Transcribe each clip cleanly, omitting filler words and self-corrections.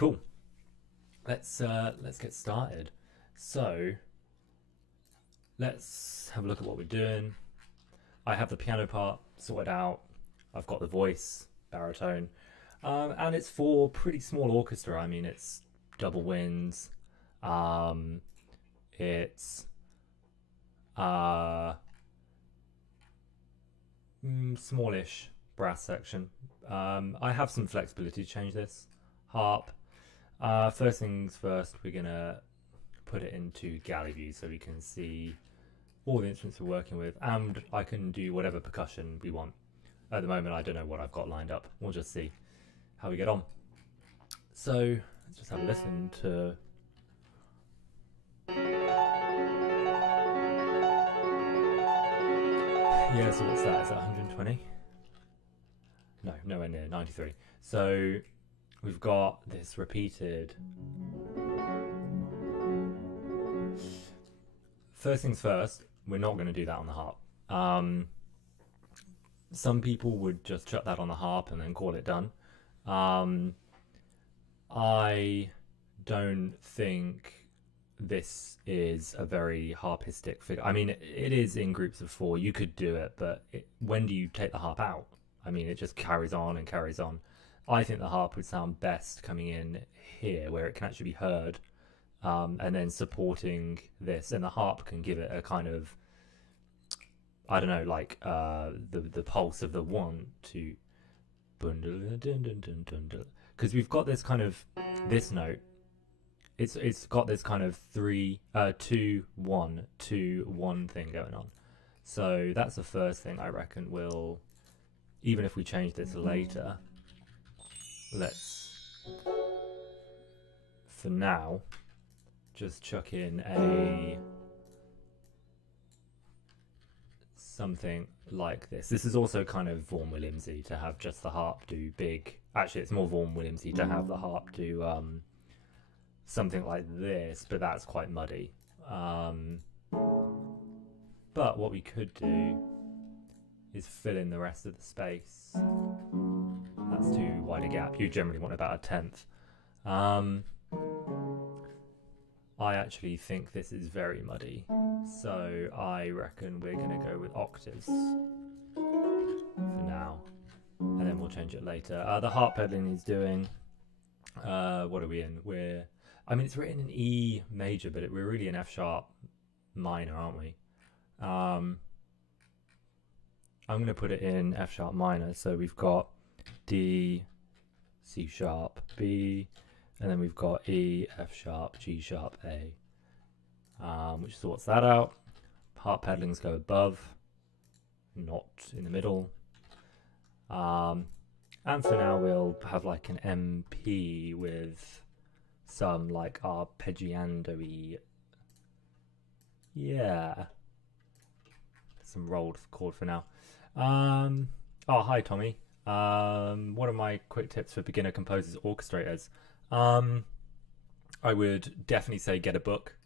Cool. Let's get started. So let's have a look at what we're doing. I have the piano part sorted out. I've got the voice, baritone, and it's for pretty small orchestra. I mean, it's double winds. It's smallish brass section. I have some flexibility to change this. Harp. First things first, we're gonna put it into galley view so we can see all the instruments we're working with, and I can do whatever percussion we want. At the moment, I don't know what I've got lined up. We'll just see how we get on. So let's just have a listen to. Yeah, so what's that? Is that 120? No, nowhere near, 93. So we've got this repeated. First things first, we're not going to do that on the harp. Some people would just chuck that on the harp and then call it done. I don't think this is a very harpistic figure. I mean, it is in groups of 4. You could do it, but when do you take the harp out? I mean, it just carries on and carries on. I think the harp would sound best coming in here where it can actually be heard, and then supporting this, and the harp can give it a kind of, I don't know, like the pulse of the 1, 2, because we've got this kind of, this note, it's got this kind of 3 2 1 2 1 thing going on. So that's the first thing I reckon will, even if we change this later, let's for now just chuck in a something like this. This is also kind of Vaughan Williamsy to have just the harp do big. Actually, it's more Vaughan Williamsy to have the harp do something like this, but that's quite muddy. But what we could do is fill in the rest of the space. That's too wide a gap. You generally want about a 10th. I actually think this is very muddy, so I reckon we're going to go with octaves for now, and then we'll change it later. The harp pedaling he's doing, what are we in? I mean, it's written in E major, but we're really in F sharp minor, aren't we? I'm going to put it in F sharp minor, so we've got D, C sharp, B, and then we've got E, F sharp, G sharp, A, which sorts that out. Harp pedalings go above, not in the middle. And for now, we'll have like an MP with some like arpeggiando-y, yeah, some rolled chord for now. Oh, hi Tommy. What are my quick tips for beginner composers, orchestrators? I would definitely say get a book.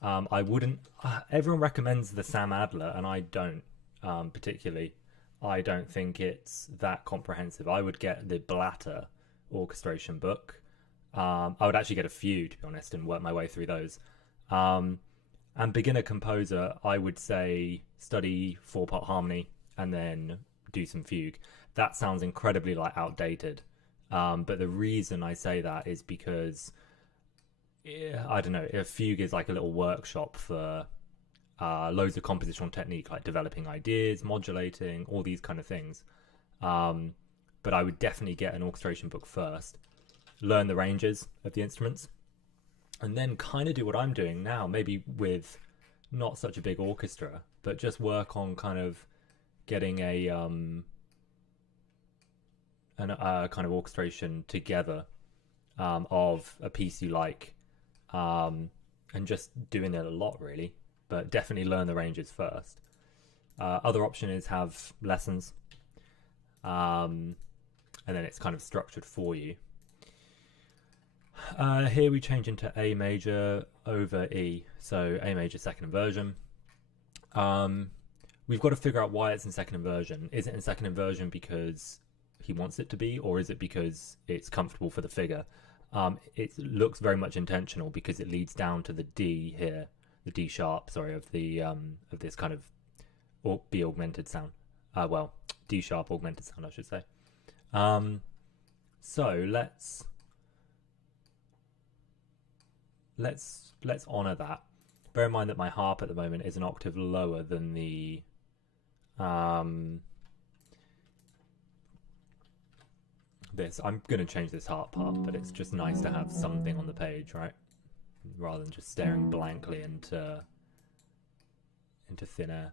I wouldn't. Everyone recommends the Sam Adler, and I don't particularly. I don't think it's that comprehensive. I would get the Blatter orchestration book. I would actually get a few, to be honest, and work my way through those. And beginner composer, I would say study 4-part harmony and then do some fugue. That sounds incredibly like outdated. But the reason I say that is because, I don't know, a fugue is like a little workshop for loads of compositional technique, like developing ideas, modulating, all these kind of things. But I would definitely get an orchestration book first, learn the ranges of the instruments, and then kind of do what I'm doing now, maybe with not such a big orchestra, but just work on kind of getting a kind of orchestration together of a piece you like, and just doing it a lot really, but definitely learn the ranges first. Other option is have lessons, and then it's kind of structured for you. Here we change into A major over E, so A major second inversion. We've got to figure out why it's in second inversion. Is it in second inversion because he wants it to be, or is it because it's comfortable for the figure? it looks very much intentional because it leads down to the D here, the D sharp, sorry, of the of this kind of B augmented sound. Well, D sharp augmented sound, I should say. So let's honor that. Bear in mind that my harp at the moment is an octave lower than the this. I'm going to change this harp part, but it's just nice to have something on the page, right? Rather than just staring blankly into thin air.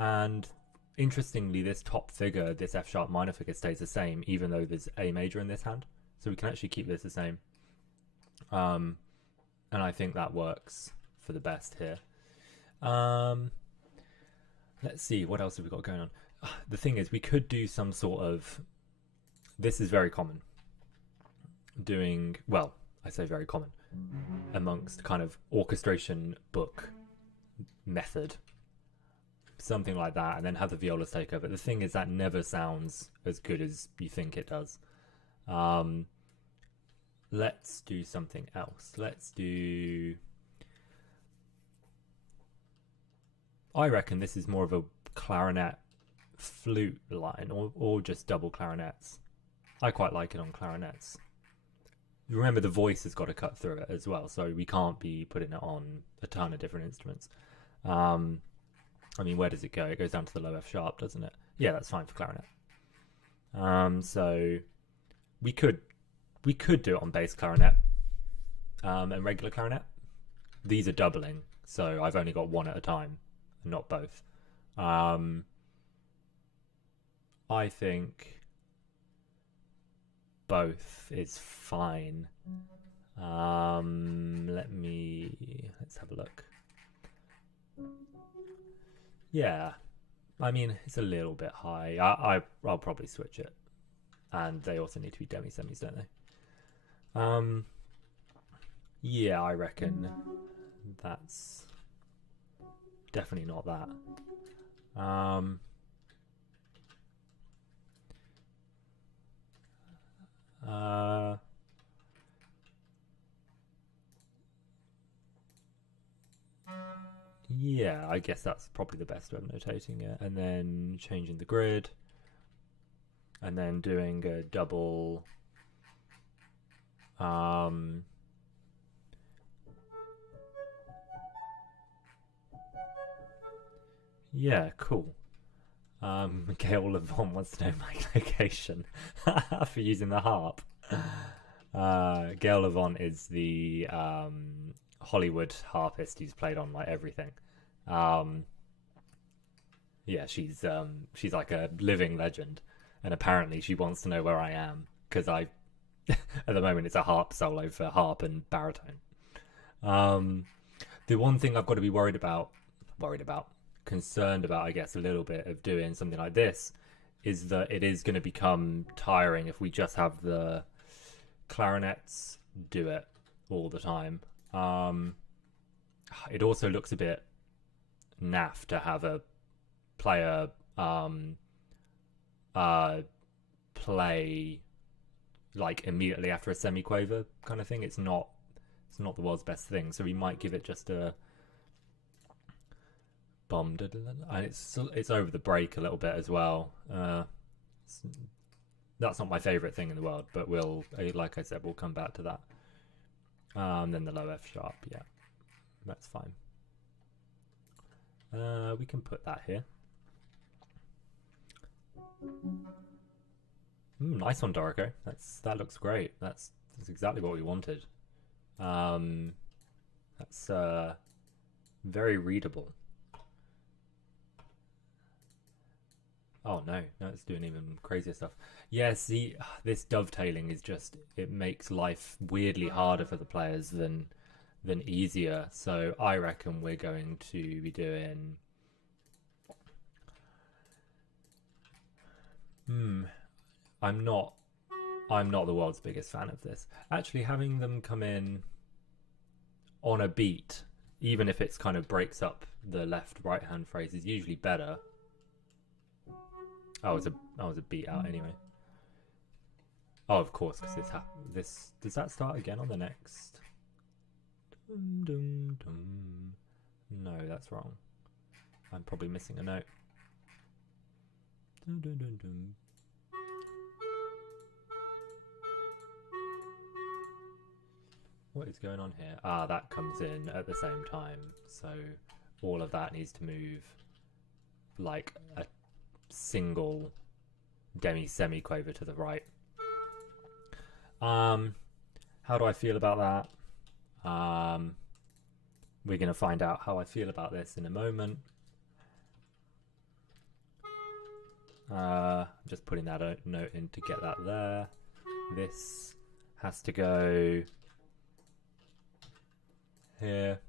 And interestingly, this top figure, this F sharp minor figure, stays the same, even though there's A major in this hand. So we can actually keep this the same. And I think that works for the best here. Let's see, what else have we got going on? The thing is, we could do some sort of... This is very common. Doing... Well, I say very common. Amongst kind of orchestration book method. Something like that, and then have the violas take over. The thing is, that never sounds as good as you think it does. Let's do something else. Let's do... I reckon this is more of a clarinet flute line, or just double clarinets. I quite like it on clarinets. Remember, the voice has got to cut through it as well, so we can't be putting it on a ton of different instruments. I mean, where does it go? It goes down to the low F sharp, doesn't it? Yeah, that's fine for clarinet. So we could do it on bass clarinet and regular clarinet. These are doubling, so I've only got one at a time, not both. I think both is fine. Let's have a look. Yeah, I mean, it's a little bit high. I'll probably switch it. And they also need to be demi-semis, don't they? Yeah, I reckon that's definitely not that. Yeah, I guess that's probably the best way of notating it. And then changing the grid. And then doing a double... yeah, cool. Viola Vaughan wants to know my location for using the harp. Viola Vaughan is the Hollywood harpist who's played on like everything. Yeah, she's like a living legend, and apparently she wants to know where I am because at the moment it's a harp solo for harp and baritone. The one thing I've got to be concerned about, I guess, a little bit of doing something like this is that it is going to become tiring if we just have the clarinets do it all the time. It also looks a bit naff to have a player play like immediately after a semiquaver kind of thing. It's not the world's best thing, so we might give it just a bomb, and it's over the break a little bit as well. That's not my favorite thing in the world, but we'll, like I said, we'll come back to that. Then the low F sharp, yeah, that's fine. We can put that here. Nice one, Dorico. That looks great. That's exactly what we wanted. That's very readable. Oh no, it's doing even crazier stuff. Yeah, see, this dovetailing is just, it makes life weirdly harder for the players than easier. So I reckon we're going to be doing I'm not the world's biggest fan of this. Actually, having them come in on a beat, even if it's kind of breaks up the left right hand phrase, is usually better. Oh, it was a beat out anyway. Oh, of course, because this does that start again on the next? Dum, dum, dum. No, that's wrong. I'm probably missing a note. Dum, dum, dum, dum. What is going on here? Ah, that comes in at the same time, so all of that needs to move like a single demi-semi-quaver to the right. How do I feel about that? We're going to find out how I feel about this in a moment. I'm just putting that note in to get that there. This has to go here.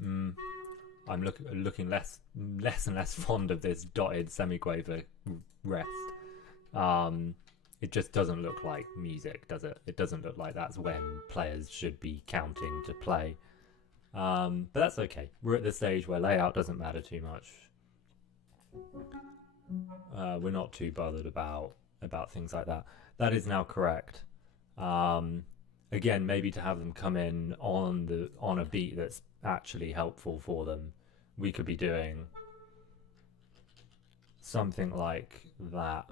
I'm looking less and less fond of this dotted semiquaver rest. It just doesn't look like music, does it? It doesn't look like that's when players should be counting to play. But that's okay. We're at the stage where layout doesn't matter too much. We're not too bothered about things like that. That is now correct. Again, maybe to have them come in on a beat that's actually helpful for them, we could be doing something like that.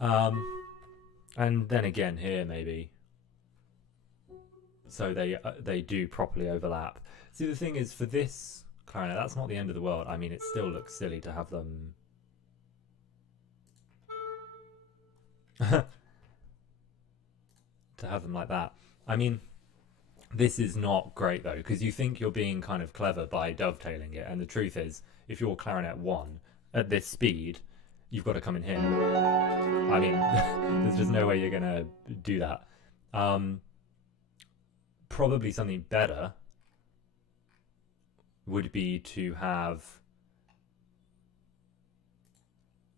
And then again here maybe, so they do properly overlap. See, the thing is, for this clarinet, that's not the end of the world. I mean, it still looks silly to have them like that. I mean, this is not great though, because you think you're being kind of clever by dovetailing it, and the truth is, if you're clarinet 1 at this speed, you've got to come in here. I mean, there's just no way you're gonna do that. Probably something better would be to have,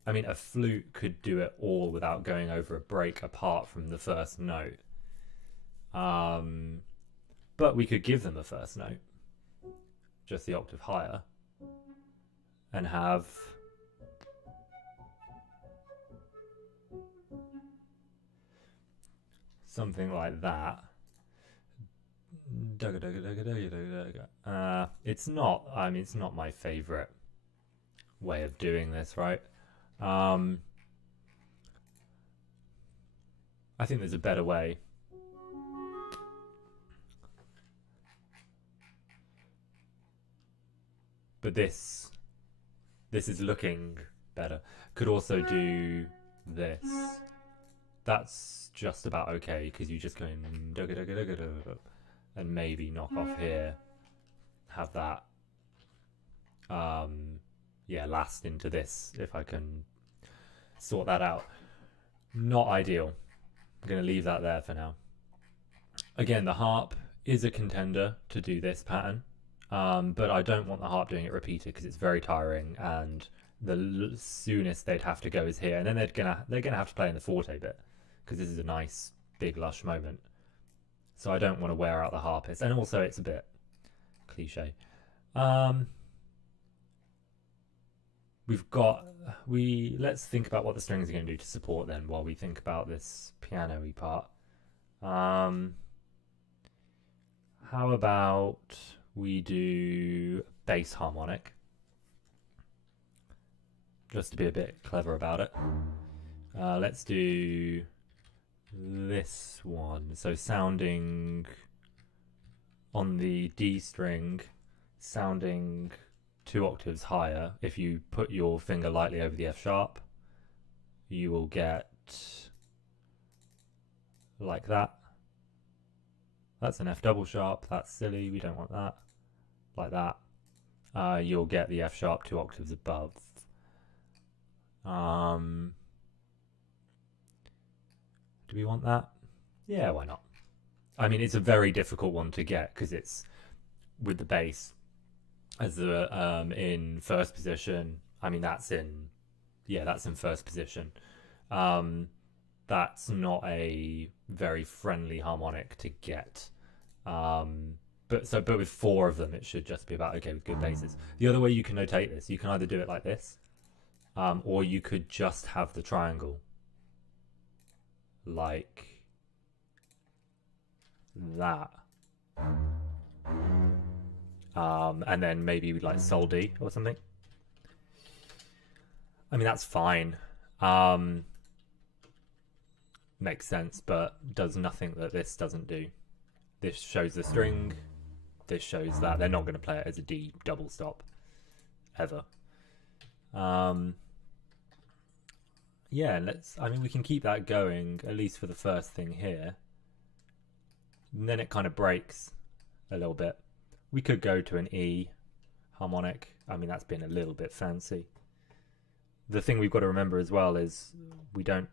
I mean, a flute could do it all without going over a break apart from the first note. But we could give them a first note, just the octave higher, and have something like that. It's not, I mean, it's not my favorite way of doing this, right? I think there's a better way. But this is looking better. Could also do this. That's just about okay, because you just go in and maybe knock off here. Have that yeah, last into this, if I can sort that out. Not ideal. I'm going to leave that there for now. Again, the harp is a contender to do this pattern, but I don't want the harp doing it repeated, because it's very tiring, and the soonest they'd have to go is here, and then they're gonna have to play in the forte bit, because this is a nice big lush moment. So I don't want to wear out the harpist, and also it's a bit cliche. Let's think about what the strings are going to do to support then, while we think about this piano-y part. How about we do bass harmonic, just to be a bit clever about it. Let's do this one. So sounding on the D string, sounding 2 octaves higher. If you put your finger lightly over the F sharp, you will get like that. That's an F double sharp. That's silly. We don't want that. Like that. You'll get the F sharp 2 octaves above. Do we want that? Yeah, why not? I mean, it's a very difficult one to get, because it's with the bass as the in first position. I mean, that's in first position. That's not a very friendly harmonic to get. But with 4 of them, it should just be about okay with good basses. The other way you can notate this, you can either do it like this, Or you could just have the triangle like that. And then maybe like Sol D or something. I mean, that's fine. Makes sense, but does nothing that this doesn't do. This shows the string. This shows that. They're not going to play it as a D double stop ever. Yeah, I mean, we can keep that going, at least for the first thing here. And then it kind of breaks a little bit. We could go to an E harmonic. I mean, that's been a little bit fancy. The thing we've got to remember as well is I don't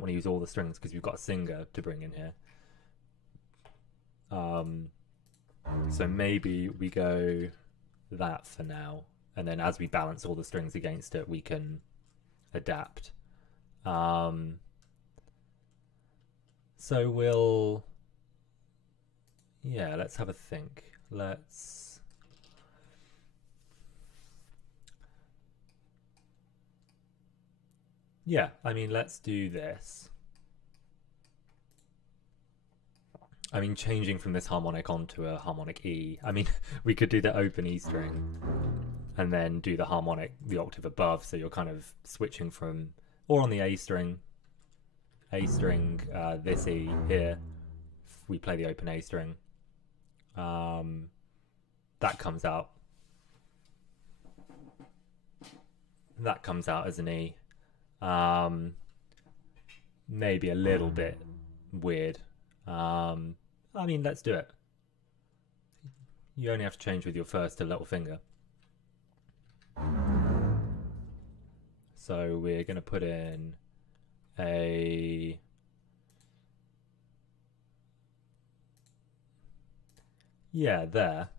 want to use all the strings because we've got a singer to bring in here. So maybe we go that for now. And then as we balance all the strings against it, we can adapt. So let's have a think. I mean, let's do this. I mean, changing from this harmonic onto a harmonic E. I mean, we could do the open E string and then do the harmonic, the octave above. So you're kind of switching from, or on the A string, this E here. We play the open A string. That comes out. That comes out as an E. Maybe a little bit weird. I mean, let's do it. You only have to change with your first to little finger. So we're going to put in a... Yeah, there.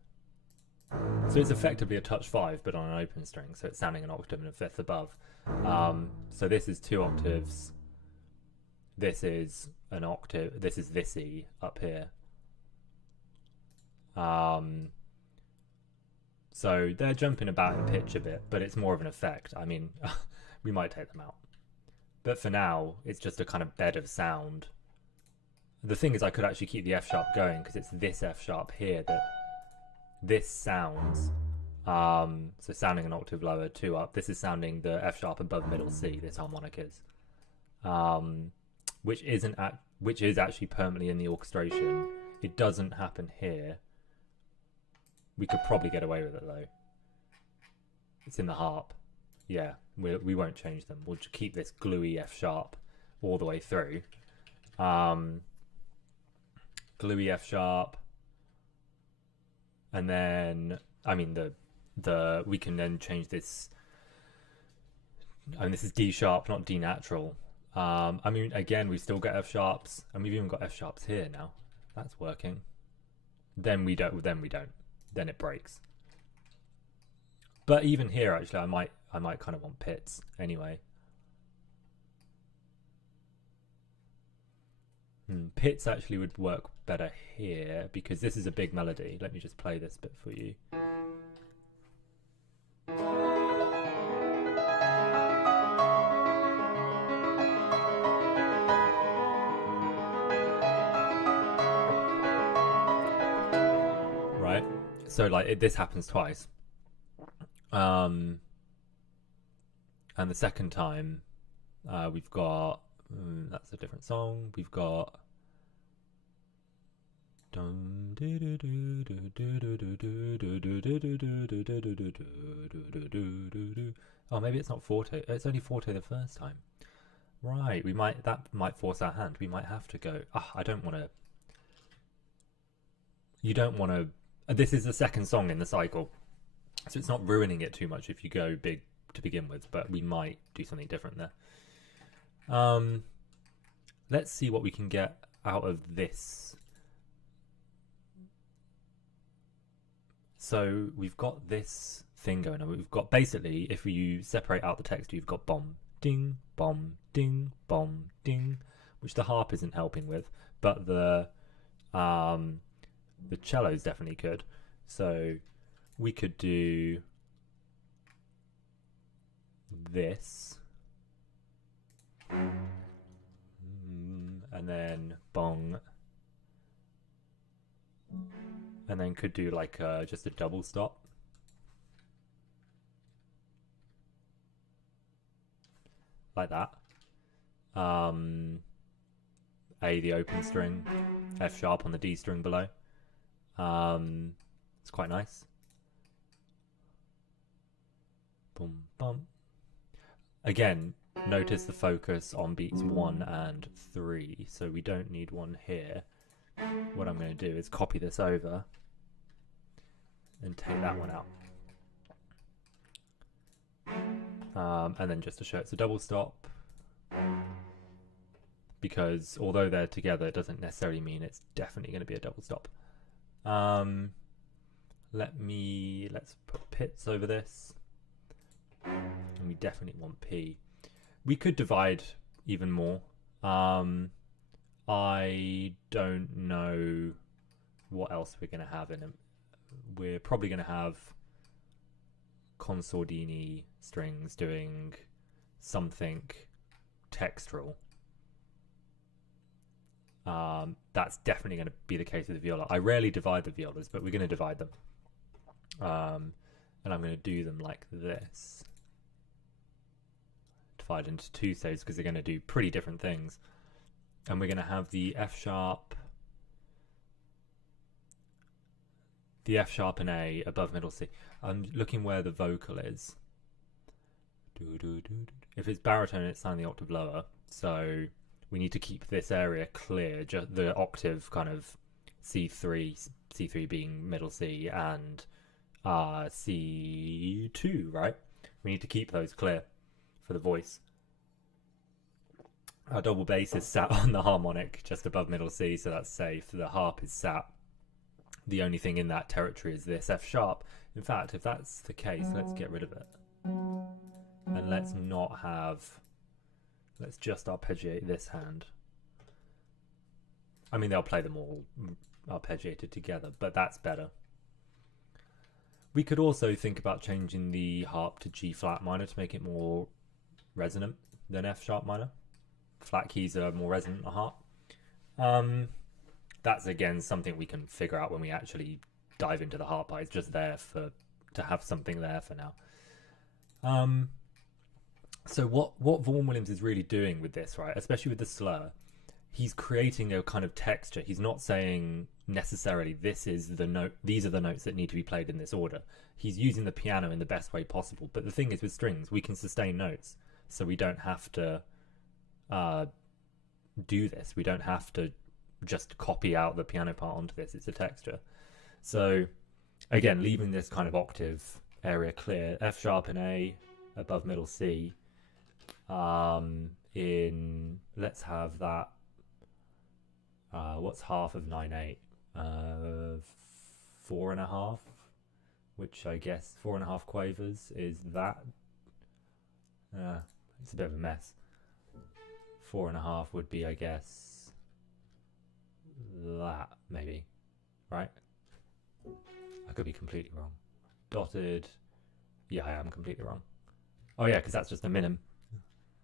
So it's effectively a touch 5, but on an open string, so it's sounding an octave and a fifth above. So this is 2 octaves. This is an octave. This is this E up here. So they're jumping about in pitch a bit, but it's more of an effect. I mean, we might take them out. But for now, it's just a kind of bed of sound. The thing is, I could actually keep the F sharp going because it's this F sharp here that this sounds. So sounding an octave lower, 2 up. This is sounding the F sharp above middle C, this harmonic is. Which is actually permanently in the orchestration. It doesn't happen here. We could probably get away with it though. It's in the harp. Yeah, we won't change them. We'll just keep this gluey F sharp all the way through. Gluey F sharp, and then I mean we can then change this. I mean, this is D sharp, not D natural. I mean, again, we still get F sharps, and we've even got F sharps here now. That's working. Then we don't. Then it breaks. But even here, actually, I might kind of want pits anyway. Pits actually would work better here because this is a big melody. Let me just play this bit for you. Right? So like this happens twice. And the second time we've got that's a different song. We've got oh, maybe it's not forte. It's only forte the first time. Right, that might force our hand. We might have to go. I don't want to. You don't want to. This is the second song in the cycle, so it's not ruining it too much if you go big to begin with. But we might do something different there. Let's see what we can get out of this. So we've got this thing going on. We've got basically, if you separate out the text, you've got bomb, ding, ding, bomb, ding, which the harp isn't helping with, but the cellos definitely could. So we could do this, and then bong, and then could do like just a double stop. Like that. A, the open string, F sharp on the D string below. It's quite nice. Boom, bum. Again, notice the focus on beats 1 and 3, so we don't need one here. What I'm going to do is copy this over and take that one out. And then just to show it's a double stop, because although they're together, it doesn't necessarily mean it's definitely going to be a double stop. Let's put pits over this, and we definitely want P. We could divide even more. I don't know what else we're going to have in them. We're probably going to have consordini strings doing something textural. That's definitely going to be the case with the viola. I rarely divide the violas, but we're going to divide them. And I'm going to do them like this. Divide into two staves because they're going to do pretty different things. And we're going to have the F sharp and A above middle C. I'm looking where the vocal is. If it's baritone, it's sounding the octave lower. So we need to keep this area clear. Just the octave kind of C3 being middle C and C2, right? We need to keep those clear for the voice. Our double bass is sat on the harmonic just above middle C, so that's safe. The harp is sat. The only thing in that territory is this F sharp. In fact, if that's the case, let's get rid of it. And let's just arpeggiate this hand. I mean, they'll play them all arpeggiated together, but that's better. We could also think about changing the harp to G flat minor to make it more resonant than F sharp minor. Flat keys are more resonant than a harp. That's again something we can figure out when we actually dive into the harp. It's just there to have something there for now. So what Vaughan Williams is really doing with this, right, especially with the slur, he's creating a kind of texture. He's not saying necessarily this is the note, these are the notes that need to be played in this order. He's using the piano in the best way possible. But the thing is with strings, we can sustain notes, so we don't have to do this. We don't have to just copy out the piano part onto this. It's a texture. So again, leaving this kind of octave area clear, F sharp and A above middle C. Let's have that. What's half of 9/8? 4.5, which I guess 4.5 quavers is that. It's a bit of a mess. 4.5 would be, I guess, that maybe, right? I could be completely wrong. Dotted, yeah, I am completely wrong. Oh yeah, because that's just a minim.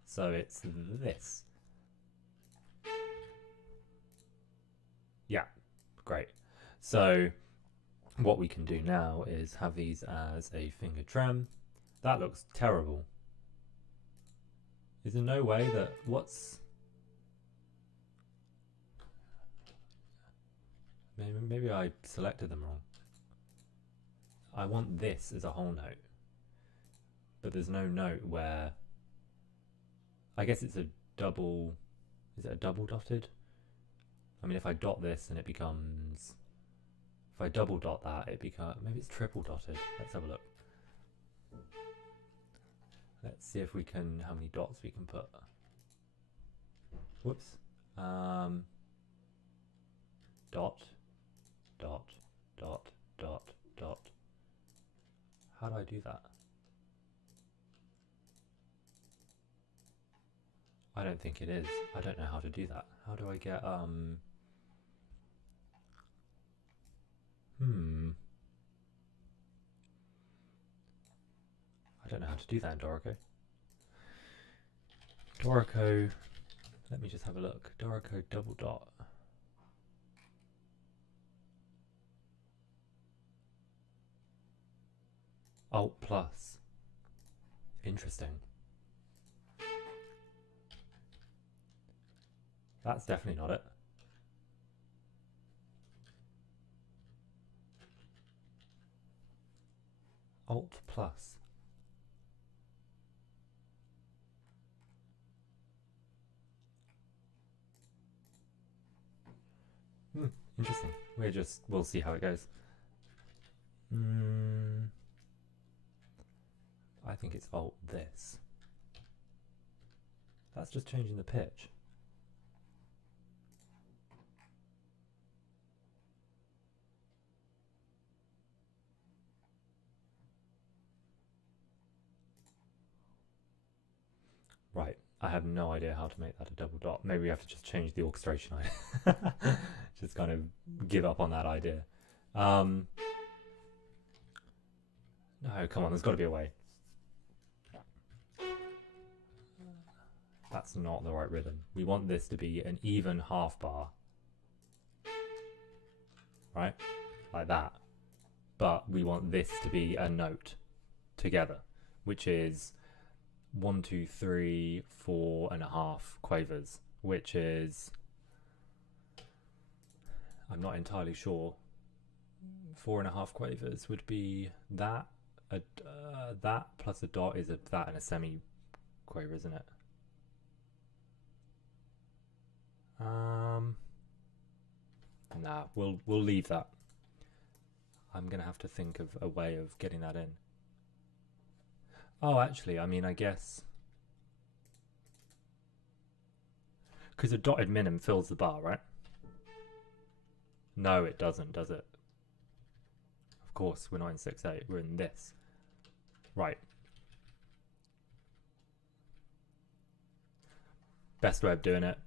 So it's this. Yeah, great. So what we can do now is have these as a finger trem. That looks terrible. Is there no way that maybe I selected them wrong. I want this as a whole note, but there's no note where, I guess it's a double, is it a double dotted? I mean, if I dot this and it becomes, if I double dot that, it becomes, maybe it's triple dotted. Let's have a look. Let's see if we can, how many dots we can put. Whoops. Dot, dot, dot, dot, dot. How do I do that? I don't think it is. I don't know how to do that. How do I get, I don't know how to do that in Dorico. Dorico, let me just have a look. Dorico double dot. Alt plus. Interesting. That's definitely not it. Alt plus. Interesting. We'll see how it goes. I think it's alt this. That's just changing the pitch. Right, I have no idea how to make that a double dot. Maybe we have to just change the orchestration idea. Just kind of give up on that idea. No, come on, there's got to be a way. That's not the right rhythm. We want this to be an even half bar. Right? Like that. But we want this to be a note together, which is 1, 2, 3, 4.5 quavers, which is, I'm not entirely sure. 4.5 quavers would be that. That plus a dot is that and a semi quaver, isn't it? Nah, we'll leave that. I'm gonna have to think of a way of getting that in. Oh, actually, I mean, I guess because a dotted minim fills the bar, right? No, it doesn't, does it? Of course, we're not in 6/8. We're in this. Right. Best way of doing it.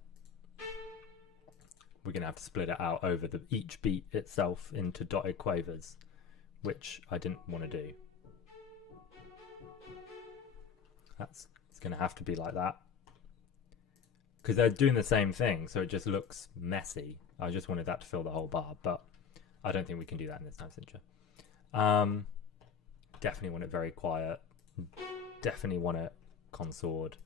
We're going to have to split it out over each beat itself into dotted quavers, which I didn't want to do. It's going to have to be like that. Because they're doing the same thing, so it just looks messy. I just wanted that to fill the whole bar, but I don't think we can do that in this time signature. Definitely want it very quiet. Definitely want it consort.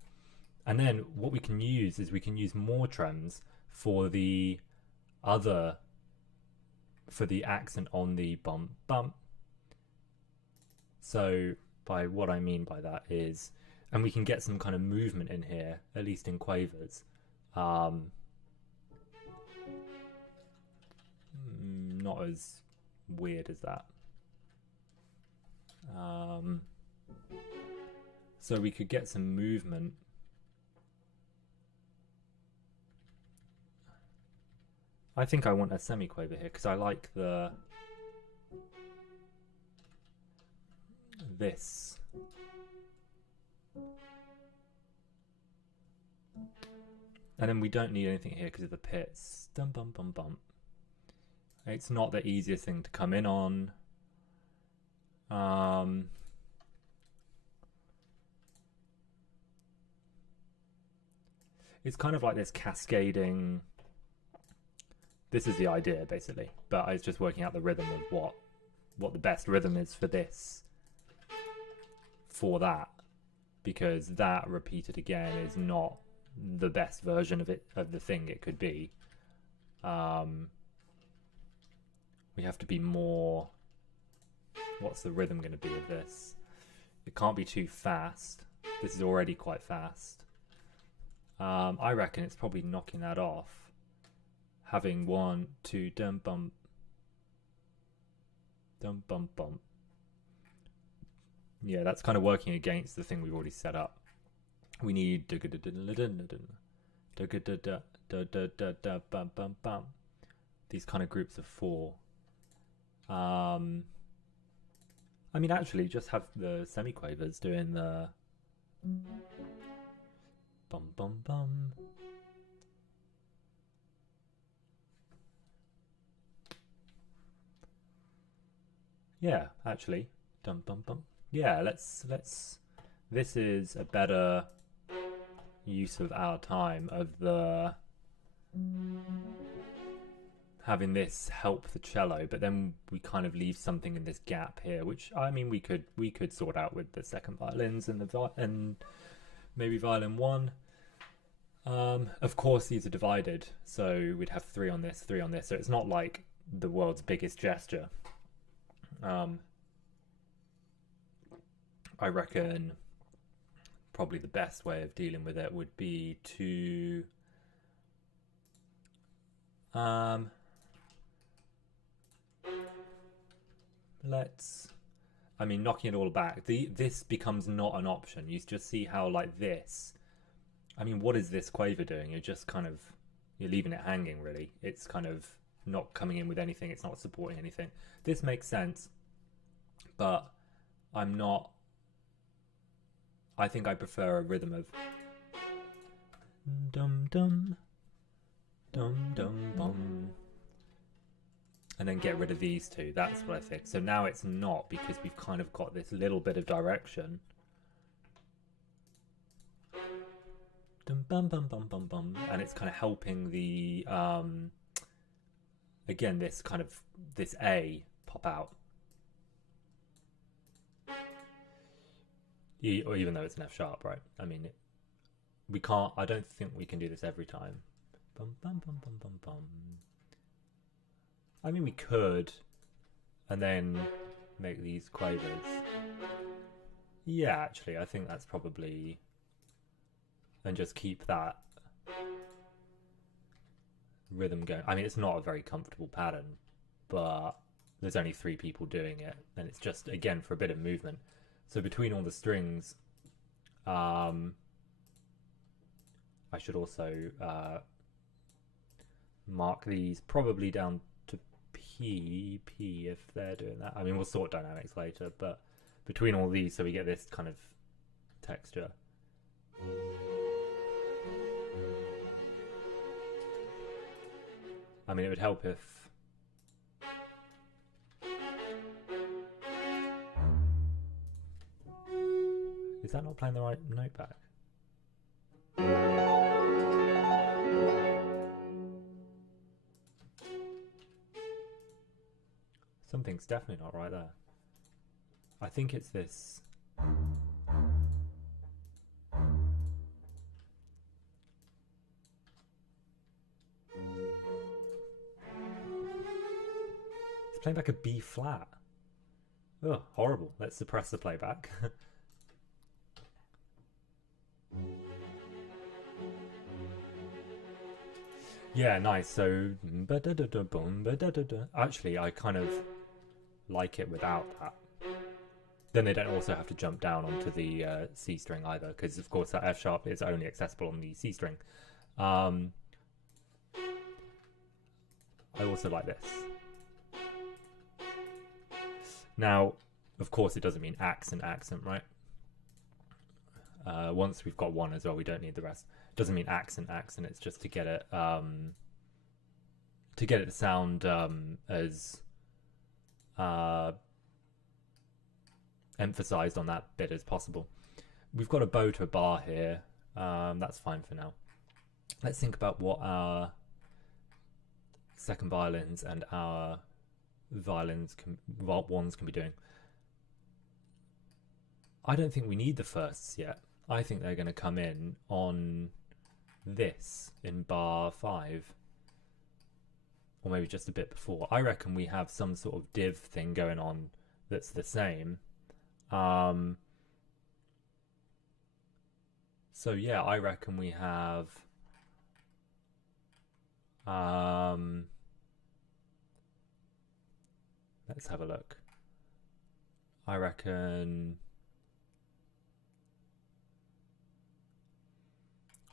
And then what we can use is we can use more trems for the accent on the bump bump. So by what I mean by that is, and we can get some kind of movement in here, at least in quavers. Not as weird as that. So we could get some movement. I think I want a semi-quaver here because I like this. And then we don't need anything here because of the pits. Dum bum bum bum. It's not the easiest thing to come in on. It's kind of like this cascading. This is the idea basically, but it's just working out the rhythm of what the best rhythm is for this, for that, because that repeated again is not the best version of it, of the thing it could be. We have to be more, what's the rhythm going to be of this? It can't be too fast. This is already quite fast. I reckon it's probably knocking that off. Having 1, 2, dum bum bum. Yeah, that's kind of working against the thing we've already set up. We need these kind of groups of 4. I mean, actually, just have the semiquavers doing the bum bum bum. Yeah, actually, dum bum bum. Yeah, let's. This is a better. use of our time of the having this help the cello, but then we kind of leave something in this gap here, which I mean we could sort out with the second violins and and maybe violin 1. Of course these are divided, so we'd have 3 on this, 3 on this, so it's not like the world's biggest gesture. I reckon probably the best way of dealing with it would be to knocking it all back. This becomes not an option. You just see how like this, I mean, what is this quaver doing? You're just kind of, you're leaving it hanging really. It's kind of not coming in with anything. It's not supporting anything. This makes sense, but I think I prefer a rhythm of dum dum dum dum bum, and then get rid of these two. That's what I think. So now it's not, because we've kind of got this little bit of direction. Dum bum bum bum bum bum, and it's kind of helping the again this A pop out. Or even though it's an F sharp, right? I mean, we can't. I don't think we can do this every time. Bum bum bum bum bum bum. I mean, we could, and then make these quavers. Yeah, actually, I think that's probably, and just keep that rhythm going. I mean, it's not a very comfortable pattern, but there's only 3 people doing it, and it's just again for a bit of movement. So between all the strings, I should also mark these probably down to P if they're doing that. I mean, we'll sort dynamics later, but between all these, so we get this kind of texture. I mean, it would help if is that not playing the right note back? Something's definitely not right there. I think it's this. It's playing back a B flat. Oh, horrible. Let's suppress the playback. Yeah, nice. So, actually, I kind of like it without that. Then they don't also have to jump down onto the C string either, because of course that F sharp is only accessible on the C string. I also like this. Now, of course, it doesn't mean accent, right? Once we've got one as well, we don't need the rest. Doesn't mean accent. It's just to get it to sound as emphasized on that bit as possible. We've got a bow to a bar here. That's fine for now. Let's think about what our second violins and our violins ones can be doing. I don't think we need the firsts yet. I think they're going to come in on this in bar 5, or maybe just a bit before. I reckon we have some sort of div thing going on that's the same. So yeah, I reckon we have let's have a look. I reckon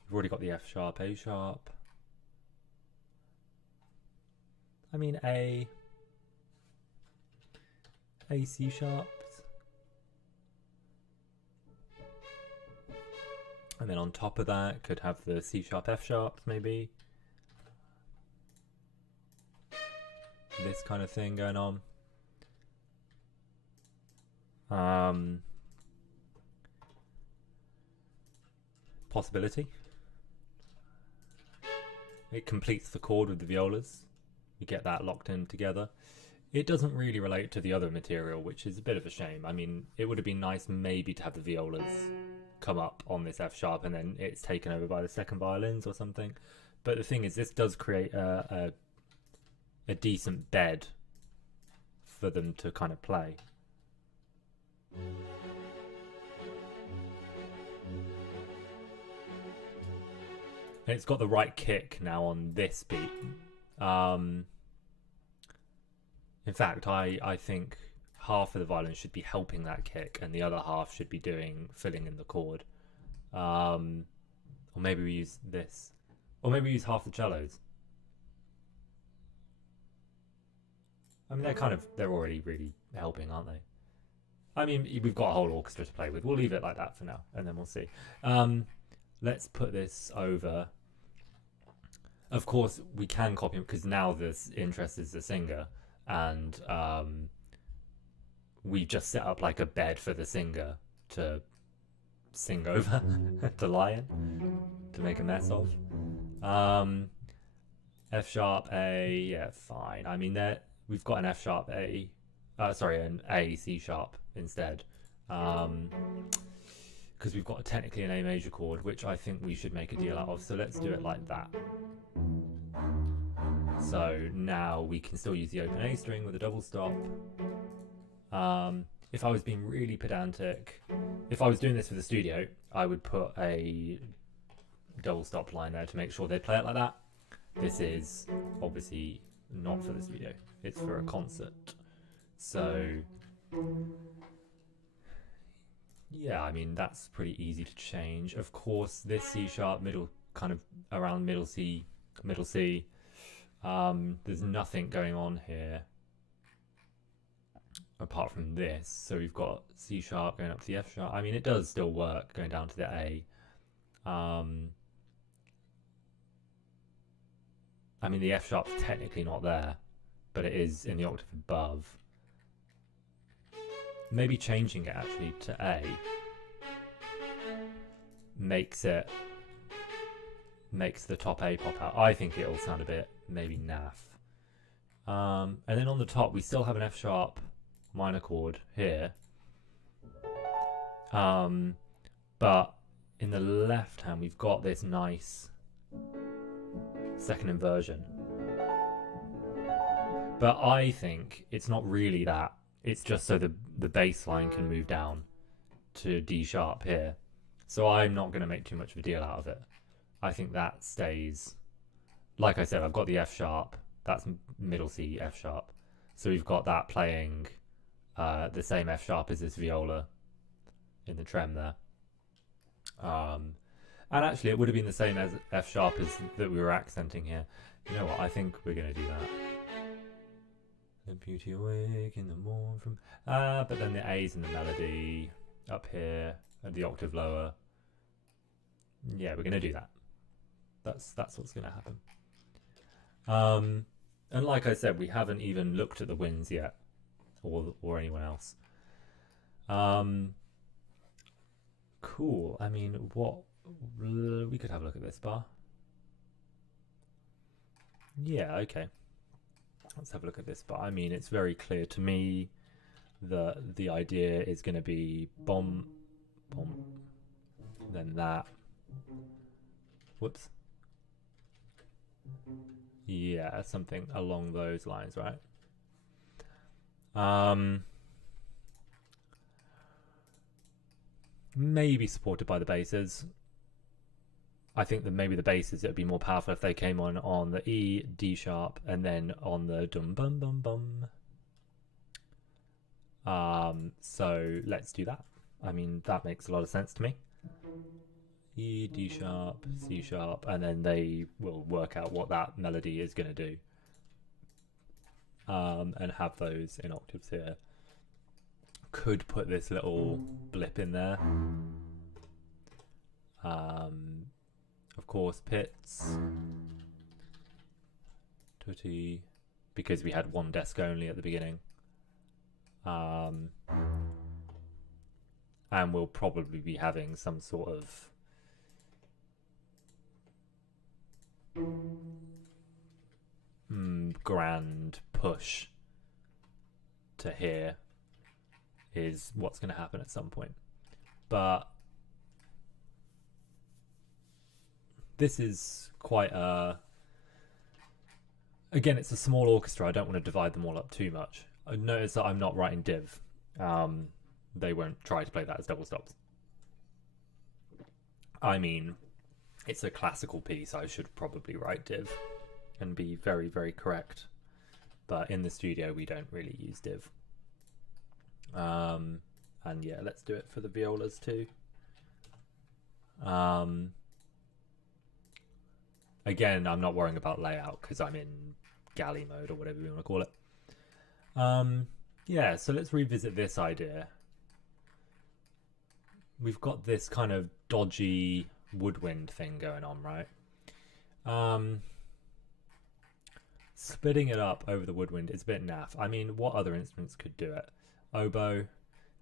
we've already got the F sharp, A sharp. I mean A C sharps. And then on top of that, could have the C sharp, F sharps maybe. This kind of thing going on. Possibility. It completes the chord with the violas. We get that locked in together. It doesn't really relate to the other material, which is a bit of a shame. I mean, it would have been nice maybe to have the violas come up on this F sharp and then it's taken over by the second violins or something. But the thing is, this does create a decent bed for them to kind of play. And it's got the right kick now on this beat. In fact, I think half of the violin should be helping that kick and the other half should be filling in the chord. Or maybe we use this. Or maybe we use half the cellos. I mean, they're already really helping, aren't they? I mean, we've got a whole orchestra to play with. We'll leave it like that for now, and then we'll see. Let's put this over. Of course, we can copy him because now this interest is the singer, and we just set up like a bed for the singer to sing over, to lie in, to make a mess of. F sharp A, yeah, fine. I mean, we've got an F sharp A, an A C sharp instead, because we've got technically an A major chord, which I think we should make a deal out of. So let's do it like that. So now we can still use the open A string with a double stop. If I was being really pedantic, if I was doing this for the studio, I would put a double stop line there to make sure they play it like that. This is obviously not for the studio, it's for a concert. So yeah, I mean, that's pretty easy to change. Of course, this C sharp middle, kind of around middle C, there's nothing going on here apart from this. So we've got C sharp going up to the F sharp. I mean, it does still work going down to the A. I mean, the F sharp's technically not there, but it is in the octave above. Maybe changing it actually to A makes the top A pop out. I think it'll sound a bit maybe naff. And then on the top we still have an F sharp minor chord here, but in the left hand we've got this nice second inversion, but I think it's not really that. It's just so the bass line can move down to D sharp here. So I'm not going to make too much of a deal out of it. I think that stays. Like I said, I've got the F sharp. That's middle C, F sharp. So we've got that playing the same F sharp as this viola in the trem there. And actually it would have been the same as F sharp as that we were accenting here. You know what? I think we're going to do that. The beauty awake in the morn from... but then the A's in the melody up here and the octave lower. Yeah, we're going to do that. That's what's going to happen. And like I said, we haven't even looked at the winds yet, or anyone else. Cool. I mean, what... We could have a look at this bar. Yeah, okay. Let's have a look at this, but I mean, it's very clear to me that the idea is going to be bomb, bomb, then that. Whoops. Yeah, something along those lines, right? Maybe supported by the basses. I think that maybe the basses, it would be more powerful if they came on the E, D sharp, and then on the dum bum bum bum. So let's do that. I mean, that makes a lot of sense to me. E, D sharp, C sharp, and then they will work out what that melody is going to do. And have those in octaves here. Could put this little blip in there. Of course, pits, tutti, because we had one desk only at the beginning. And we'll probably be having some sort of grand push to here is what's going to happen at some point. But this is quite a... Again, it's a small orchestra. I don't want to divide them all up too much. I notice that I'm not writing div. They won't try to play that as double stops. I mean, it's a classical piece. I should probably write div and be very, very correct. But in the studio, we don't really use div. And yeah, let's do it for the violas too. Again, I'm not worrying about layout because I'm in galley mode or whatever you want to call it. Yeah, so let's revisit this idea. We've got this kind of dodgy woodwind thing going on, right? Splitting it up over the woodwind is a bit naff. I mean, what other instruments could do it? Oboe,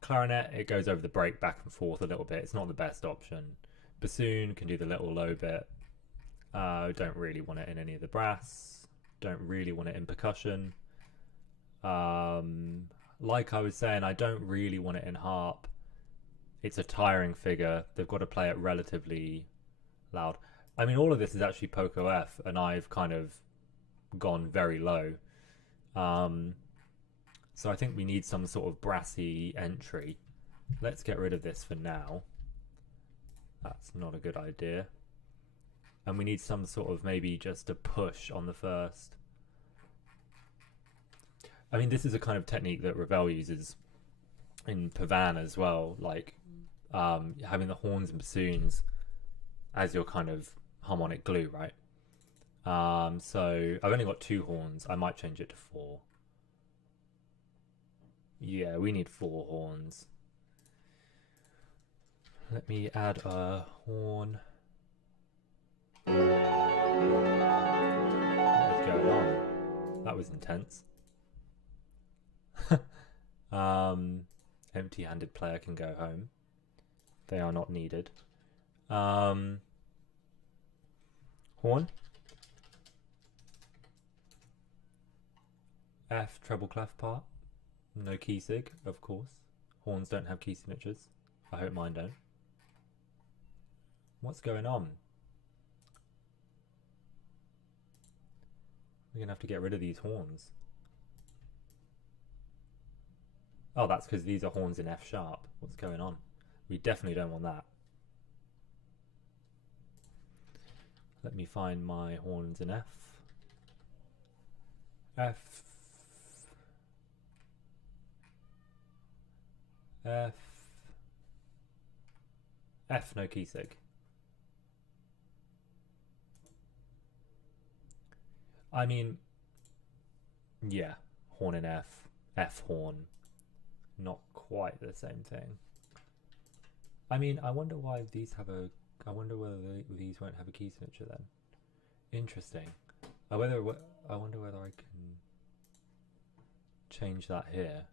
clarinet, it goes over the break back and forth a little bit. It's not the best option. Bassoon can do the little low bit. Don't really want it in any of the brass. Don't really want it in percussion. Like I was saying, I don't really want it in harp. It's a tiring figure. They've got to play it relatively loud. I mean, all of this is actually Poco F, and I've kind of gone very low. So I think we need some sort of brassy entry. Let's get rid of this for now. That's not a good idea. And we need some sort of maybe just a push on the first. I mean, this is a kind of technique that Ravel uses in Vln as well, like having the horns and bassoons as your kind of harmonic glue, right? So I've only got 2 horns. I might change it to 4. Yeah, we need 4 horns. Let me add a horn. What is going on? That was intense. Empty-handed player can go home. They are not needed. Horn. F treble clef part. No key sig, of course. Horns don't have key signatures. I hope mine don't. What's going on? We're gonna have to get rid of these horns. Oh, that's because these are horns in F sharp. What's going on? We definitely don't want that. Let me find my horns in F. F. F. F, no key sig. I mean, yeah, horn in F, F horn. Not quite the same thing. I mean, I wonder why these have a... I wonder whether these won't have a key signature then. Interesting. I wonder whether I can change that here.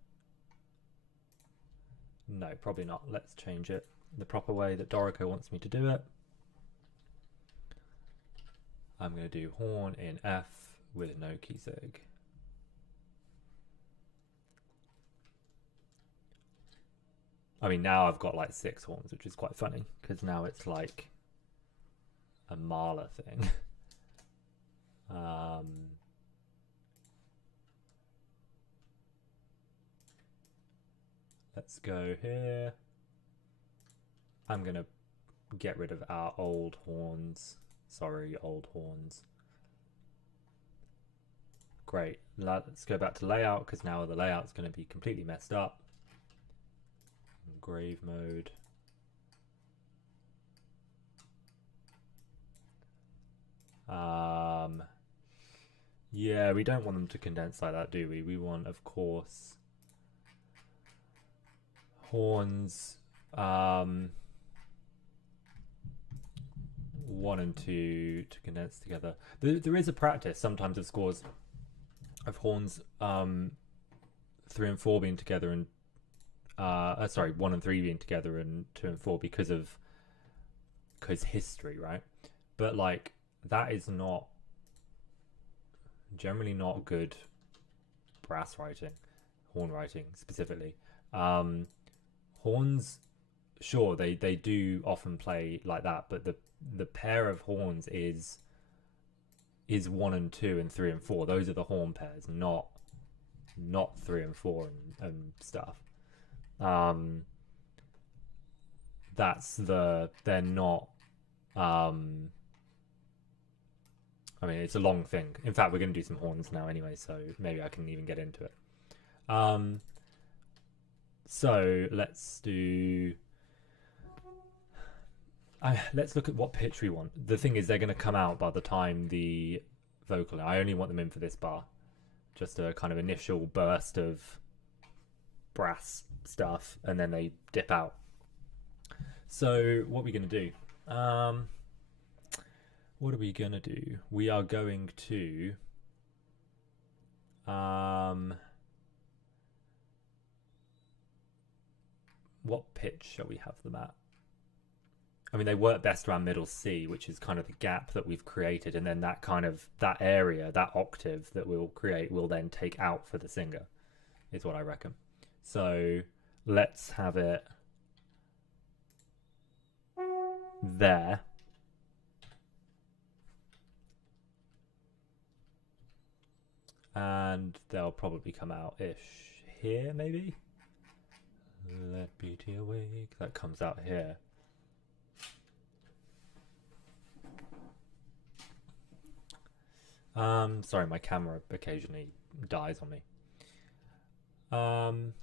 No, probably not. Let's change it the proper way that Dorico wants me to do it. I'm going to do horn in F with no key sig. I mean, now I've got like 6 horns, which is quite funny because now it's like a Mahler thing. Let's go here. I'm gonna get rid of our old horns. Sorry, old horns. Great. Let's go back to layout because now the layout's going to be completely messed up. Grave mode. Yeah, we don't want them to condense like that, do we? We want, of course, horns 1 and 2 to condense together. There is a practice sometimes of scores of horns 3 and 4 being together and sorry, 1 and 3 being together and 2 and 4 because history, right? But like that is not generally not good brass writing, horn writing specifically. Horns, sure, they do often play like that, but the pair of horns is 1 and 2 and 3 and 4. Those are the horn pairs, not 3 and 4 and stuff. They're not. I mean, it's a long thing. In fact, we're going to do some horns now anyway, so maybe I can even get into it. So let's do. Let's look at what pitch we want. The thing is, they're going to come out by the time the vocal. I only want them in for this bar, just a kind of initial burst of brass stuff, and then they dip out. So what are we going to do? What are we going to do? We are going to what pitch shall we have them at? I mean, they work best around middle C, which is kind of the gap that we've created, and then that area, that octave that we'll create, will then take out for the singer, is what I reckon. So let's have it there. And they'll probably come out-ish here, maybe? Let beauty awake. That comes out here. Sorry, my camera occasionally dies on me.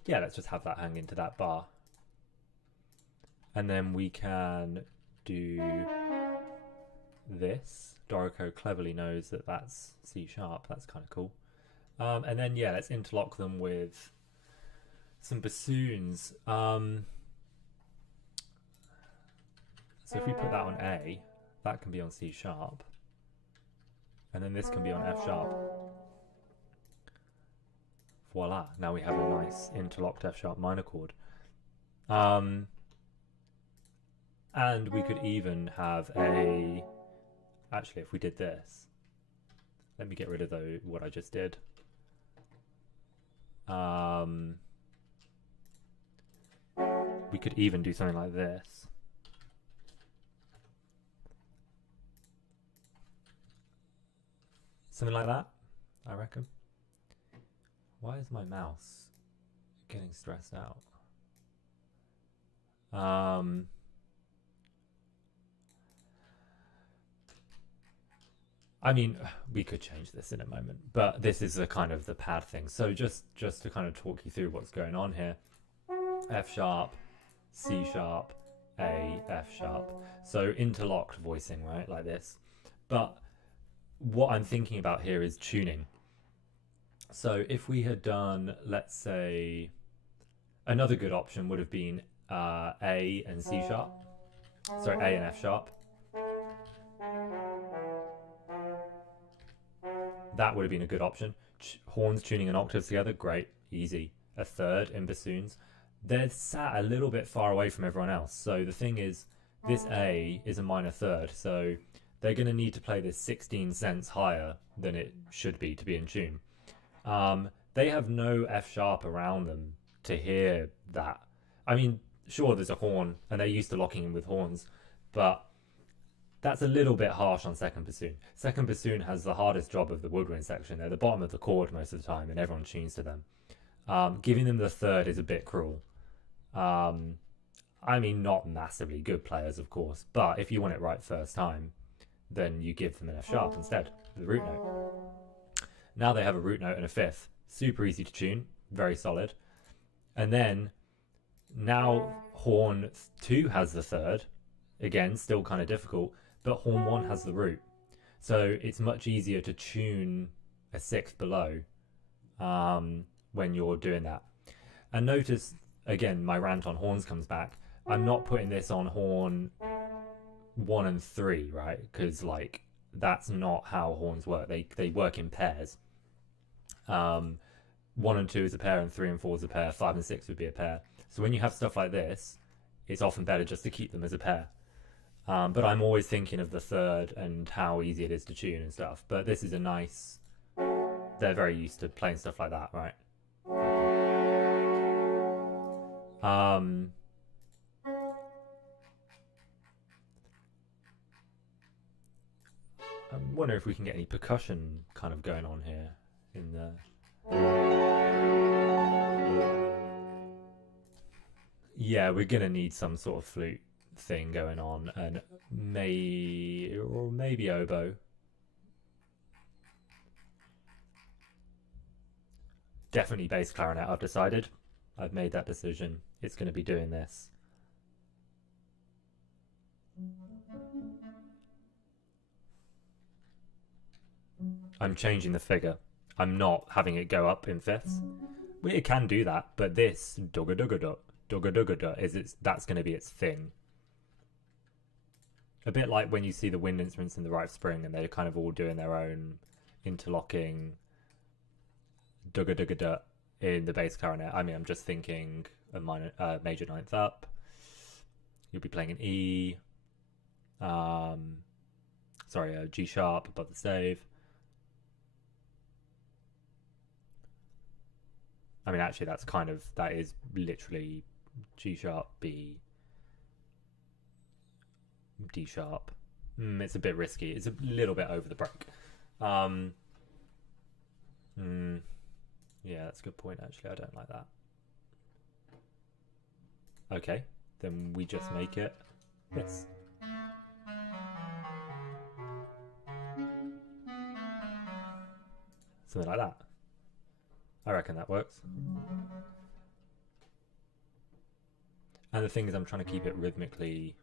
Yeah, let's just have that hang into that bar. And then we can do this. Dorico cleverly knows that that's C sharp. That's kind of cool. And then, yeah, let's interlock them with some bassoons. So if we put that on A, that can be on C sharp. And then this can be on F sharp. Voila, now we have a nice interlocked F sharp minor chord. And we could even have a... Actually, if we did this, let me get rid of what I just did. We could even do something like this. Something like that, I reckon. Why is my mouse getting stressed out? I mean, we could change this in a moment, but this is the kind of the pad thing. So just to kind of talk you through what's going on here. F sharp, C sharp, A, F sharp. So interlocked voicing, right, like this. But what I'm thinking about here is tuning. So if we had done, let's say, another good option would have been A and C sharp. Sorry, A and F sharp. That would have been a good option. Horns tuning and octaves together, great, easy. A third in bassoons. They're sat a little bit far away from everyone else. So the thing is, this A is a minor third, so they're going to need to play this 16 cents higher than it should be to be in tune. They have no F sharp around them to hear that. I mean, sure, there's a horn, and they're used to locking in with horns, but that's a little bit harsh on second bassoon. Second bassoon has the hardest job of the woodwind section. They're the bottom of the chord most of the time, and everyone tunes to them. Giving them the third is a bit cruel. I mean, not massively good players, of course, but if you want it right first time, then you give them an F sharp instead, the root note. Now they have a root note and a fifth. Super easy to tune, very solid. And then, now horn 2 has the third. Again, still kind of difficult, but horn 1 has the root. So it's much easier to tune a sixth below when you're doing that. And notice, again, my rant on horns comes back. I'm not putting this on horn 1 and 3, right? Because, like, that's not how horns work. They work in pairs. 1 and 2 is a pair, and 3 and 4 is a pair. 5 and 6 would be a pair. So when you have stuff like this, it's often better just to keep them as a pair. But I'm always thinking of the third and how easy it is to tune and stuff. But this is a nice they're very used to playing stuff like that, right? I wonder if we can get any percussion kind of going on here in the... Yeah, we're gonna need some sort of flute thing going on, and maybe oboe. Definitely bass clarinet, I've decided. I've made that decision. It's going to be doing this. I'm changing the figure. I'm not having it go up in fifths. Well, it can do that, but this dugga dugga dut, dugga dugga dut that's going to be its thing. A bit like when you see the wind instruments in the Rite of Spring, and they're kind of all doing their own interlocking dugga dugga dut in the bass clarinet. I mean, I'm just thinking a major ninth up. You'll be playing an E. Sorry, a G sharp above the stave. I mean, actually, that is literally G sharp, B, D sharp. It's a bit risky. It's a little bit over the break. Yeah, that's a good point, actually. I don't like that. Okay, then we just make it this. Something like that. I reckon that works. And the thing is, I'm trying to keep it rhythmically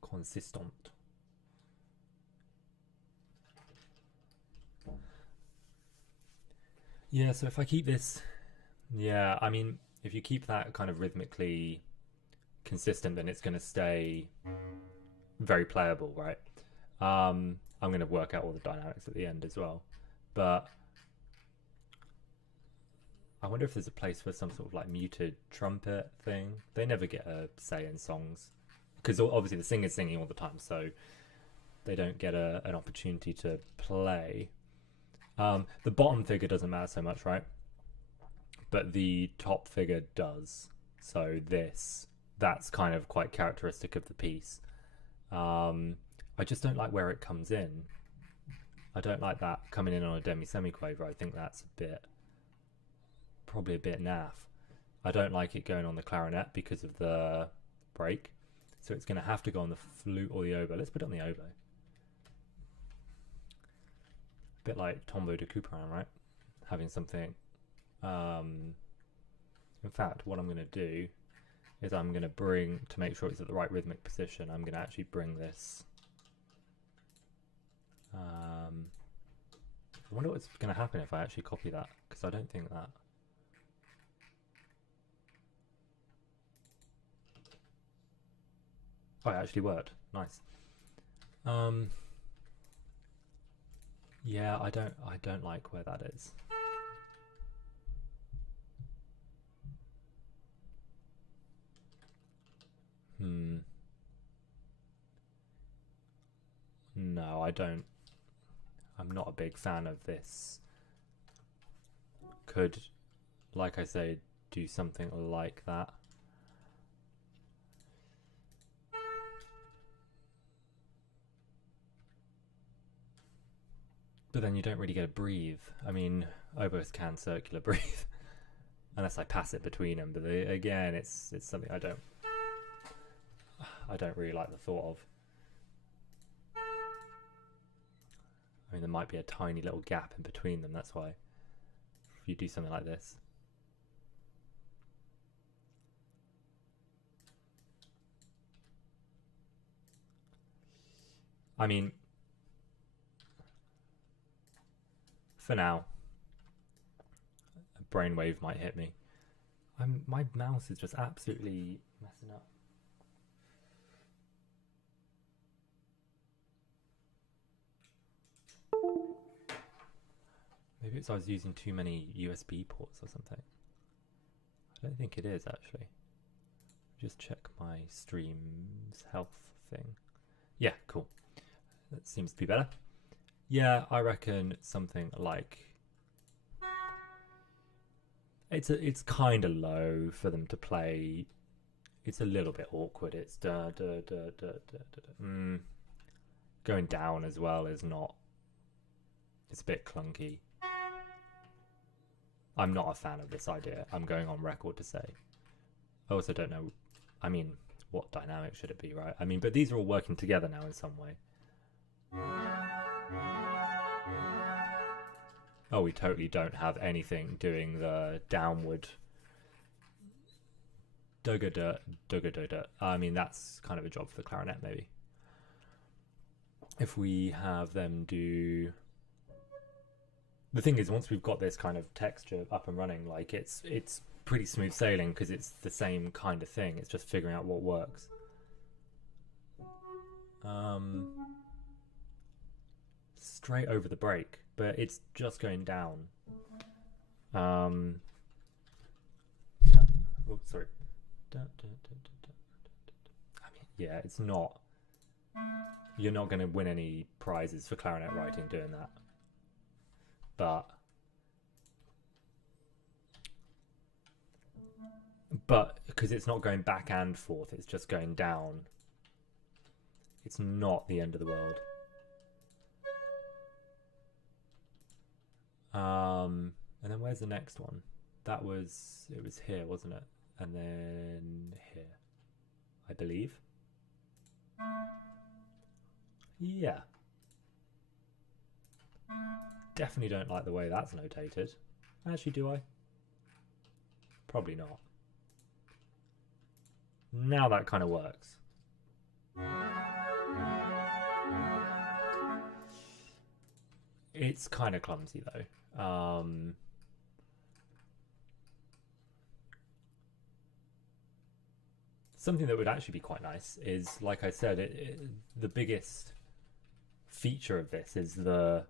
consistent. Yeah, so if I keep this, yeah, I mean, if you keep that kind of rhythmically consistent, then it's going to stay very playable, right? I'm going to work out all the dynamics at the end as well, but I wonder if there's a place for some sort of like muted trumpet thing. They never get a say in songs because obviously the singer's singing all the time, so they don't get an opportunity to play. The bottom figure doesn't matter so much, right? But the top figure does. So that's kind of quite characteristic of the piece. I just don't like where it comes in. I don't like that coming in on a demi-semiquaver. I think that's probably a bit naff. I don't like it going on the clarinet because of the break. So it's going to have to go on the flute or the oboe. Let's put it on the oboe. Bit like tombeau de couperin, right? Having something. In fact, what I'm going to do is I'm going to bring, to make sure it's at the right rhythmic position, I'm going to actually bring this. I wonder what's going to happen if I actually copy that, because I don't think that. Oh, it actually worked. Nice. Yeah, I don't like where that is. No, I don't. I'm not a big fan of this. Could, like I say, do something like that. But then you don't really get a breathe. I mean, oboes can circular breathe, unless I pass it between them. But again, it's something I don't really like the thought of. I mean, there might be a tiny little gap in between them. That's why. If you do something like this. I mean, for now, a brainwave might hit me. My mouse is just absolutely messing up. Maybe it's I was using too many USB ports or something. I don't think it is, actually. Just check my stream's health thing. Yeah, cool. That seems to be better. Yeah, I reckon something like it's kind of low for them to play. It's a little bit awkward. It's da da da da da da. Going down as well is not. It's a bit clunky. I'm not a fan of this idea. I'm going on record to say. I also don't know. I mean, what dynamic should it be, right? I mean, but these are all working together now in some way. Oh, we totally don't have anything doing the downward. Dugga da. I mean, that's kind of a job for the clarinet, maybe. If we have them do. The thing is, once we've got this kind of texture up and running, like it's pretty smooth sailing because it's the same kind of thing. It's just figuring out what works. Straight over the break, but it's just going down. Oh, sorry. I mean, yeah, it's not. You're not going to win any prizes for clarinet writing doing that. But because it's not going back and forth, it's just going down. It's not the end of the world. And then where's the next one? It was here, wasn't it? And then here, I believe. Yeah. Definitely don't like the way that's notated. Actually, do I? Probably not. Now that kind of works. It's kind of clumsy though. Something that would actually be quite nice is, like I said, the biggest feature of this is the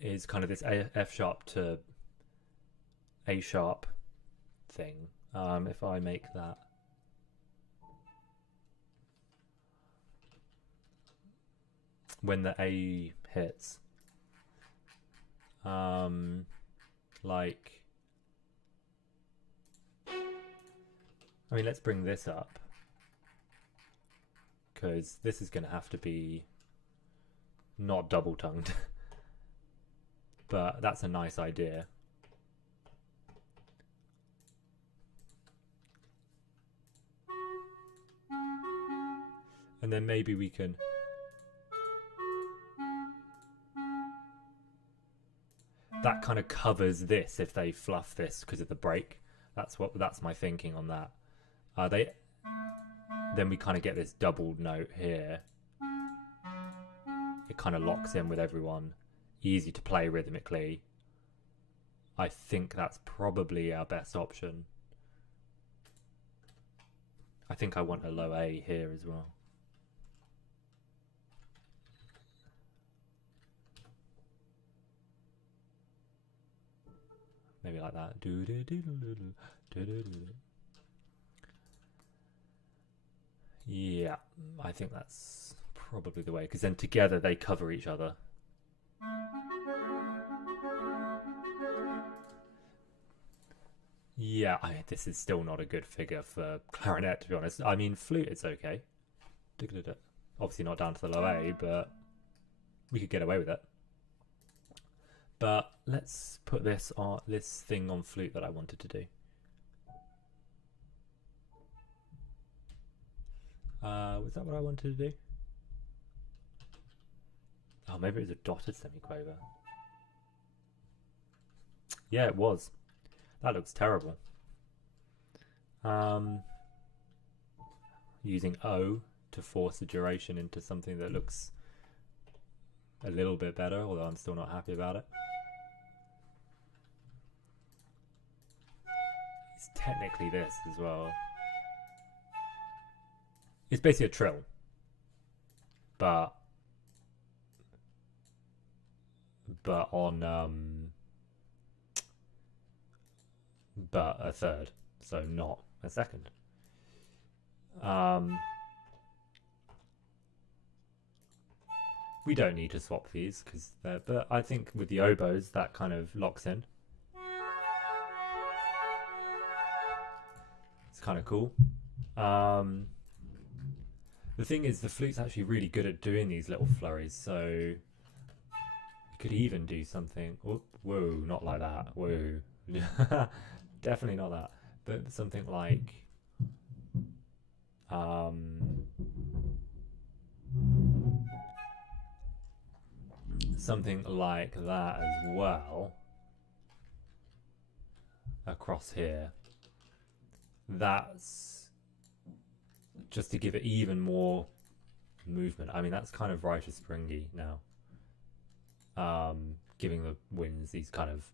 is kind of this F sharp to A sharp thing. If I make that when the A hits, like, I mean, let's bring this up because this is going to have to be not double tongued, but that's a nice idea. And then maybe we can that kind of covers this if they fluff this because of the break. That's my thinking on that. Then we kind of get this doubled note here. It kind of locks in with everyone. Easy to play rhythmically. I think that's probably our best option. I think I want a low A here as well. Maybe like that. Yeah, I think that's probably the way, because then together they cover each other. Yeah, this is still not a good figure for clarinet, to be honest. I mean, flute, it's okay. Obviously not down to the low A, but we could get away with it. But let's put this thing on flute that I wanted to do. Was that what I wanted to do? Oh, maybe it was a dotted semiquaver. Yeah, it was. That looks terrible. Using O to force the duration into something that looks a little bit better, although I'm still not happy about it. It's technically this as well. It's basically a trill, but on but a third, so not a second. Yeah, We don't need to swap these because but I think with the oboes that kind of locks in. It's kind of cool. The thing is, the flute's actually really good at doing these little flurries, so we could even do something. Oh, whoa, not like that. Whoa, definitely not that. But something like something like that as well across here. That's just to give it even more movement. I mean, that's kind of right as springy now, giving the winds these kind of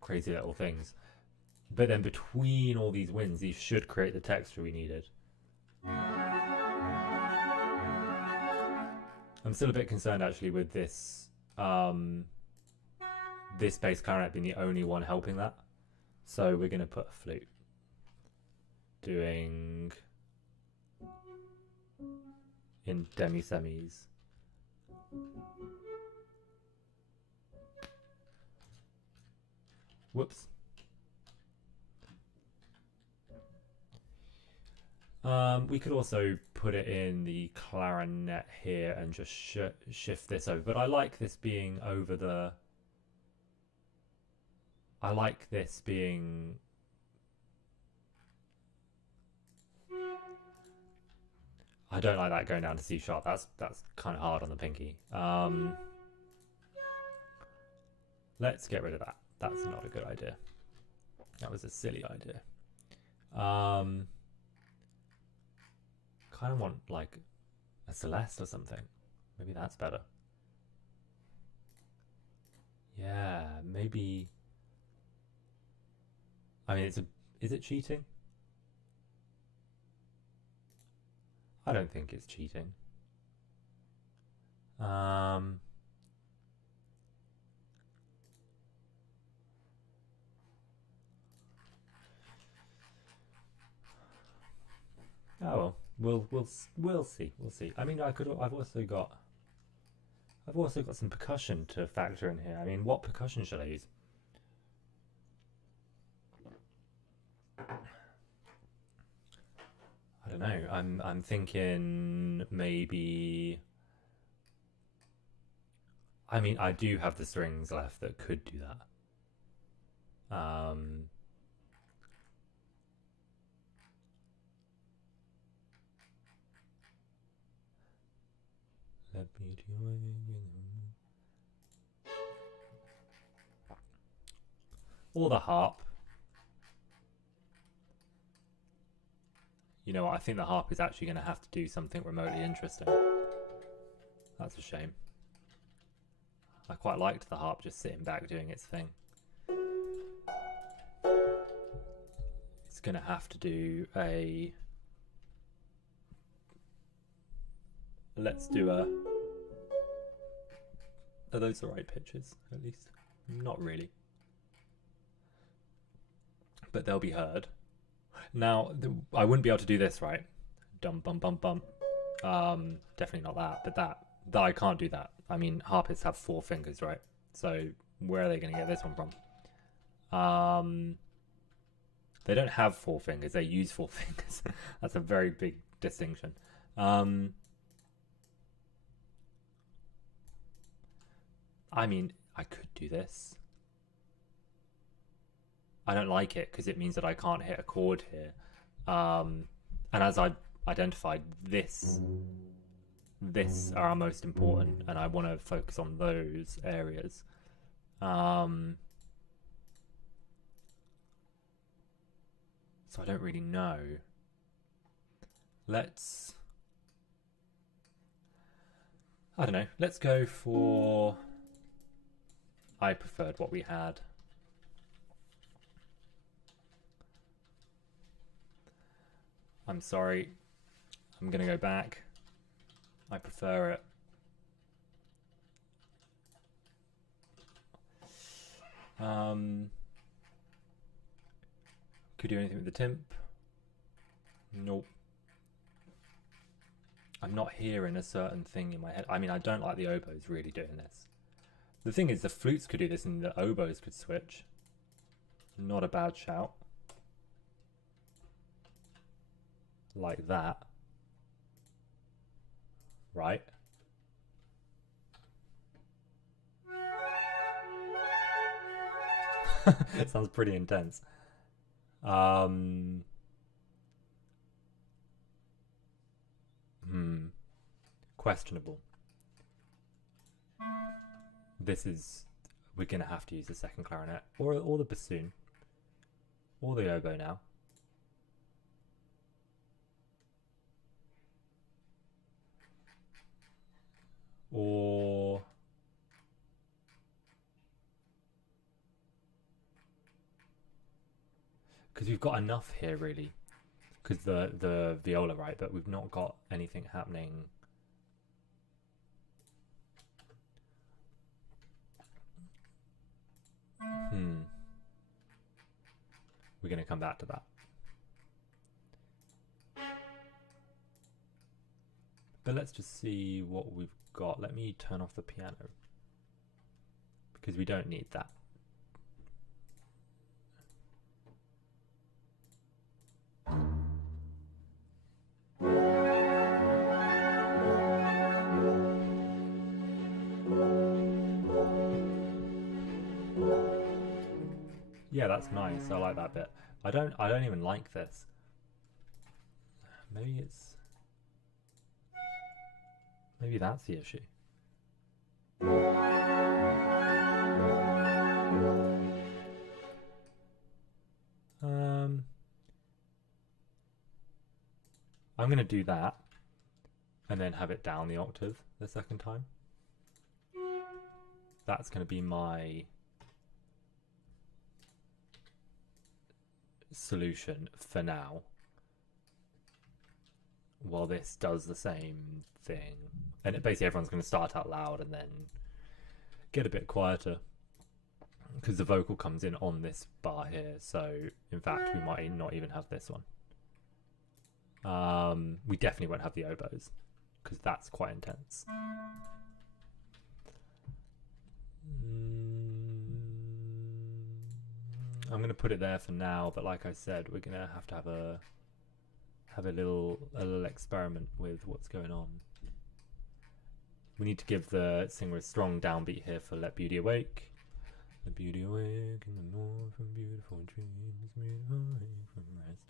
crazy little things. But then between all these winds, these should create the texture we needed. I'm still a bit concerned actually with this this bass clarinet being the only one helping that. So we're going to put a flute doing in demi-semis. Whoops. We could also put it in the clarinet here and just shift this over. But I like this being over the... I like this being... I don't like that going down to C sharp. That's kind of hard on the pinky. Let's get rid of that. That's not a good idea. That was a silly idea. Kind of want like a Celeste or something. Maybe that's better. Yeah, maybe. I mean, is it cheating? I don't think it's cheating. Oh well. We'll see. We'll see. I mean, I've also got some percussion to factor in here. I mean, what percussion should I use? I don't know. I'm thinking maybe. I mean, I do have the strings left that could do that. Let me do or the harp. You know what? I think the harp is actually going to have to do something remotely interesting. That's a shame. I quite liked the harp just sitting back doing its thing. It's going to have to do a... Let's do a... Are those the right pitches, at least? Not really. But they'll be heard. Now, I wouldn't be able to do this, right? Dum bum bum bum. Definitely not that, but that I can't do that. I mean, harpists have 4 fingers, right? So where are they going to get this one from? They don't have 4 fingers. They use 4 fingers. That's a very big distinction. I mean, I could do this. I don't like it because it means that I can't hit a chord here. And as I identified, this are our most important, and I want to focus on those areas. So I don't really know. I don't know. Let's go for... I preferred what we had. I'm sorry. I'm going to go back. I prefer it. Could do anything with the timp. Nope. I'm not hearing a certain thing in my head. I mean, I don't like the oboes really doing this. The thing is, the flutes could do this and the oboes could switch. Not a bad shout. Like that. Right? It sounds pretty intense. Questionable. We're gonna have to use the second clarinet or the bassoon or the oboe now. Or because we've got enough here really, because the viola, right, but we've not got anything happening. We're going to come back to that. But let's just see what we've got. Let me turn off the piano, because we don't need that. Yeah, that's nice. I like that bit. I don't even like this. Maybe that's the issue. I'm going to do that and then have it down the octave the second time. That's going to be my solution for now, while this does the same thing. And basically everyone's going to start out loud and then get a bit quieter, because the vocal comes in on this bar here. So in fact we might not even have this one. We definitely won't have the oboes, because that's quite intense. I'm going to put it there for now, but like I said, we're going to have a little experiment with what's going on. We need to give the singer a strong downbeat here for Let Beauty Awake. Let beauty awake in the morn from beautiful dreams, beautiful from rest.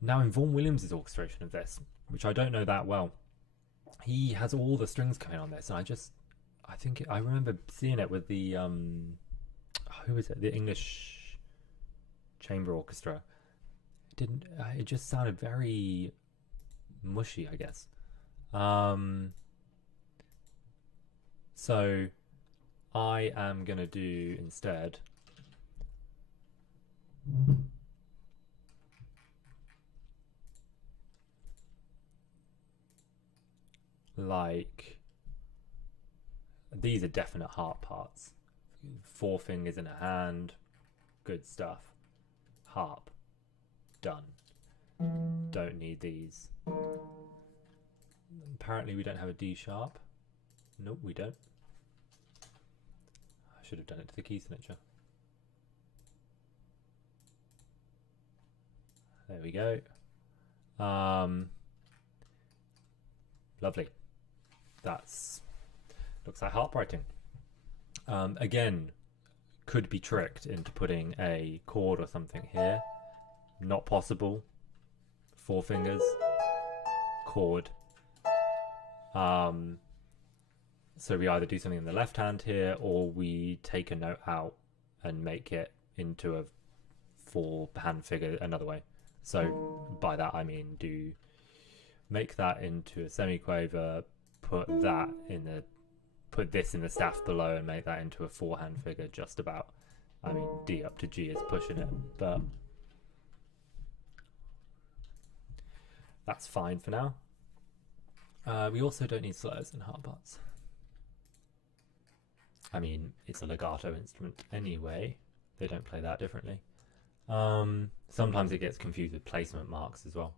Now in Vaughan Williams' orchestration of this, which I don't know that well, he has all the strings coming on this, and I remember seeing it with the who is it? The English chamber orchestra. It just sounded very mushy, I guess. So I am gonna do instead like, these are definite harp parts. 4 fingers in a hand, good stuff. Harp, done. Don't need these. Apparently we don't have a D sharp. Nope, we don't. I should have done it to the key signature. There we go. Lovely. That's looks like harp writing. Again, could be tricked into putting a chord or something here. Not possible. 4 fingers, chord. So we either do something in the left hand here, or we take a note out and make it into a 4-hand figure another way. So by that I mean make that into a semiquaver, put this in the staff below and make that into a 4-hand figure just about. I mean, D up to G is pushing it, but that's fine for now. We also don't need slurs in harp parts. I mean, it's a legato instrument anyway. they don't play that differently. Sometimes it gets confused with placement marks as well.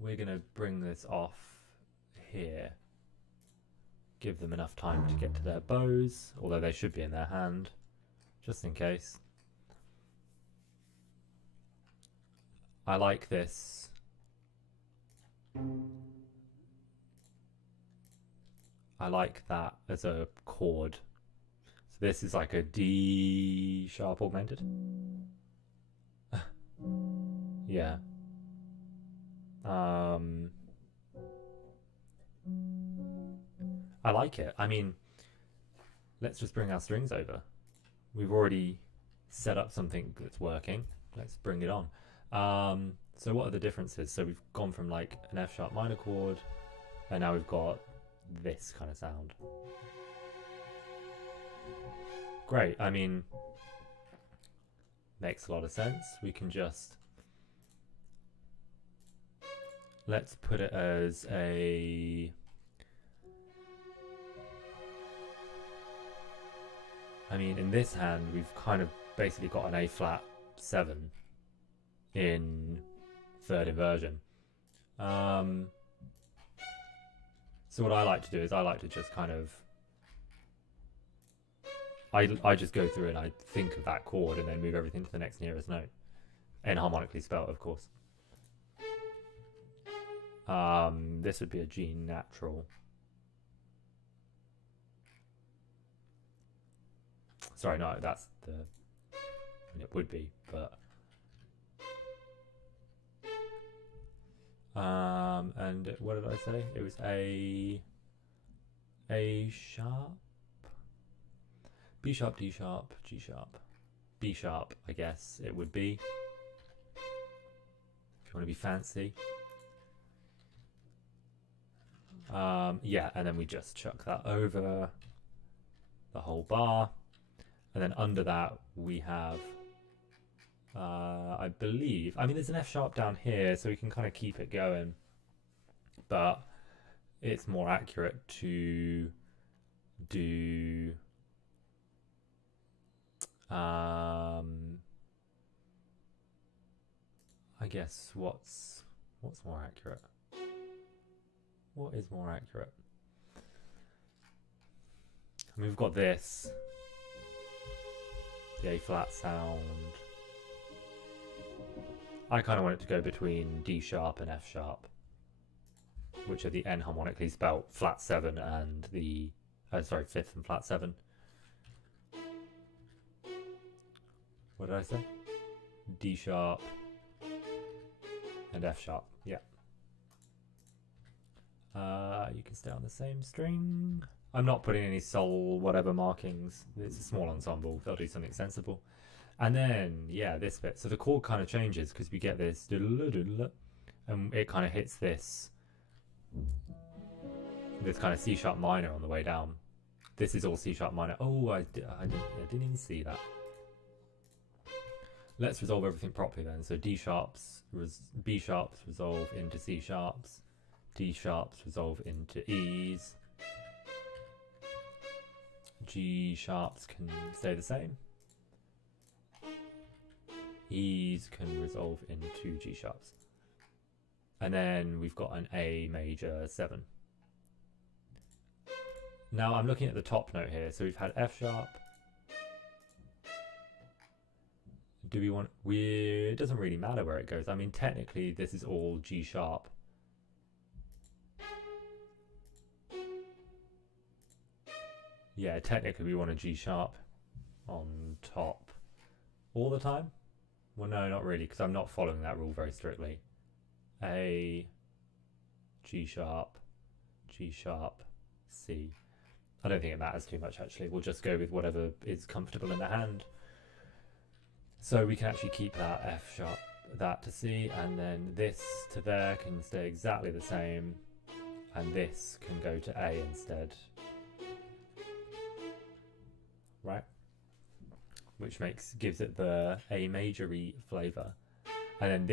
We're going to bring this off here. Give them enough time to get to their bows, although they should be in their hand, just in case. I like this. I like that as a chord. So this is like a D sharp augmented. Yeah. I like it. I mean, let's just bring our strings over. We've already set up something that's working. Let's bring it on. So what are the differences? So we've gone from like an F sharp minor chord, and now we've got this kind of sound. Great. I mean, makes a lot of sense. We can just, let's put it as a, I mean, in this hand, we've kind of basically got an A flat 7 in third inversion. So what I like to do is I like to just kind of, I just go through and I think of that chord and then move everything to the next nearest note. Enharmonically spelt, of course. This would be a G natural. Sorry, no, that's the, I mean, it would be, but and what did I say? It was A sharp, B sharp, D sharp, G sharp, B sharp, I guess it would be, if you want to be fancy. Yeah, and then we just chuck that over the whole bar. And then under that we have, I believe, I mean there's an F sharp down here, so we can kind of keep it going, but it's more accurate to do, I guess what's more accurate? What is more accurate? I mean, we've got this. The A flat sound. I kind of want it to go between D sharp and F sharp, which are the enharmonically spelt flat 7 and the, sorry, 5th and flat 7. What did I say? D sharp and F sharp, yeah. You can stay on the same string. I'm not putting any sol whatever markings. It's a small ensemble. They'll do something sensible. And then, yeah, this bit. So the chord kind of changes because we get this, and it kind of hits this kind of C sharp minor on the way down. This is all C sharp minor. Oh, I didn't even see that. Let's resolve everything properly then. So D sharps, B sharps resolve into C sharps. D sharps resolve into E's. G sharps can stay the same. E's can resolve into G sharps. And then we've got an A major 7. Now I'm looking at the top note here. So we've had F sharp. Do we want, it doesn't really matter where it goes. I mean, technically this is all G sharp. Yeah, technically we want a G sharp on top all the time. Well, no, not really, because I'm not following that rule very strictly. A, G sharp, C. I don't think it matters too much, actually. We'll just go with whatever is comfortable in the hand. So we can actually keep that F sharp, that to C, and then this to there can stay exactly the same, and this can go to A instead. Right, which gives it the A major-y flavour, and then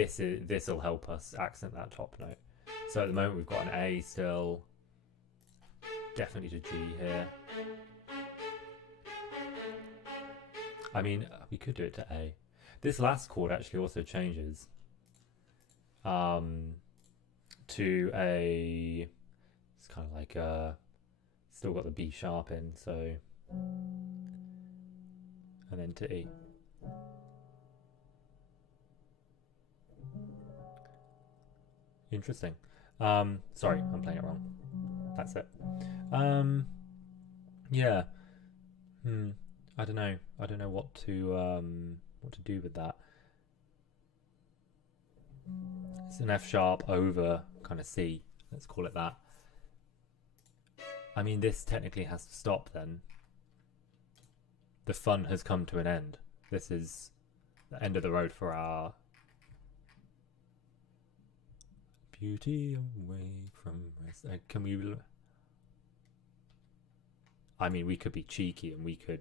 this will help us accent that top note. So at the moment we've got an A still, definitely to G here, I mean, we could do it to A. This last chord actually also changes to a, it's kind of like still got the B sharp in, so, and then to E. Interesting. Sorry, I'm playing it wrong. That's it. Yeah. I don't know. I don't know what to do with that. It's an F sharp over kind of C. Let's call it that. I mean, this technically has to stop then. The fun has come to an end. This is the end of the road for our beauty away from rest. Can we? I mean, we could be cheeky and we could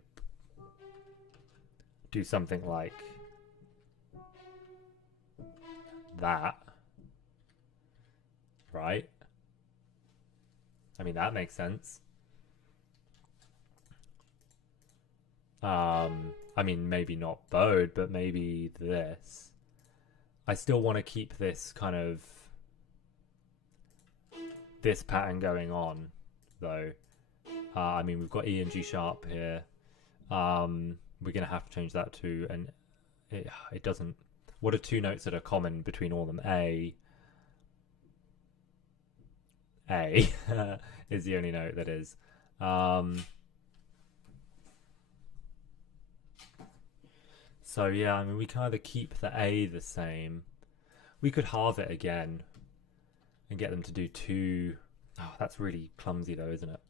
do something like that, right? I mean, that makes sense. I mean, maybe not bowed, but maybe this. I still want to keep this kind of this pattern going on, though. I mean, we've got E and G sharp here. We're going to have to change that to an... It doesn't... What are two notes that are common between all of them? A is the only note that is. So yeah, I mean, we can either keep the A the same. We could halve it again and get them to do two... Oh, that's really clumsy though, isn't it?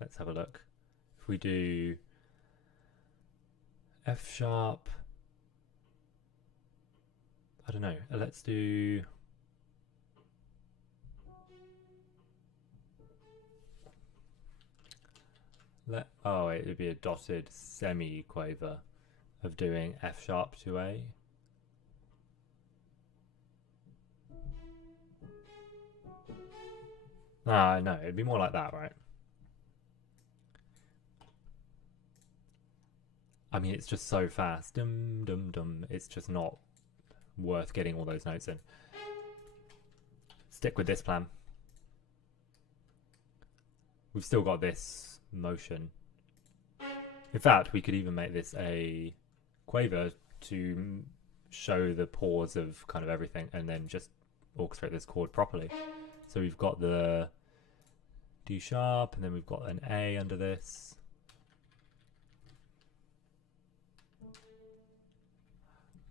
Let's have a look. If we do F sharp, I don't know, let's do oh wait, it would be a dotted semi-quaver of doing F sharp to A. No, it'd be more like that, right? I mean, it's just so fast. Dum, dum, dum. It's just not worth getting all those notes in. Stick with this plan. We've still got this motion. In fact, we could even make this a quaver to show the pause of kind of everything and then just orchestrate this chord properly. So we've got the D sharp and then we've got an A under this.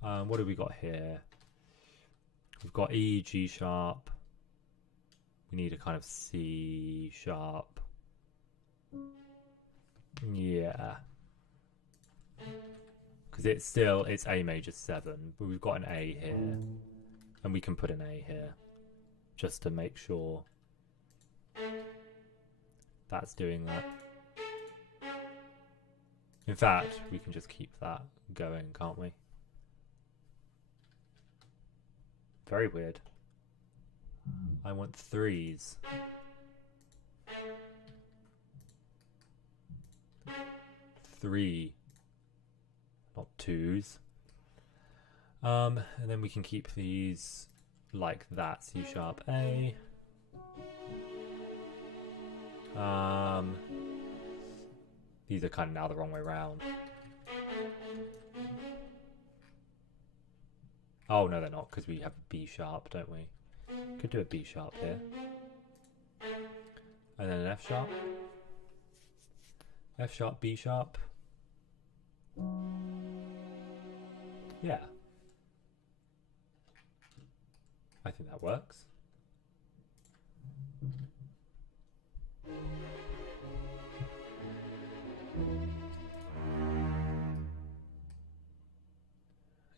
What have we got here? We've got E, G sharp. We need a kind of C sharp. Yeah. Because it's A major 7, but we've got an A here. And we can put an A here. Just to make sure that's doing that. In fact, we can just keep that going, can't we? Very weird. I want 3s. 3, not 2s. And then we can keep these like that. C sharp A. These are kind of now the wrong way around. Oh, no, they're not, because we have B sharp, don't we? Could do a B sharp here. And then an F sharp. F sharp, B sharp. Yeah. I think that works.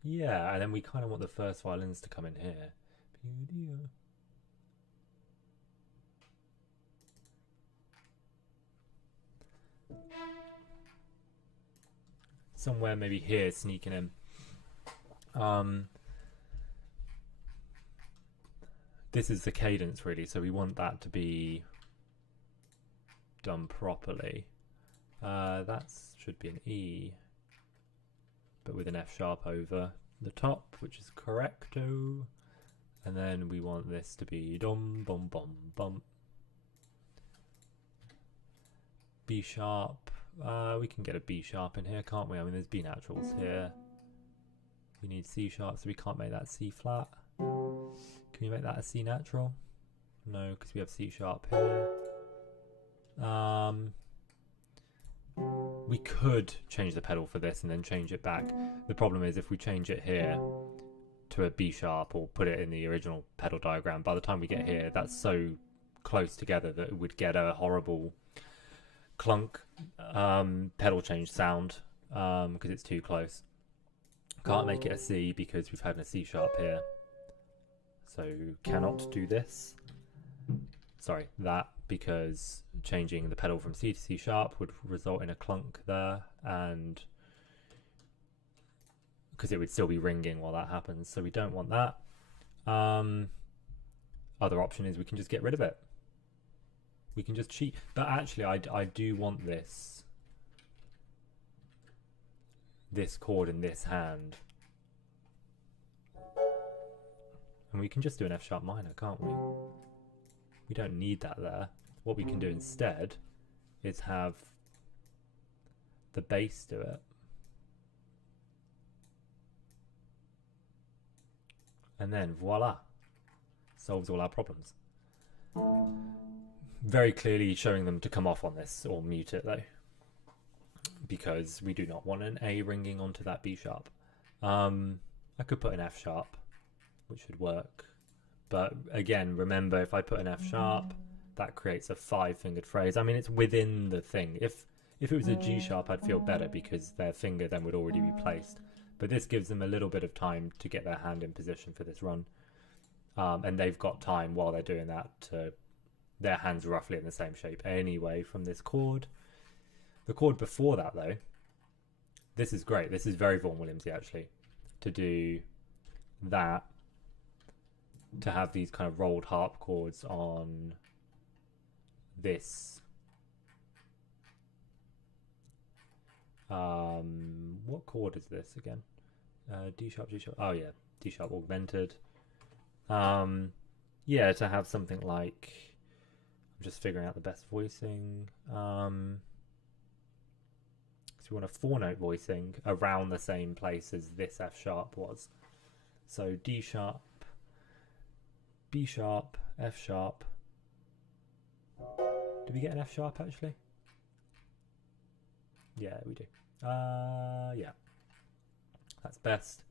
Yeah, and then we kind of want the first violins to come in here. Somewhere maybe here, sneaking in. This is the cadence really, so we want that to be done properly. That should be an E, but with an F sharp over the top, which is correcto. And then we want this to be dum bum bum bum. B sharp. We can get a B sharp in here, can't we? I mean, there's B naturals here. We need C sharp, so we can't make that C flat. Can we make that a C natural? No, because we have C sharp here. We could change the pedal for this and then change it back. The problem is if we change it here to a B sharp or put it in the original pedal diagram, by the time we get here, that's so close together that it would get a horrible clunk pedal change sound because it's too close. Can't make it a C because we've had a C sharp here, so cannot do this. Sorry, that, because changing the pedal from C to C sharp would result in a clunk there, and because it would still be ringing while that happens, so we don't want that. Other option is we can just get rid of it. We can just cheat, but actually I do want this chord in this hand, and we can just do an F sharp minor, can't we? We don't need that there. What we can do instead is have the bass do it, and then voila, solves all our problems. Very clearly showing them to come off on this or mute it though, because we do not want an A ringing onto that B sharp. I could put an F sharp, which would work, but again, remember, if I put an F sharp, that creates a 5-fingered phrase. I mean, it's within the thing. If it was a G sharp, I'd feel better because their finger then would already be placed, but this gives them a little bit of time to get their hand in position for this run, and they've got time while they're doing that to, their hands roughly in the same shape anyway from this chord. The chord before that though, this is great. This is very Vaughan Williamsy actually, to do that, to have these kind of rolled harp chords on this. What chord is this again? D sharp, G sharp. Oh yeah, D sharp augmented. Yeah, to have something like, I'm just figuring out the best voicing. So we want a 4-note voicing around the same place as this F sharp was. So D sharp, B sharp, F sharp. Did we get an F sharp actually? Yeah, we do. Yeah, that's best.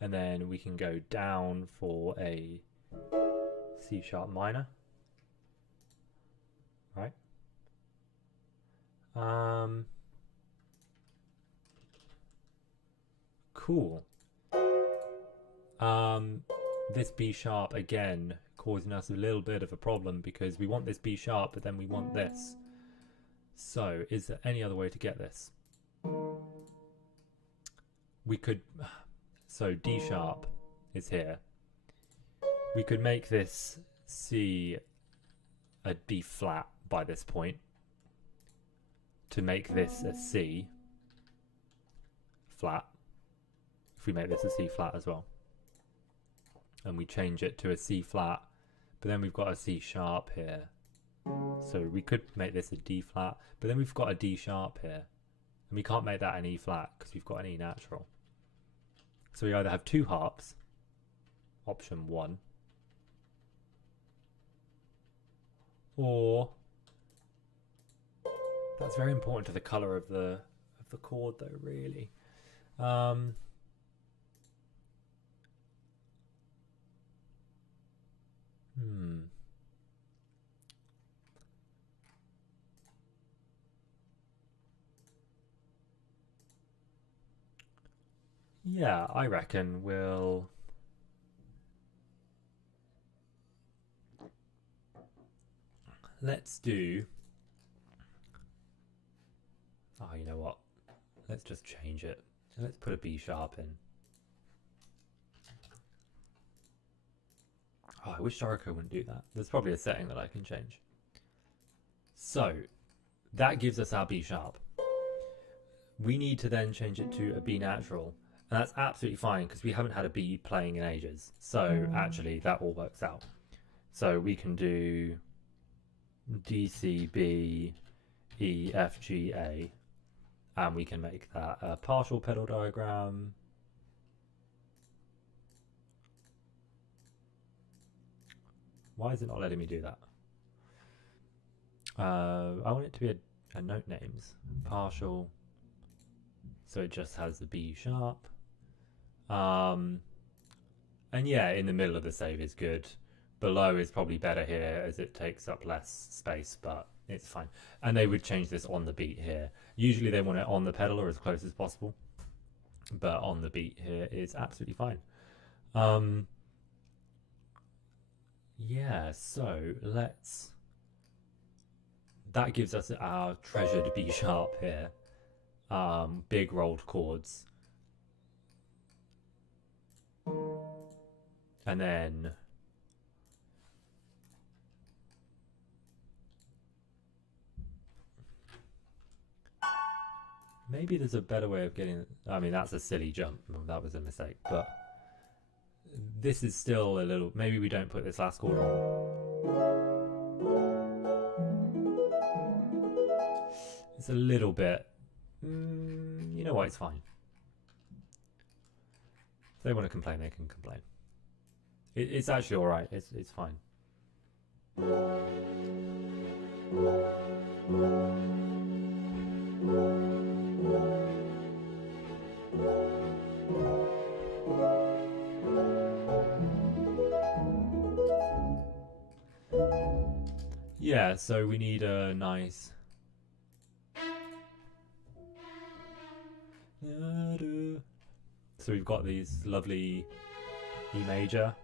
And then we can go down for a C sharp minor, right? Cool. This B sharp again causing us a little bit of a problem because we want this B sharp, but then we want this. So is there any other way to get this? We could, so D sharp is here. We could make this C a B flat by this point to make this a C flat. If we make this a C flat as well, and we change it to a C flat, but then we've got a C sharp here, so we could make this a D flat, but then we've got a D sharp here, and we can't make that an E flat because we've got an E natural. So we either have two harps, option 1, or that's very important to the color of the chord though, really. Yeah, I reckon we'll let's do, oh, you know what, let's just change it. Let's put a B sharp in. Oh, I wish Jericho wouldn't do that. There's probably a setting that I can change. So that gives us our B sharp. we need to then change it to a B natural. And that's absolutely fine because we haven't had a B playing in ages. So actually that all works out. So we can do D, C, B, E, F, G, A. And we can make that a partial pedal diagram. Why is it not letting me do that? I want it to be a note names. Partial. So it just has the B sharp. And yeah, in the middle of the save is good. Below is probably better here as it takes up less space, but it's fine. And they would change this on the beat here. Usually they want it on the pedal or as close as possible, but on the beat here is absolutely fine. Yeah, so that gives us our treasured B sharp here. Big rolled chords. And then maybe there's a better way of getting, I mean, that's a silly jump. That was a mistake, but this is still a little, maybe we don't put this last chord on. It's a little bit, you know what, it's fine. If they want to complain, they can complain. It's actually all right. It's fine. Yeah, so we need a nice. So we've got these lovely E major,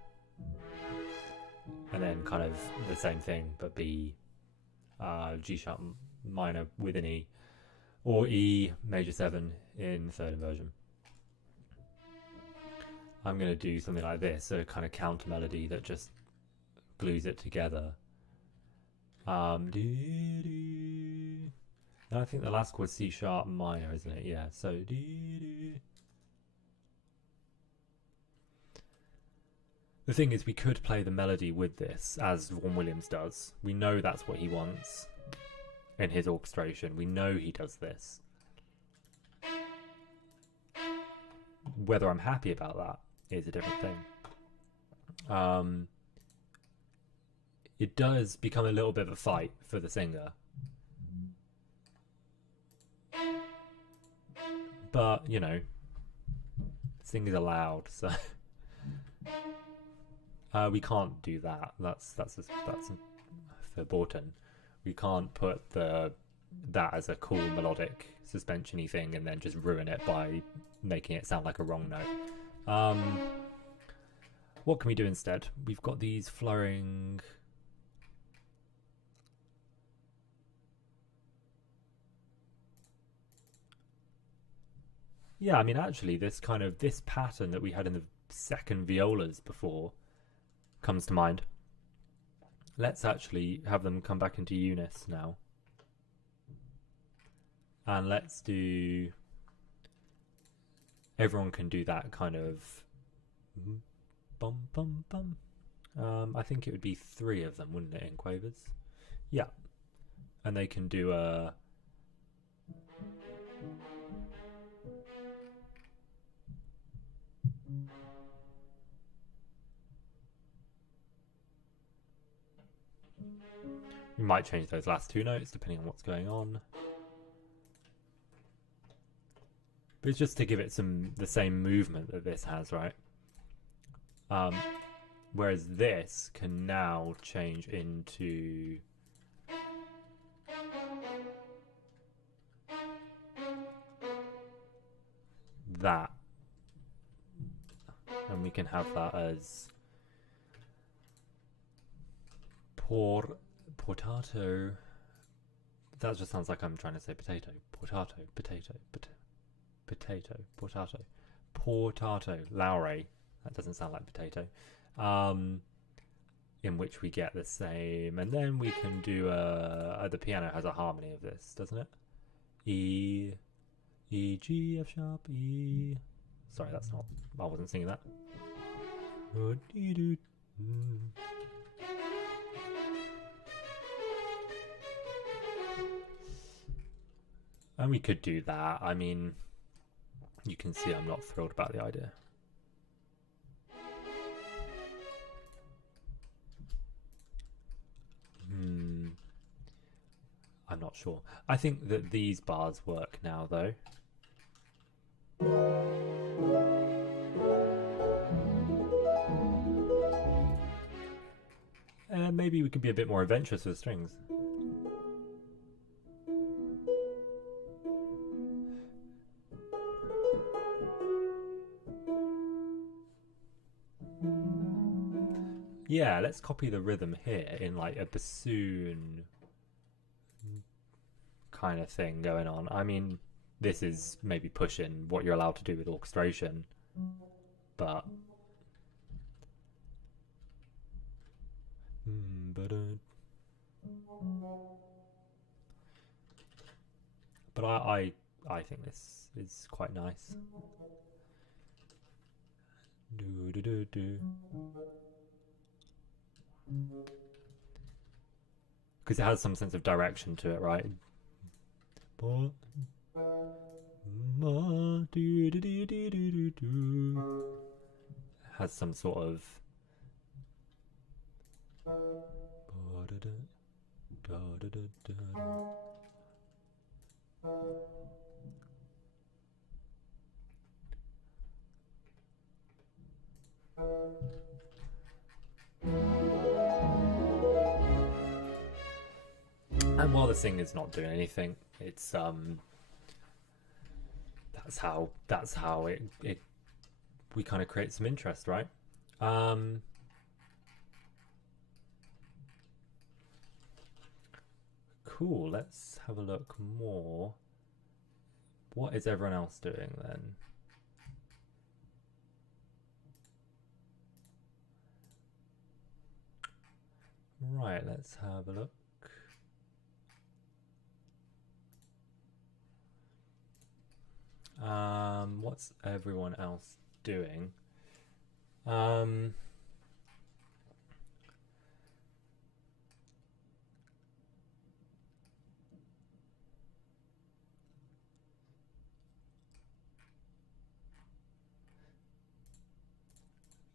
and then kind of the same thing, but B, G sharp minor with an E, or E major 7 in third inversion. I'm going to do something like this, a kind of counter melody that just glues it together. And I think the last chord C sharp minor, isn't it? Yeah, so the thing is, we could play the melody with this, as Vaughan Williams does. We know that's what he wants in his orchestration. We know he does this. Whether I'm happy about that is a different thing. It does become a little bit of a fight for the singer. But, you know, singers are loud, so we can't do that. That's verboten. We can't put that as a cool melodic suspension-y thing and then just ruin it by making it sound like a wrong note. What can we do instead? We've got these flowing. Yeah, I mean, actually, this pattern that we had in the second violas before comes to mind. Let's actually have them come back into Eunice now. And let's do... Everyone can do that kind of... Bum, bum, bum. I think it would be 3 of them, wouldn't it, in quavers? Yeah. And they can do a... We might change those last 2 notes depending on what's going on. But it's just to give it the same movement that this has, right? Whereas this can now change into that. And we can have that as portato. That just sounds like I'm trying to say potato. Portato, potato, potato, portato. Portato, laure. That doesn't sound like potato. In which we get the same. And then we can do the piano has a harmony of this, doesn't it? E. E, G, F sharp, E. Sorry, that's not. I wasn't singing that. And we could do that. I mean, you can see I'm not thrilled about the idea. I'm not sure. I think that these bars work now, though. And maybe we could be a bit more adventurous with strings. Yeah, let's copy the rhythm here in like a bassoon kind of thing going on. I mean, this is maybe pushing what you're allowed to do with orchestration, but I think this is quite nice. Do do do do. Because it has some sense of direction to it, right? It has some sort of and while the singer's not doing anything, it's that's how it we kind of create some interest, right? Cool, let's have a look more. What is everyone else doing then? Right, let's have a look. What's everyone else doing?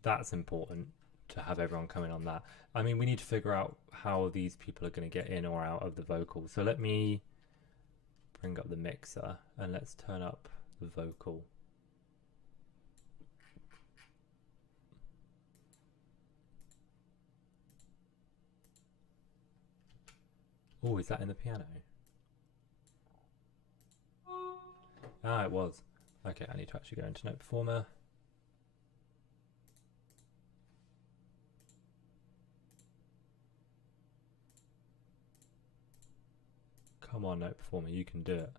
That's important to have everyone coming on that. I mean, we need to figure out how these people are going to get in or out of the vocals. So let me bring up the mixer and let's turn up the vocal. Oh, is that in the piano? Ah, it was. Okay, I need to actually go into Note Performer. Come on, Note Performer, you can do it.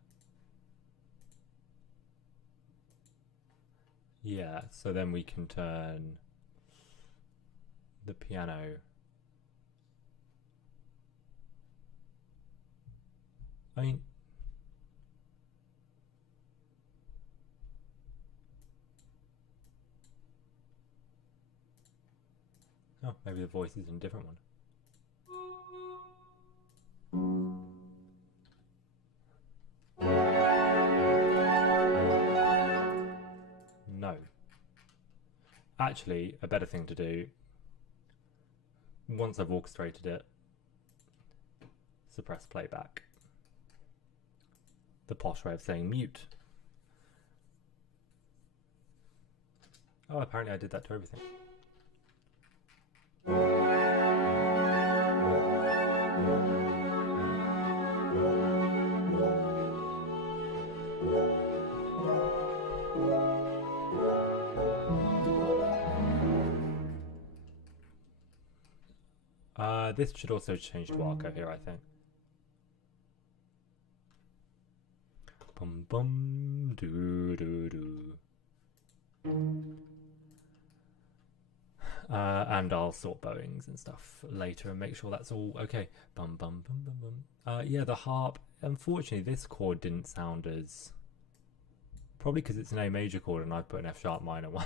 Yeah, so then we can turn the piano. I mean, oh, maybe the voice is in a different one. No. Actually, a better thing to do, once I've orchestrated it, suppress playback. The posh way of saying mute. Oh, apparently I did that to everything. This should also change to arco here, I think. Bum bum doo doo doo. And I'll sort bowings and stuff later and make sure that's all okay. Bum bum bum bum bum. Yeah, the harp. Unfortunately, this chord didn't sound as Probably because it's an A major chord and I put an F sharp minor one.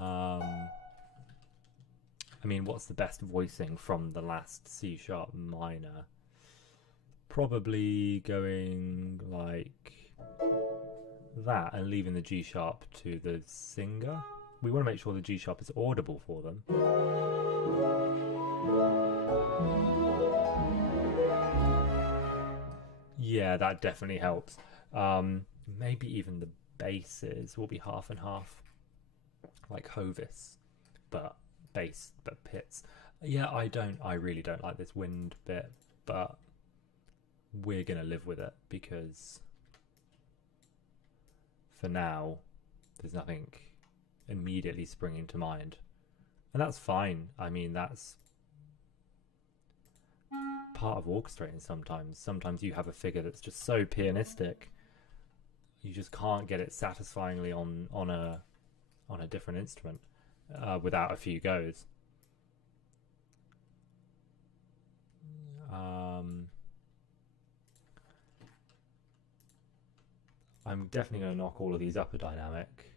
I mean, what's the best voicing from the last C sharp minor? Probably going like that and leaving the G sharp to the singer. We want to make sure the G sharp is audible for them. Yeah, that definitely helps. Maybe even the basses will be half and half, like Hovis, but bass, but pits. Yeah, I really don't like this wind bit, but we're gonna live with it because for now there's nothing immediately springing to mind, and that's fine. I mean, that's part of orchestrating. Sometimes you have a figure that's just so pianistic you just can't get it satisfyingly on a different instrument without a few goes. I'm definitely going to knock all of these up a dynamic,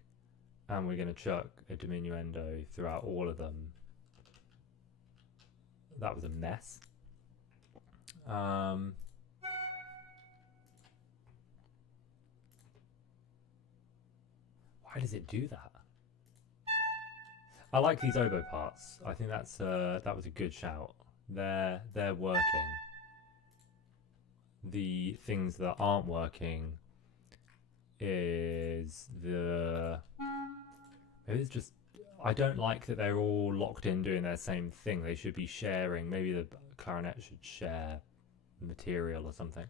and we're going to chuck a diminuendo throughout all of them. That was a mess. Why does it do that? I like these oboe parts. I think that's that was a good shout. They're working. The things that aren't working is maybe it's just, I don't like that they're all locked in doing their same thing. They should be sharing. Maybe the clarinet should share material or something.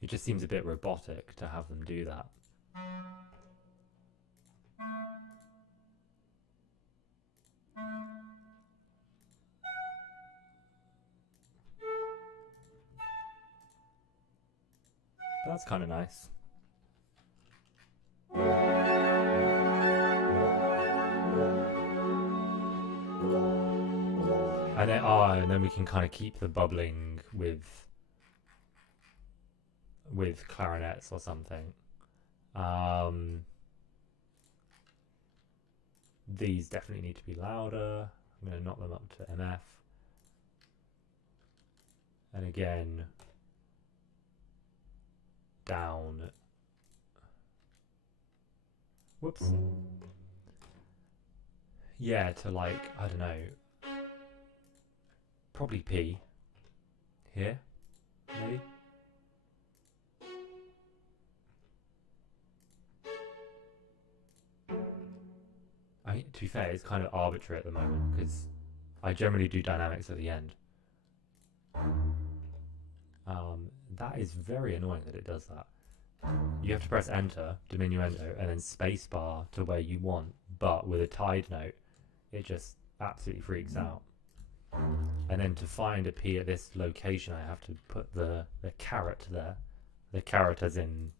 It just seems a bit robotic to have them do that. But that's kind of nice. And then we can kind of keep the bubbling with clarinets or something. These definitely need to be louder. I'm going to knock them up to MF. And again, down. Whoops. Yeah, to like, I don't know, probably P here, maybe. I mean, to be fair, it's kind of arbitrary at the moment because I generally do dynamics at the end. That is very annoying that it does that. You have to press enter, diminuendo, and then spacebar to where you want, but with a tied note, it just absolutely freaks out. And then to find a P at this location, I have to put the caret there. The caret as in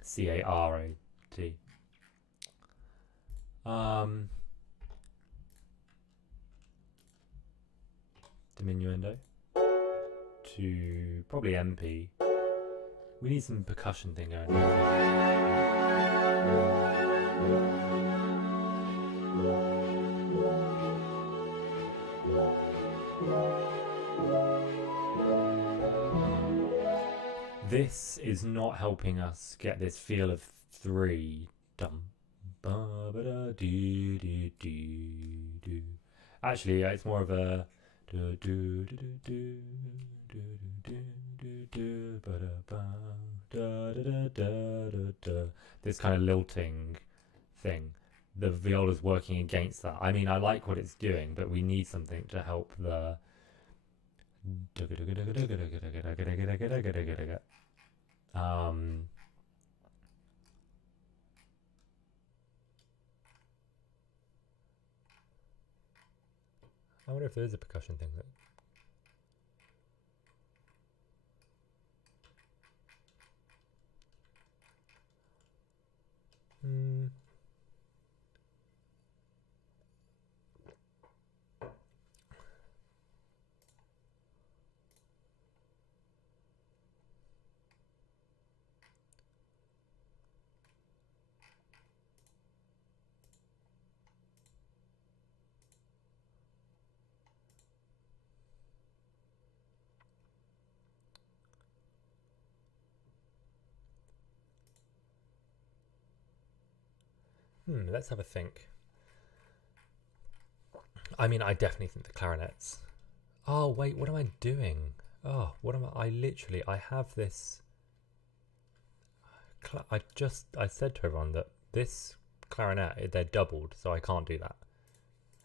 C-A-R-A-T. Diminuendo to probably MP. We need some percussion thing going This is not helping us get this feel of 3. Actually, it's more of a this kind of lilting thing. The viola's working against that. I mean, I like what it's doing, but we need something to help the I wonder if there is a percussion thing that Let's have a think. I mean, I definitely think the clarinets. Oh, wait, what am I doing? Oh, what am I literally, I have this. I said to everyone that this clarinet, they're doubled, so I can't do that.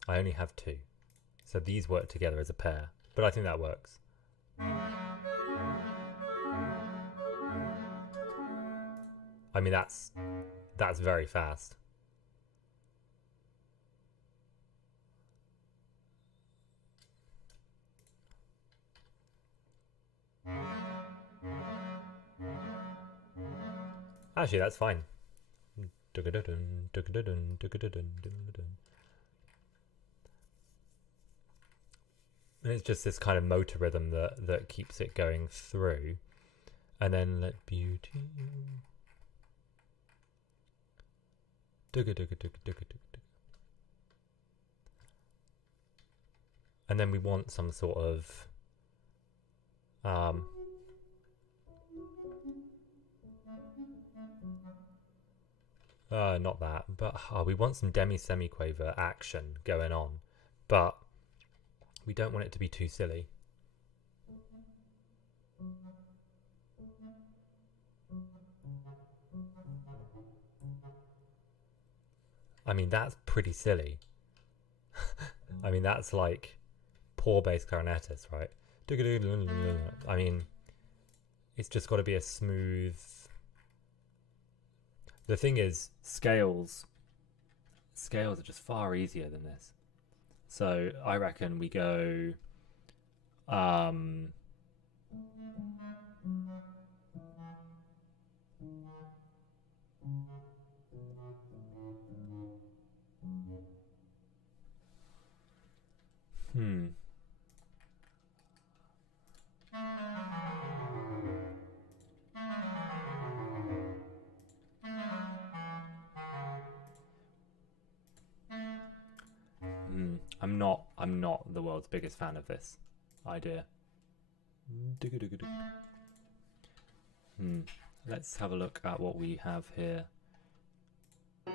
I only have two. So these work together as a pair, but I think that works. I mean, that's very fast. Actually, that's fine. And it's just this kind of motor rhythm that keeps it going through. And then let beauty. And then we want some sort of not that, but we want some demi-semiquaver action going on, but we don't want it to be too silly. I mean, that's pretty silly. I mean, that's like poor bass clarinetist, right? I mean, it's just got to be a smooth. The thing is, scales are just far easier than this. So I reckon we go I'm not the world's biggest fan of this idea. Let's have a look at what we have here. I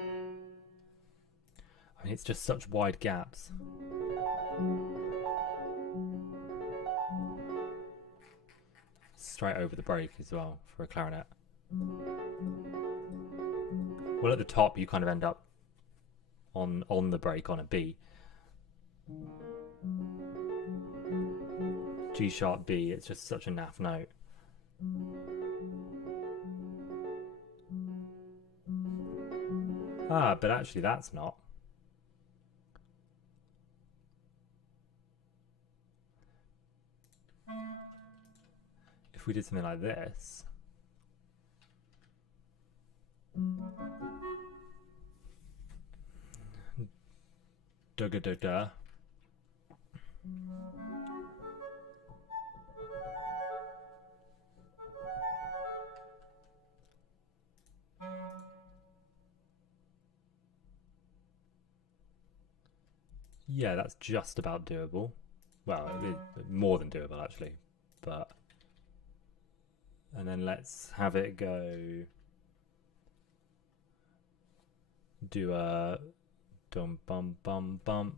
mean, it's just such wide gaps. Straight over the break as well for a clarinet. Well, at the top you kind of end up on the break on a B. G sharp B, it's just such a naff note. But actually that's not. If we did something like this. Da-ga-da-da. Yeah, that's just about doable. Well, more than doable actually, but. And then let's have it go. Do a dum bum bum bum.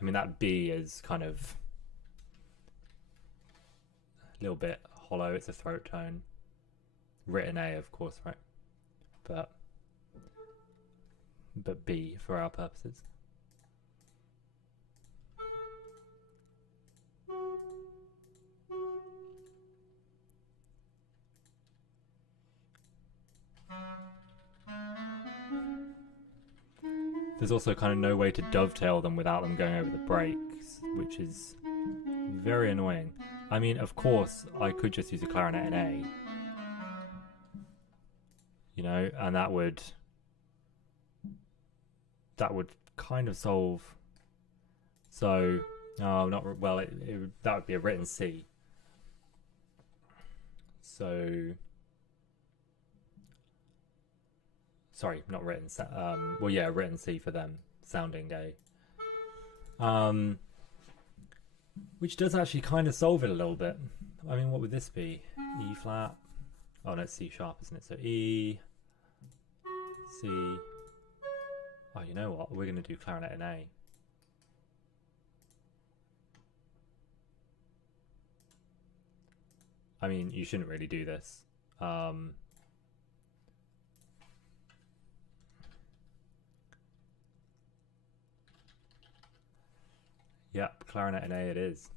I mean, that B is kind of a little bit hollow. It's a throat tone. Written A, of course, right? But B for our purposes. There's also kind of no way to dovetail them without them going over the breaks, which is very annoying. I mean, of course, I could just use a clarinet in A, you know, and that would kind of solve. So, not well. That would be a written C. So. Sorry, not written. Well, yeah, written C for them, sounding A. which does actually kind of solve it a little bit. I mean, what would this be? E flat. Oh no, it's C sharp, isn't it? So E, C. Oh, you know what? We're going to do clarinet in A. I mean, you shouldn't really do this. Yep, clarinet in A it is.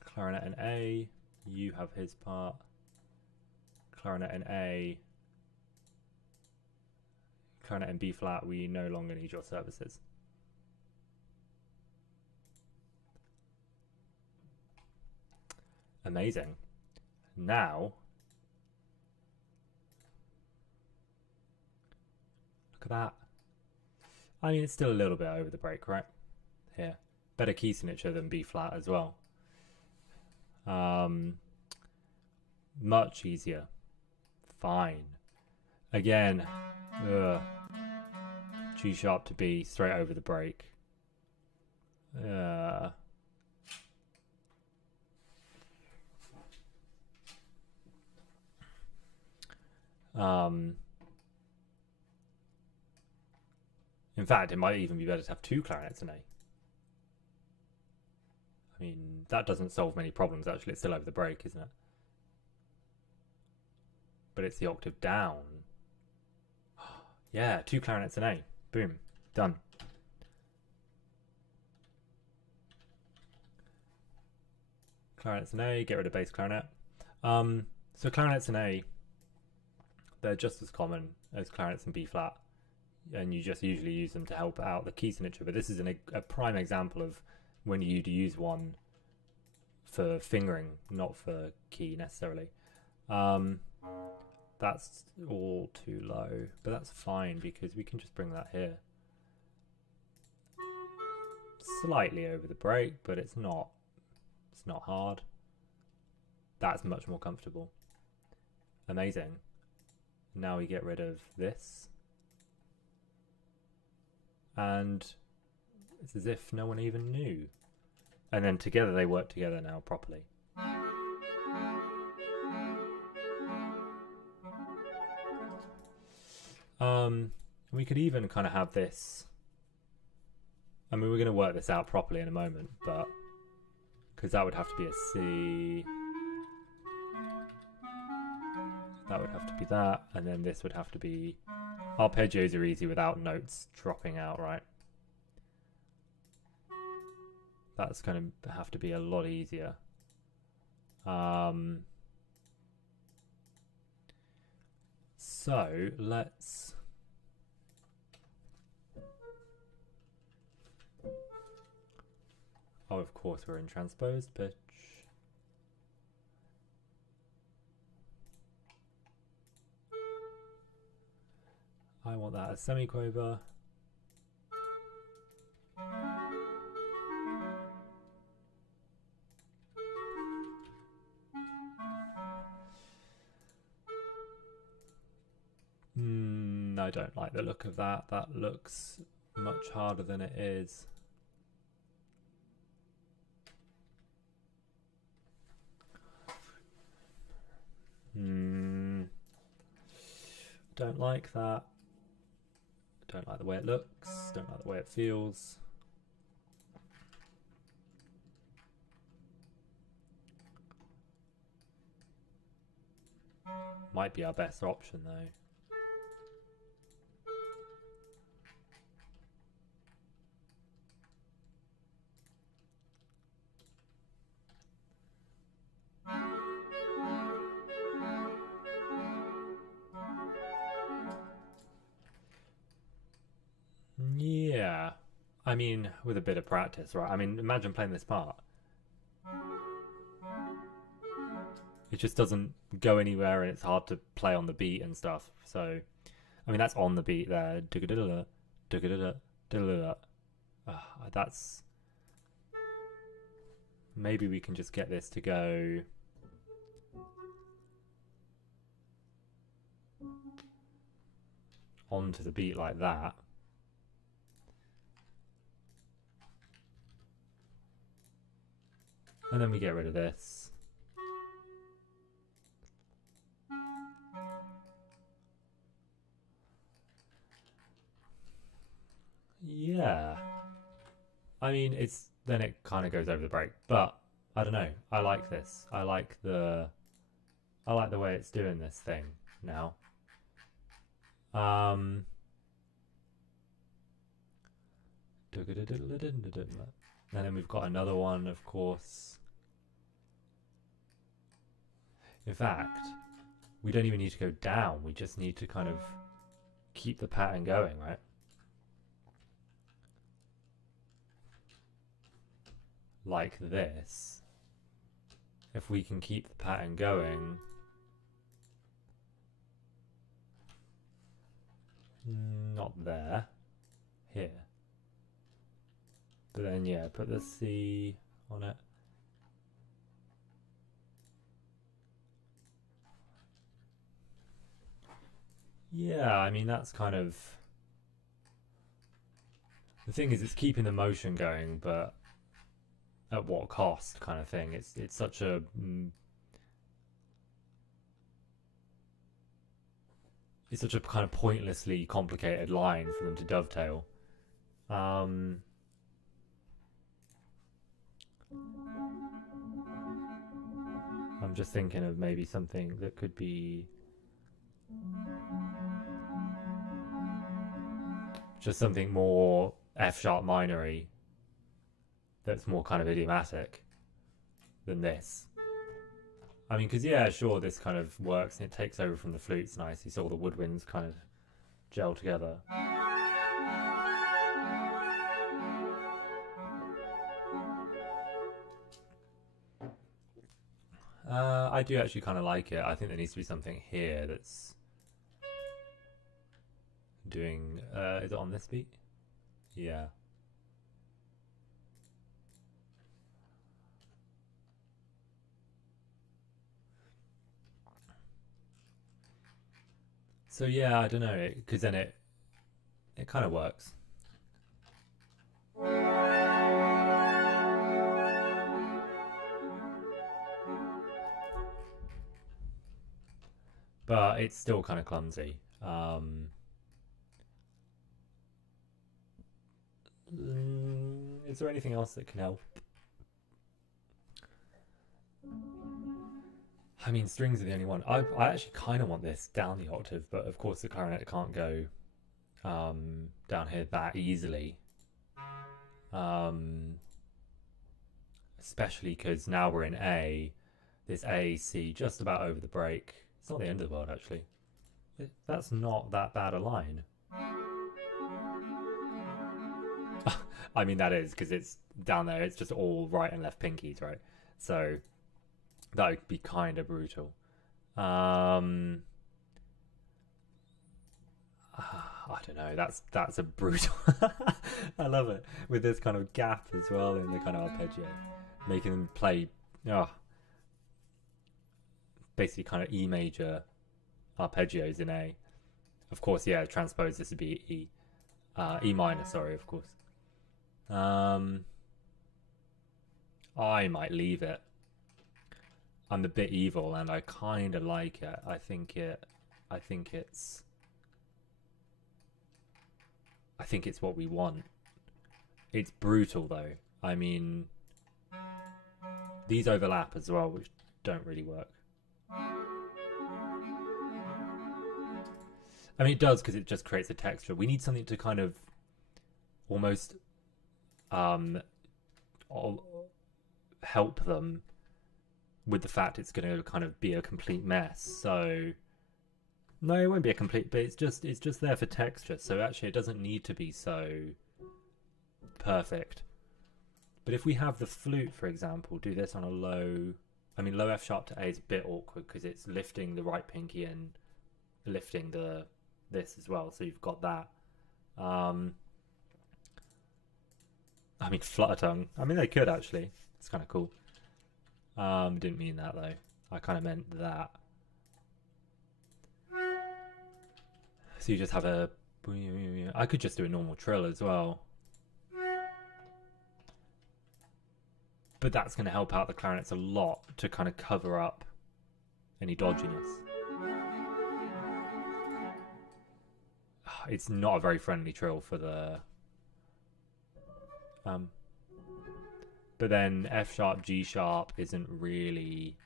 Clarinet in A, you have his part. Clarinet in A. Clarinet in B flat, we no longer need your services. Amazing. Now, look at that. I mean, it's still a little bit over the break, right? Here. Better key signature than B flat as well. Much easier. Fine. Again, G sharp to B, straight over the break. In fact, it might even be better to have two clarinets in A. I mean, that doesn't solve many problems, actually. It's still over the break, isn't it? But it's the octave down. Yeah, two clarinets in A. Boom. Done. Clarinets in A, get rid of bass clarinet. So clarinets in A, they're just as common as clarinets in B flat. And you just usually use them to help out the key signature. But this is a prime example of when you'd use one for fingering, not for key necessarily. That's all too low, but that's fine because we can just bring that here. Slightly over the break, but it's not hard. That's much more comfortable. Amazing. Now we get rid of this. And it's as if no one even knew. And then together they work together now properly. We could even kind of have this. I mean, we're going to work this out properly in a moment, but because that would have to be a C. That would have to be that, and then this would have to be. Arpeggios are easy without notes dropping out, right? That's going to have to be a lot easier. So let's. Oh, of course, we're in transposed pitch. I want that as semiquaver. I don't like the look of that. That looks much harder than it is. Don't like that. Don't like the way it looks. Don't like the way it feels. Might be our best option though. Yeah, I mean, with a bit of practice, right? I mean, imagine playing this part. It just doesn't go anywhere and it's hard to play on the beat and stuff. So, I mean, that's on the beat there. That's... Maybe we can just get this to go... onto the beat like that. And then we get rid of this. Yeah. I mean, then it kind of goes over the break, but I don't know. I like this. I like the way it's doing this thing now. And then we've got another one, of course. In fact, we don't even need to go down. We just need to kind of keep the pattern going, right? Like this. If we can keep the pattern going, not there, here. But then, yeah, put the C on it. Yeah, I mean, that's kind of... The thing is, it's keeping the motion going, but at what cost kind of thing. It's such a... It's such a kind of pointlessly complicated line for them to dovetail. I'm just thinking of maybe something that could be just something more F sharp minor-y that's more kind of idiomatic than this. I mean, because yeah, sure, this kind of works and it takes over from the flutes nicely, so all the woodwinds kind of gel together. I do actually kind of like it. I think there needs to be something here that's doing... is it on this beat? Yeah. So yeah, I don't know, because then it kind of works. But it's still kind of clumsy. Is there anything else that can help? I mean, strings are the only one. I actually kind of want this down the octave, but of course the clarinet can't go down here that easily. Especially because now we're in A. This A, C, just about over the break. It's not the end of the world, actually. That's not that bad a line. I mean, that is, because it's down there. It's just all right and left pinkies, right? So that would be kind of brutal. I don't know. That's a brutal. I love it with this kind of gap as well in the kind of arpeggio, making them play. Basically, kind of E major arpeggios in A. Of course, yeah. Transpose this would be E, E minor. Sorry, of course. I might leave it. I'm a bit evil, and I kind of like it. I think it's what we want. It's brutal, though. I mean, these overlap as well, which don't really work. I mean, it does, because it just creates a texture. We need something to kind of almost help them with the fact it's going to kind of be a complete mess. So no, it won't be a complete, but it's just there for texture. So actually it doesn't need to be so perfect. But if we have the flute, for example, do this on a low F sharp to A is a bit awkward because it's lifting the right pinky and lifting this as well. So you've got that. I mean, flutter tongue. I mean, they could actually. It's kind of cool. Didn't mean that though. I kind of meant that. So you just have a... I could just do a normal trill as well. But that's going to help out the clarinets a lot to kind of cover up any dodginess. It's not a very friendly trill for the... but then F sharp, G sharp isn't really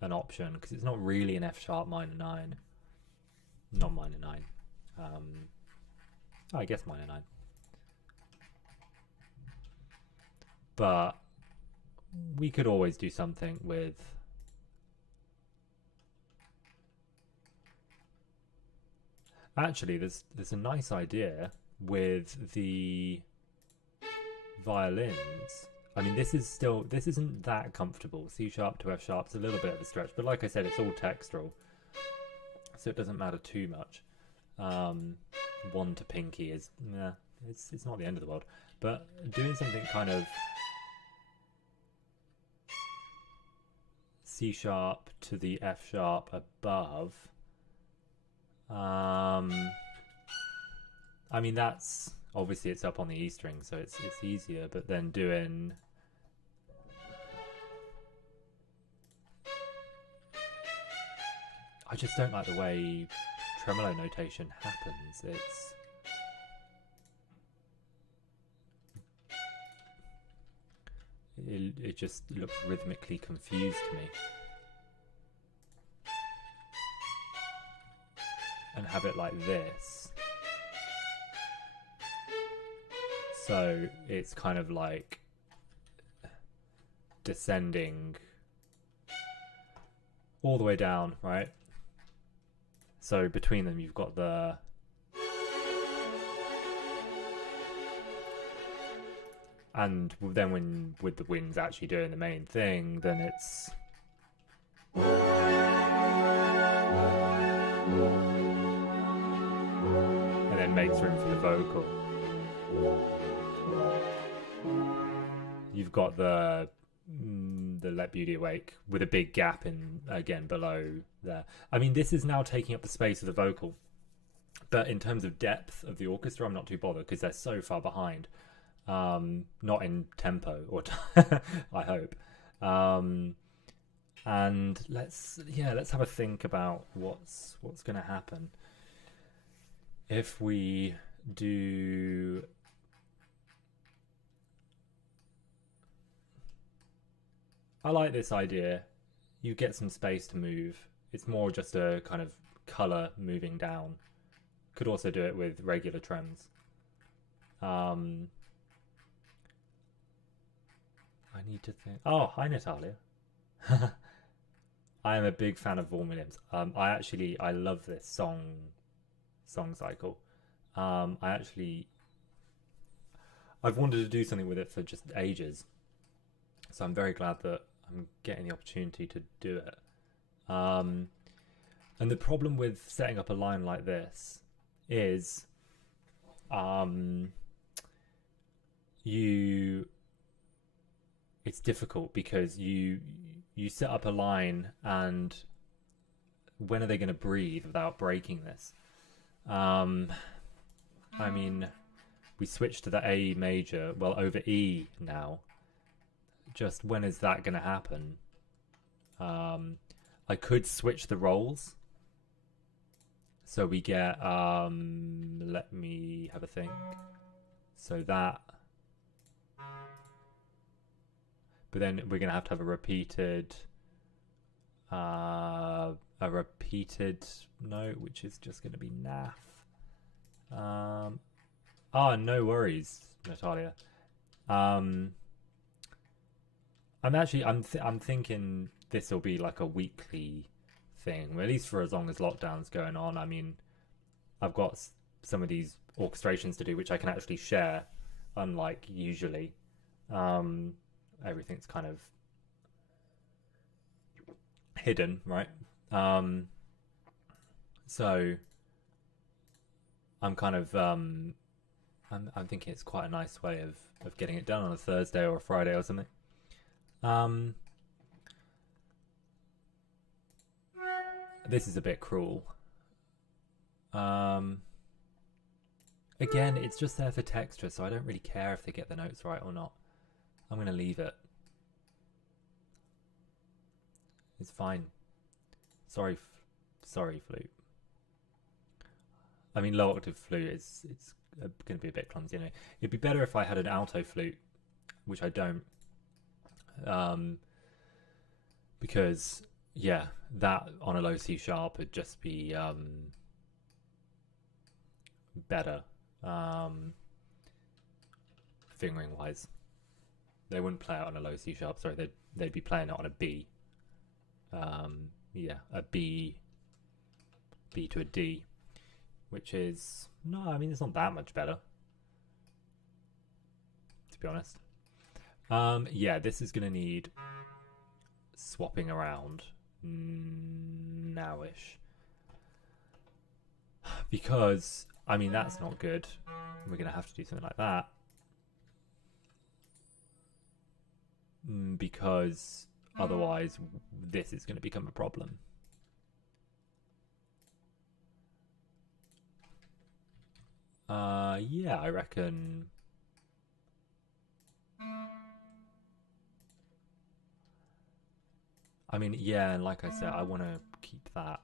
an option because it's not really an F sharp minor 9. Not minor 9. I guess minor 9. But we could always do something with... Actually, there's a nice idea with the violins. I mean, this isn't that comfortable. C sharp to F sharp's a little bit of a stretch, but like I said, it's all textural, so it doesn't matter too much. 1 to pinky is, it's not the end of the world. But doing something kind of C sharp to the F sharp above. I mean, that's obviously it's up on the E string, so it's easier. But then doing I just don't like the way tremolo notation happens. It just looks rhythmically confused to me. And have it like this. So it's kind of like descending all the way down, right? So between them you've got the... And then when with the winds actually doing the main thing, then it's... And then makes room for the vocal. You've got the Let Beauty Awake with a big gap in again below there. I mean, this is now taking up the space of the vocal, but in terms of depth of the orchestra, I'm not too bothered because they're so far behind. Not in tempo or I hope. And let's have a think about what's going to happen if we do. I like this idea. You get some space to move. It's more just a kind of color moving down. Could also do it with regular trems. I need to think. Oh, hi Natalia. I am a big fan of Vaughan Williams. I love this song cycle. I've wanted to do something with it for just ages. So I'm very glad that I'm getting the opportunity to do it. And the problem with setting up a line like this is it's difficult because you set up a line and when are they going to breathe without breaking this? I mean, we switched to the A major, well, over E now. Just when is that going to happen? I could switch the roles. So we get, let me have a think. So that, but then we're going to have a repeated note, which is just going to be naff. No worries, Natalia. I'm thinking this will be like a weekly thing, at least for as long as lockdown's going on. I mean, I've got some of these orchestrations to do, which I can actually share, unlike usually. Everything's kind of hidden, right? So I'm kind of I'm thinking it's quite a nice way of getting it done on a Thursday or a Friday or something. This is a bit cruel. Again, it's just there for texture, so I don't really care if they get the notes right or not. I'm going to leave it. It's fine. Sorry, flute. I mean, low octave flute it's going to be a bit clumsy anyway. It'd be better if I had an alto flute, which I don't. Because yeah, that on a low C sharp would just be better fingering wise. They wouldn't play it on a low C sharp. Sorry, they'd be playing it on a B. Yeah, a B to a D, which is no. I mean, it's not that much better, to be honest. Yeah, this is gonna need swapping around nowish, because I mean that's not good. We're gonna have to do something like that, because otherwise this is going to become a problem. Yeah, I reckon. I mean, yeah, and like I said, I want to keep that.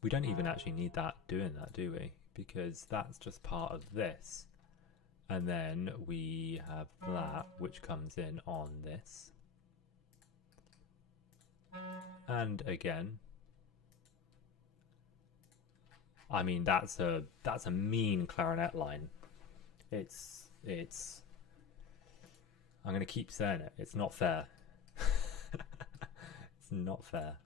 We don't even actually need that doing that, do we? Because that's just part of this. And then we have that, which comes in on this. And again, I mean, that's a mean clarinet line. It's I'm going to keep saying it. It's not fair. It's not fair.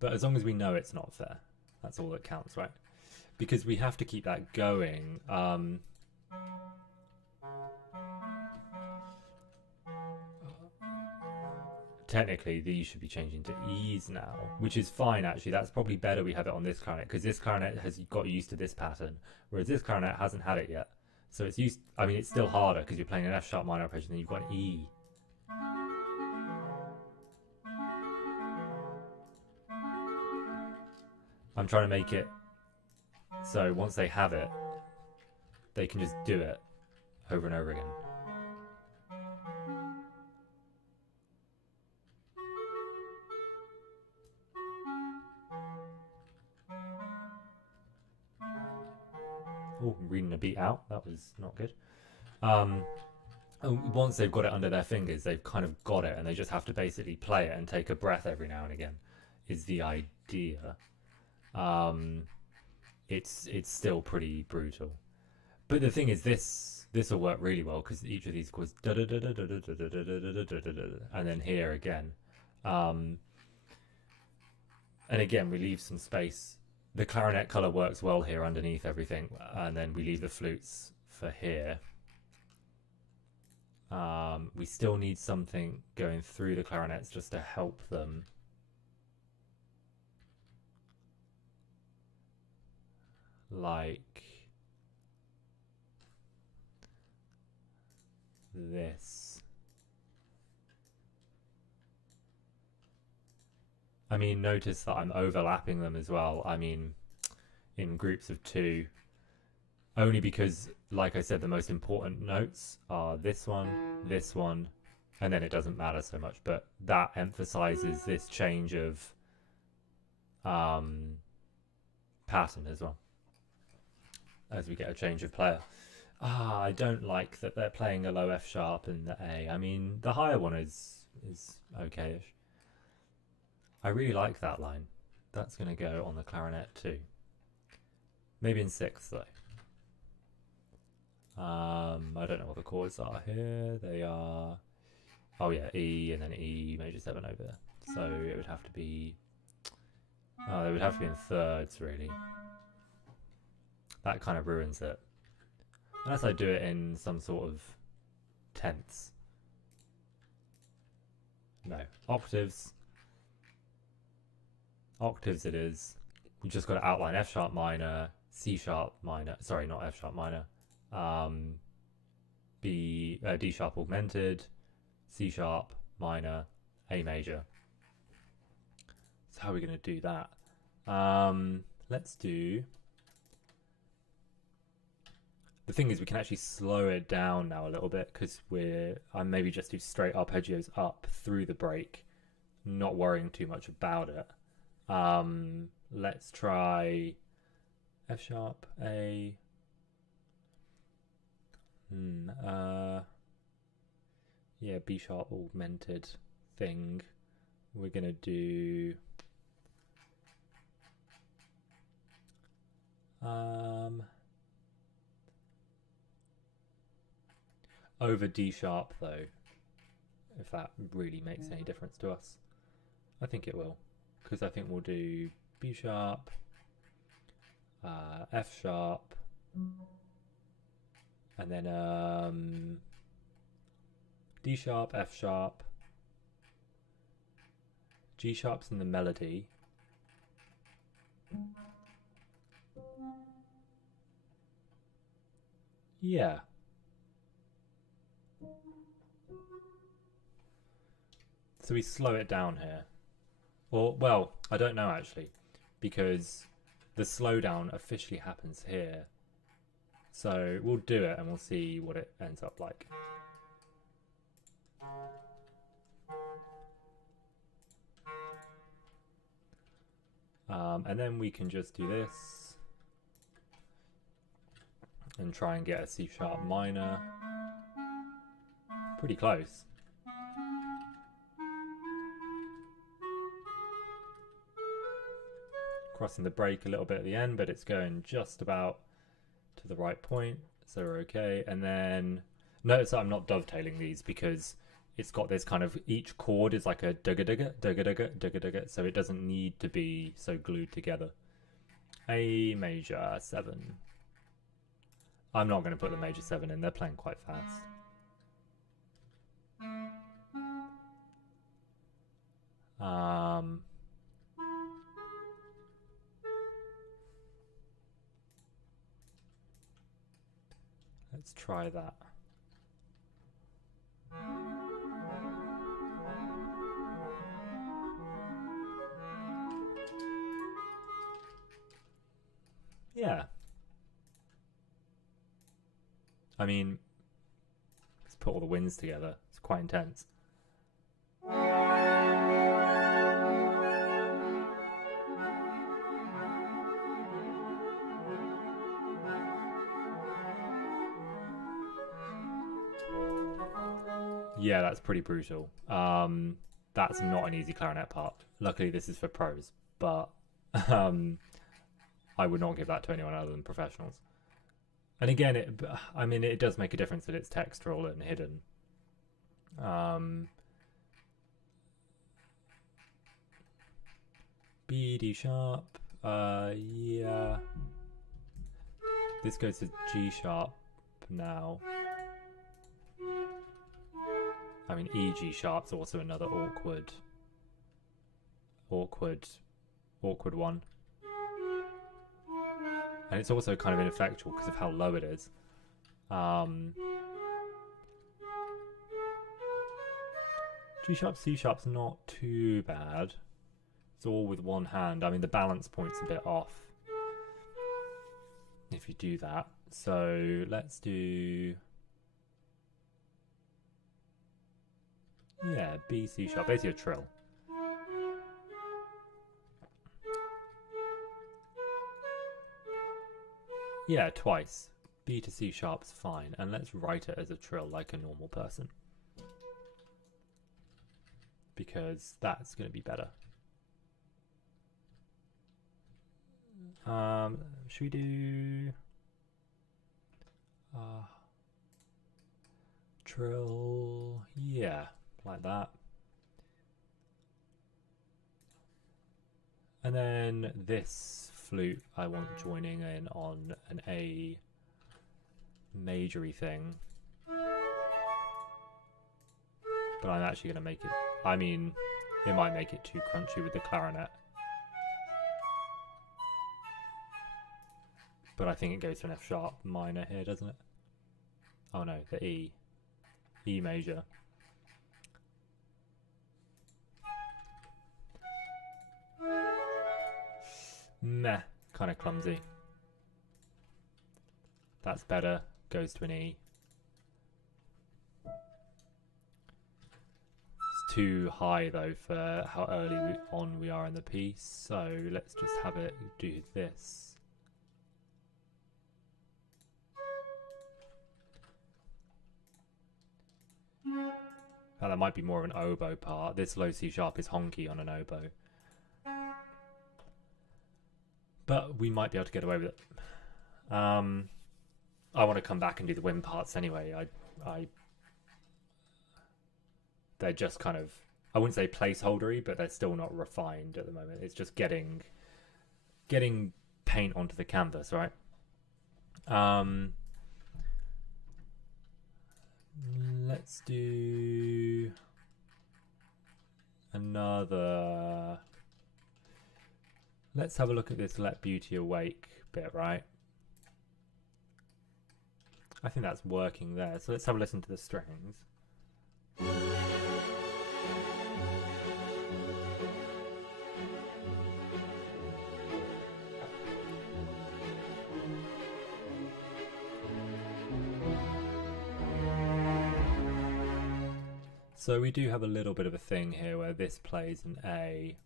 But as long as we know it's not fair, that's all that counts, right? Because we have to keep that going. Technically, these should be changing to E's now, which is fine, actually. That's probably better we have it on this clarinet, because this clarinet has got used to this pattern, whereas this clarinet hasn't had it yet. So it's used, I mean, it's still harder, because you're playing an F sharp minor arpeggio, and then you've got an E. I'm trying to make it so once they have it, they can just do it over and over again. Oh, reading a beat out. That was not good. Once they've got it under their fingers, they've kind of got it, and they just have to basically play it and take a breath every now and again, is the idea. It's still pretty brutal, but the thing is, this will work really well because each of these chords, and then here again, and again we leave some space. The clarinet color works well here underneath everything, and then we leave the flutes for here. We still need something going through the clarinets just to help them. Like this. I mean, notice that I'm overlapping them as well. I mean, in groups of two, only because, like I said, the most important notes are this one, and then it doesn't matter so much, but that emphasizes this change of pattern as well, as we get a change of player. I don't like that they're playing a low F sharp in the A. I mean, the higher one is okay-ish. I really like that line. That's going to go on the clarinet too. Maybe in sixth though. I don't know what the chords are here. They are, oh yeah, E and then E major 7 over there. So it would have to be, oh, they would have to be in thirds really. That kind of ruins it. Unless I do it in some sort of tenths. No, octaves. Octaves it is. You just got to outline F sharp minor, C sharp minor, sorry, not F sharp minor, D sharp augmented, C sharp minor, A major. So how are we going to do that? Let's do... The thing is, we can actually slow it down now a little bit, because I maybe just do straight arpeggios up through the break, not worrying too much about it. Let's try F sharp, A. Yeah, B sharp augmented thing. We're gonna do over D sharp though, if that really makes any difference to us. I think it will, because I think we'll do B sharp, F sharp, and then D sharp, F sharp, G sharp's in the melody. Yeah. So we slow it down here. Or, well, I don't know actually, because the slowdown officially happens here. So we'll do it and we'll see what it ends up like. And then we can just do this and try and get a C sharp minor. Pretty close. Crossing the break a little bit at the end, but it's going just about to the right point, so we're okay. And then notice that I'm not dovetailing these, because it's got this kind of, each chord is like a dugga dugga dugga dugga dugga dugga, so it doesn't need to be so glued together. A major 7. I'm not going to put the major 7 in, they're playing quite fast. Let's try that. Yeah. I mean, let's put all the winds together. It's quite intense. Yeah, that's pretty brutal. That's not an easy clarinet part. Luckily, this is for pros, but I would not give that to anyone other than professionals. And again, it does make a difference that it's textural and hidden. B, D sharp. Yeah. This goes to G sharp now. I mean, E, G sharp's also another awkward one. And it's also kind of ineffectual because of how low it is. G sharp, C sharp's not too bad. It's all with one hand. I mean, the balance point's a bit off if you do that. So let's do... Yeah, B, C sharp, basically a trill. Yeah, twice. B to C sharp's fine, and let's write it as a trill like a normal person, because that's going to be better. Should we do trill? Yeah, like that. And then this flute I want joining in on an A majory thing. But I'm actually going to make it, I mean, it might make it too crunchy with the clarinet. But I think it goes to an F sharp minor here, doesn't it? Oh no, the E. E major. meh, kind of clumsy. That's better. Goes to an E. It's too high though for how early on we are in the piece, so let's just have it do this. Now, that might be more of an oboe part. This low C sharp is honky on an oboe. But we might be able to get away with it. I want to come back and do the wind parts anyway. They're just kind of, I wouldn't say placeholdery, but they're still not refined at the moment. It's just getting paint onto the canvas, right? Let's do another. Let's have a look at this Let Beauty Awake bit, right? I think that's working there. So let's have a listen to the strings. So we do have a little bit of a thing here where this plays an A,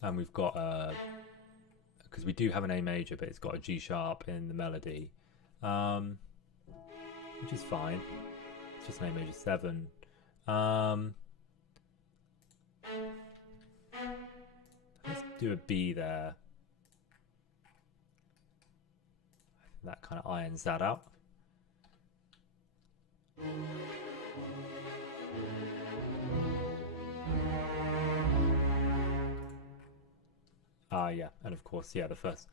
and we've got a, because we do have an A major, but it's got a G sharp in the melody, which is fine. It's just an A major 7. Let's do a B there. That kind of irons that out. Yeah, and of course, yeah, the first.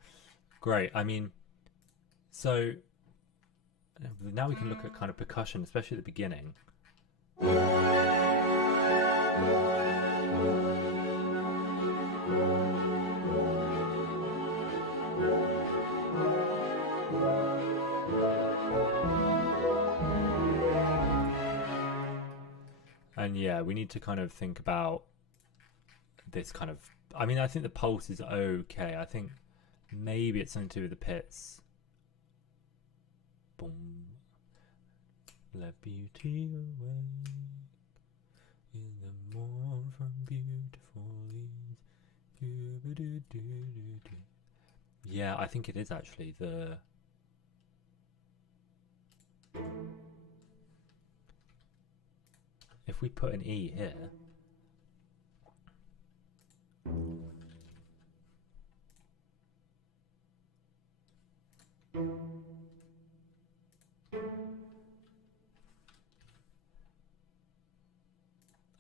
Great. I mean, so now we can look at kind of percussion, especially at the beginning. And yeah, we need to kind of think about this kind of, I mean, I think the pulse is okay. I think maybe it's something to do with the pits. Boom. Let beauty away in the morn from beautiful leaves. Yeah, I think it is actually the. If we put an E here.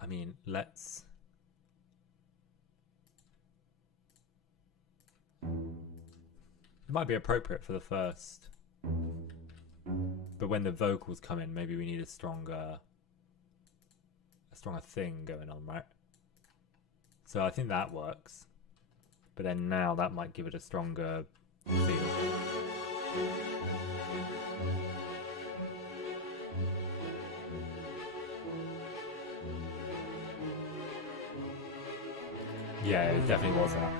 I mean, let's. It might be appropriate for the first, but when the vocals come in, maybe we need a stronger thing going on, right? So I think that works, but then now that might give it a stronger feel. Yeah, it definitely was that.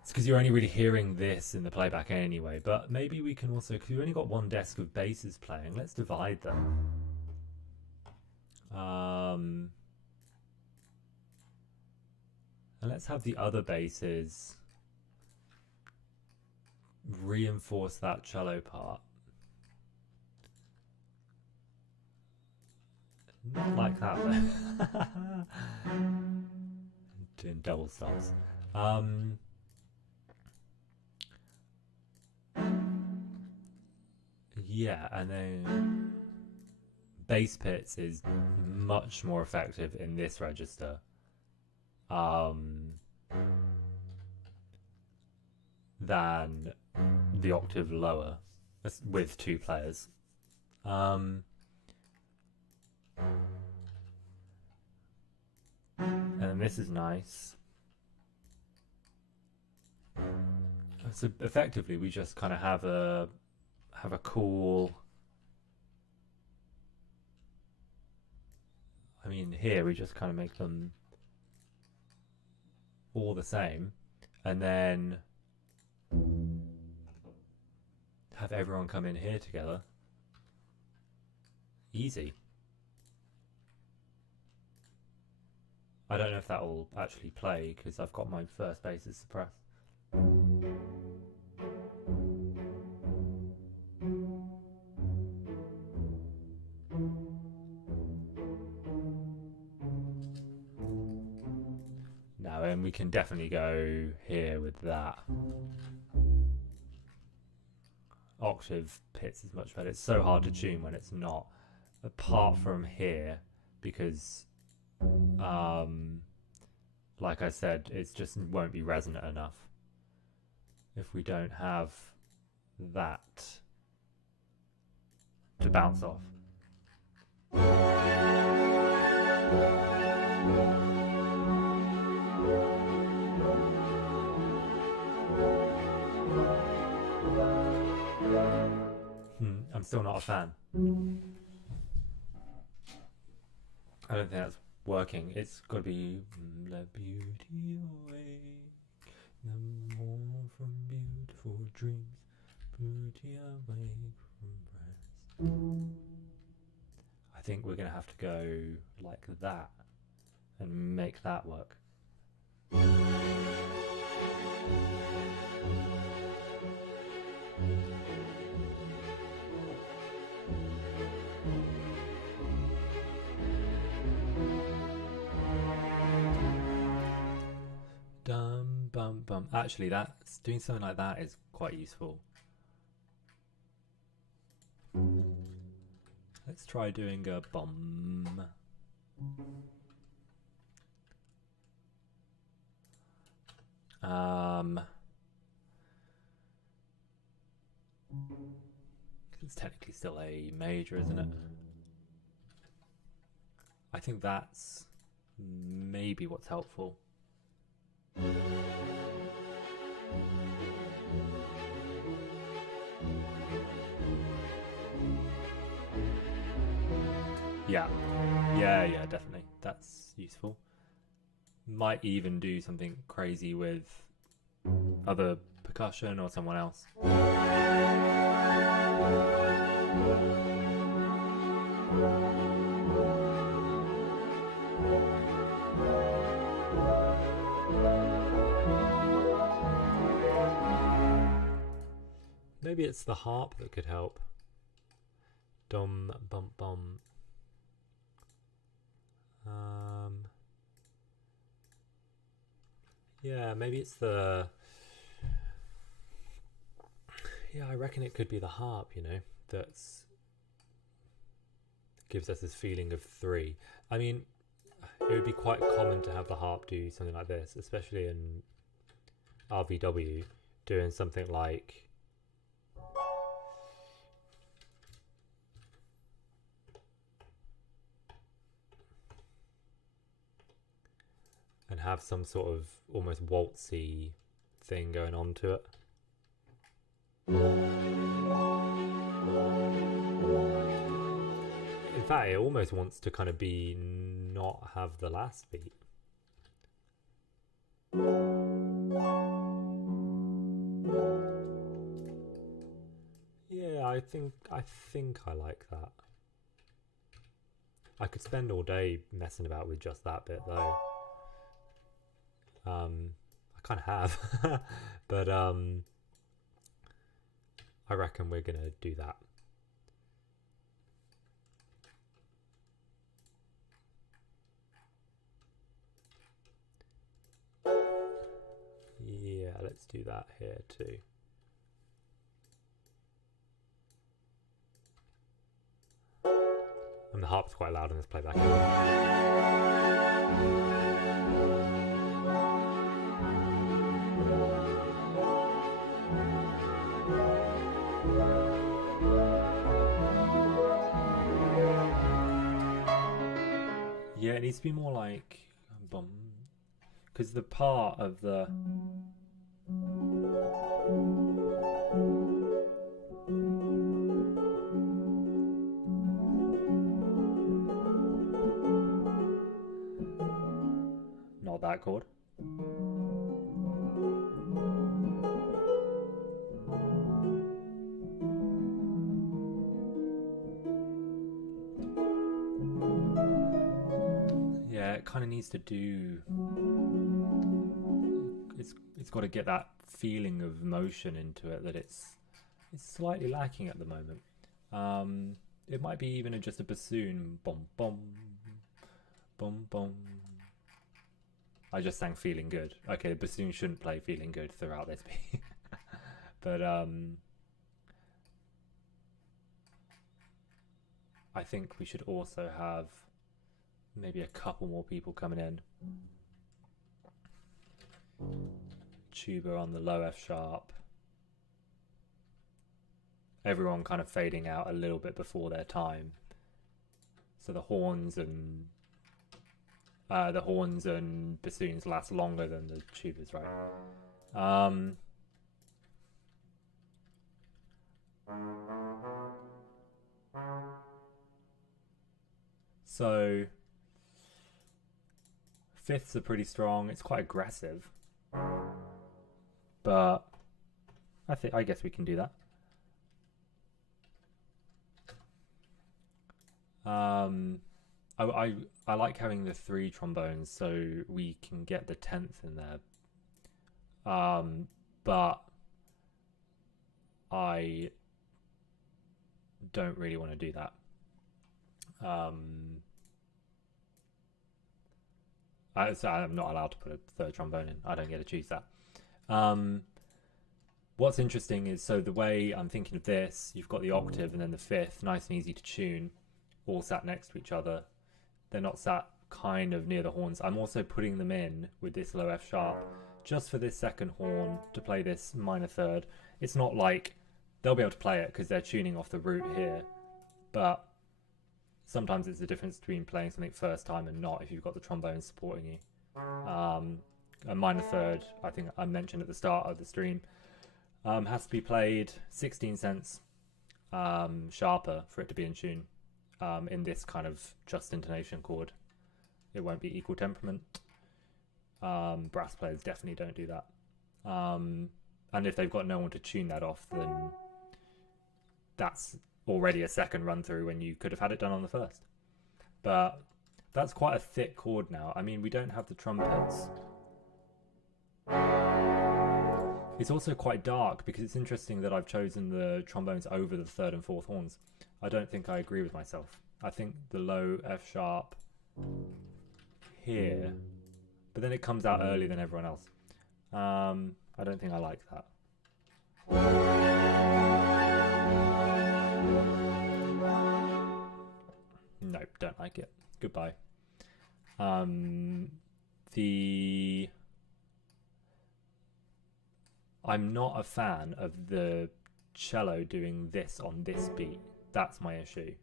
It's because you're only really hearing this in the playback anyway, but maybe we can also, because we've only got one desk of basses playing, let's divide them. And let's have the other basses reinforce that cello part. Not like that though. Doing double stops. Yeah, and then bass pits is much more effective in this register than the octave lower with two players. And then this is nice. So effectively we just kind of have a cool, I mean, here we just kind of make them all the same, and then have everyone come in here together. Easy. I don't know if that will actually play because I've got my first basses suppressed. Now, and we can definitely go here with that. Octave pitch is much better. It's so hard to tune when it's not, apart from here, because like I said, it just won't be resonant enough if we don't have that to bounce off. I'm still not a fan. I don't think that's working. It's got to be let beauty awake, the morn from beautiful dreams, beauty awake from rest. I think we're going to have to go like that and make that work. Dum bum bum. Actually, that's doing something like that is quite useful. Let's try doing a bum. It's technically still a major, isn't it? I think that's maybe what's helpful. Yeah, definitely. That's useful. Might even do something crazy with other percussion or someone else. Maybe it's the harp that could help. Dum bum bum. Yeah, maybe it's the... Yeah, I reckon it could be the harp, you know, that's gives us this feeling of three. I mean, it would be quite common to have the harp do something like this, especially in RVW, doing something like... and have some sort of almost waltzy thing going on to it. In fact, it almost wants to kind of be not have the last beat. Yeah, I think I like that. I could spend all day messing about with just that bit though. I kind of have, but I reckon we're gonna do that. Yeah, let's do that here too. And the harp's quite loud in this playback. Yeah, it needs to be more like bum, because the part of the not that chord. kind of needs to do. It's got to get that feeling of motion into it that it's slightly lacking at the moment. It might be even just a bassoon. Bom bom bom bom. I just sang Feeling Good. Okay, the bassoon shouldn't play Feeling Good throughout this beat. But I think we should also have maybe a couple more people coming in. Tuba on the low F sharp. Everyone kind of fading out a little bit before their time. So the horns and bassoons last longer than the tubas, right? So fifths are pretty strong. It's quite aggressive, but I guess we can do that. I like having the 3 trombones so we can get the 10th in there. But I don't really want to do that. So I'm not allowed to put a 3rd trombone in. I don't get to choose that. What's interesting is, so the way I'm thinking of this, you've got the octave and then the 5th, nice and easy to tune, all sat next to each other. They're not sat kind of near the horns. I'm also putting them in with this low F sharp just for this second horn to play this minor 3rd. It's not like they'll be able to play it because they're tuning off the root here, but sometimes it's the difference between playing something first time and not if you've got the trombone supporting you. A minor 3rd, I think I mentioned at the start of the stream, has to be played 16 cents sharper for it to be in tune. In this kind of just intonation chord, it won't be equal temperament. Brass players definitely don't do that, and if they've got no one to tune that off, then that's already a second run through when you could have had it done on the first. But that's quite a thick chord now. I mean, we don't have the trumpets. It's also quite dark because it's interesting that I've chosen the trombones over the 3rd and 4th horns. I don't think I agree with myself. I think the low F sharp here, but then it comes out earlier than everyone else. I don't think I like that. Nope, don't like it. Goodbye. I'm not a fan of the cello doing this on this beat. That's my issue.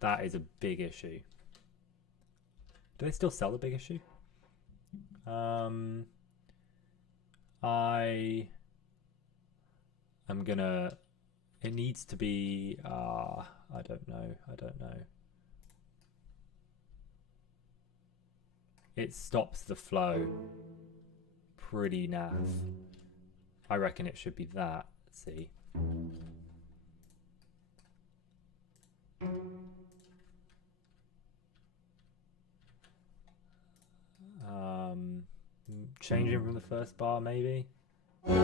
That is a big issue. Do they still sell the big issue? I am gonna. It needs to be. I don't know. It stops the flow. Pretty naff. I reckon it should be that. Let's see. Changing from the first bar, maybe. In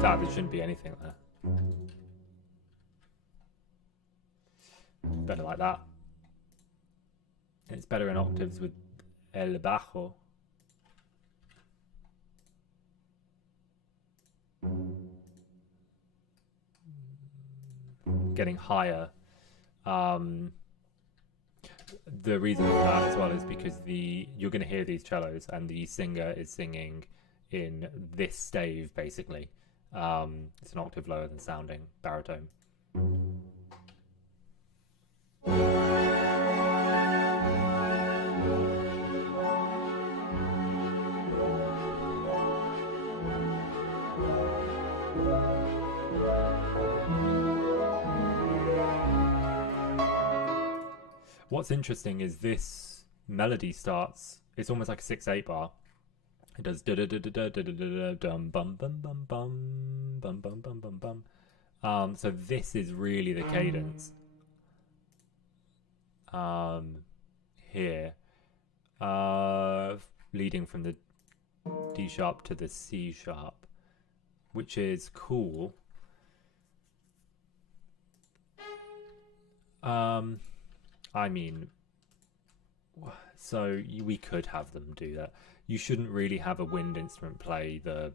fact, there shouldn't be anything there. Better like that. And it's better in octaves with el bajo. Getting higher. The reason for that as well is because you're going to hear these cellos and the singer is singing in this stave basically. It's an octave lower than sounding baritone. What's interesting is this melody starts, it's almost like a 6/8 bar, It does da da da da da da da da dum bum bum bum bum bum bum bum bum bum. So this is really the cadence here, leading from the D sharp to the C sharp, which is cool. I mean, so we could have them do that. You shouldn't really have a wind instrument play the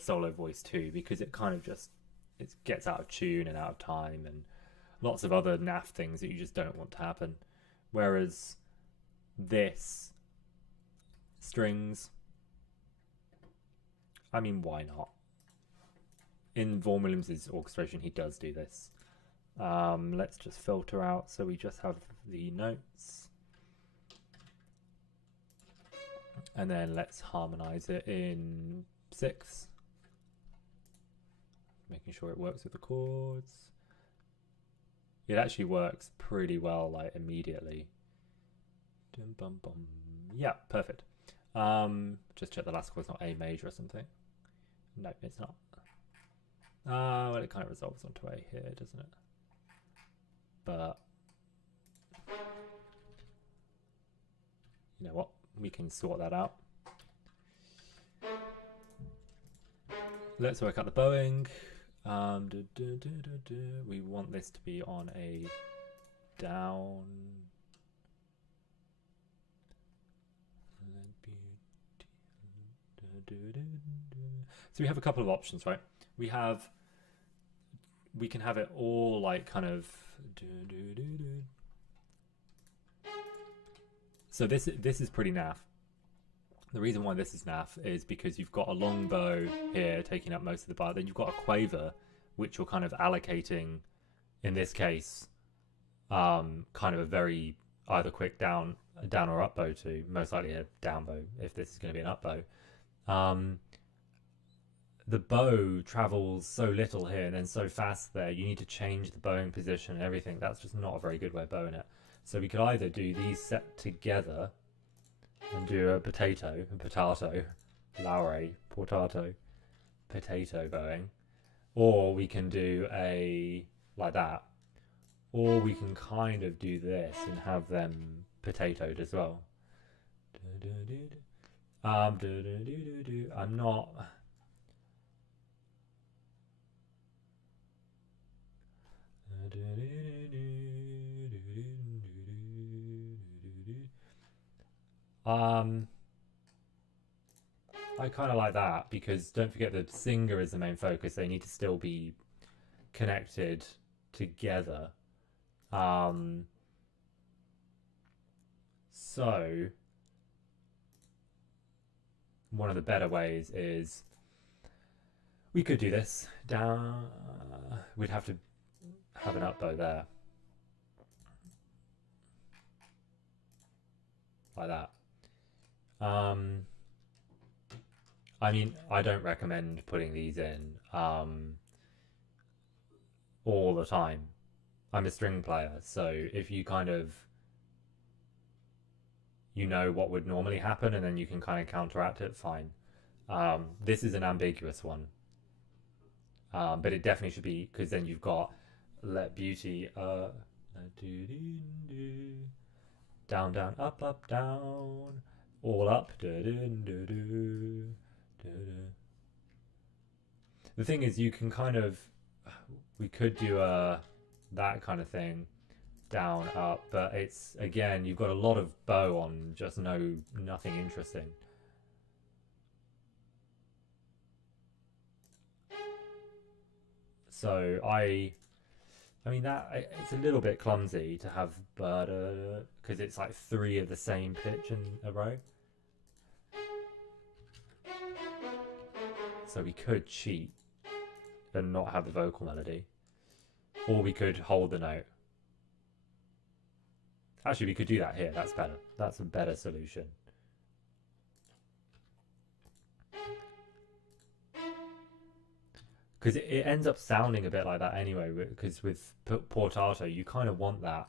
solo voice too, because it kind of just it gets out of tune and out of time and lots of other naff things that you just don't want to happen. Whereas this strings, I mean, why not? In Vaughan Williams's orchestration, he does do this. Let's just filter out so we just have the notes. And then let's harmonize it in 6. Making sure it works with the chords. It actually works pretty well, like immediately. Dum bum bum. Yeah, perfect. Just check the last chord's not A major or something. No, it's not. Well, it kind of resolves onto A here, doesn't it? But you know what? We can sort that out. Let's work out the bowing. We want this to be on a down. So we have a couple of options, right? We can have it all like kind of. So this is pretty naff. The reason why this is naff is because you've got a long bow here taking up most of the bar. Then you've got a quaver, which you're kind of allocating, in this case, kind of a very either quick down or up bow to, most likely a down bow if this is going to be an up bow. The bow travels so little here and then so fast there. You need to change the bowing position and everything. That's just not a very good way of bowing it. So we could either do these set together and do a potato, Lowry, portato, potato bowing, or we can do a like that, or we can kind of do this and have them potatoed as well. I'm not. I kind of like that because don't forget the singer is the main focus. They need to still be connected together. So one of the better ways is we could do this down. We'd have to have an up bow there, like that. I mean, I don't recommend putting these in all the time. I'm a string player, so if you kind of what would normally happen and then you can kind of counteract it, fine. This is an ambiguous one, but it definitely should be, because then you've got let beauty down down up up down all up. The thing is, you can kind of, we could do that kind of thing, down up, but it's, again, you've got a lot of bow on just nothing interesting. So I mean that it's a little bit clumsy to have because it's like 3 of the same pitch in a row. So we could cheat and not have the vocal melody, or we could hold the note. Actually, we could do that here. That's better. That's a better solution. Because it ends up sounding a bit like that anyway, because with portato, you kind of want that.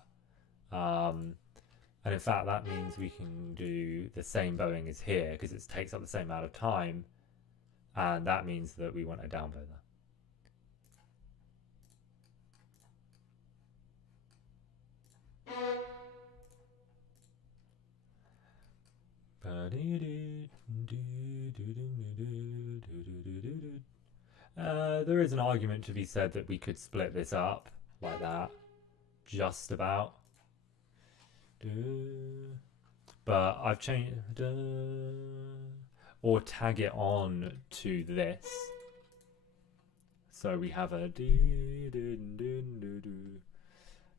And in fact, that means we can do the same bowing as here because it takes up the same amount of time. And that means that we want a down bow there. There is an argument to be said that we could split this up like that, just about. But I've changed, or tag it on to this. So we have a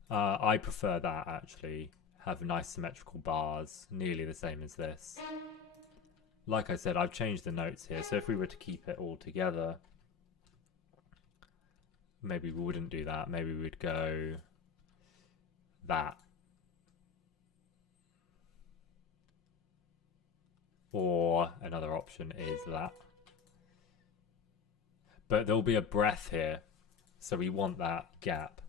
I prefer that actually. Have nice symmetrical bars, nearly the same as this. Like I said, I've changed the notes here, so if we were to keep it all together, maybe we wouldn't do that. Maybe we'd go that. Or another option is that. But there'll be a breath here, so we want that gap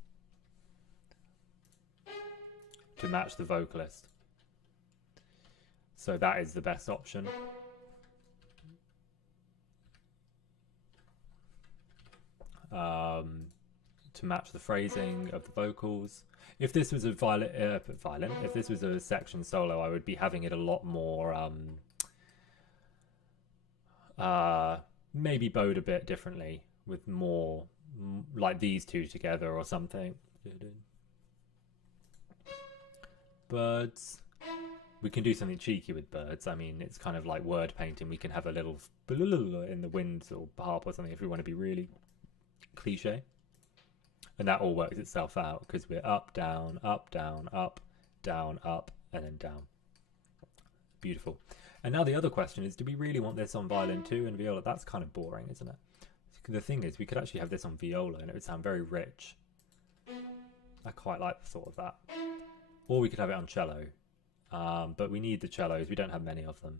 to match the vocalist. So that is the best option. To match the phrasing of the vocals. If this was a violin, if this was a section solo, I would be having it a lot more, maybe bowed a bit differently with more like these two together or something. Birds. We can do something cheeky with birds. I mean, it's kind of like word painting. We can have a little in the wind or harp or something if we want to be really cliche. And that all works itself out because we're up, down, up, down, up, down, up, and then down. Beautiful. And now the other question is, do we really want this on violin too and viola? That's kind of boring, isn't it? The thing is, we could actually have this on viola and it would sound very rich. I quite like the thought of that. Or we could have it on cello. But we need the cellos. We don't have many of them.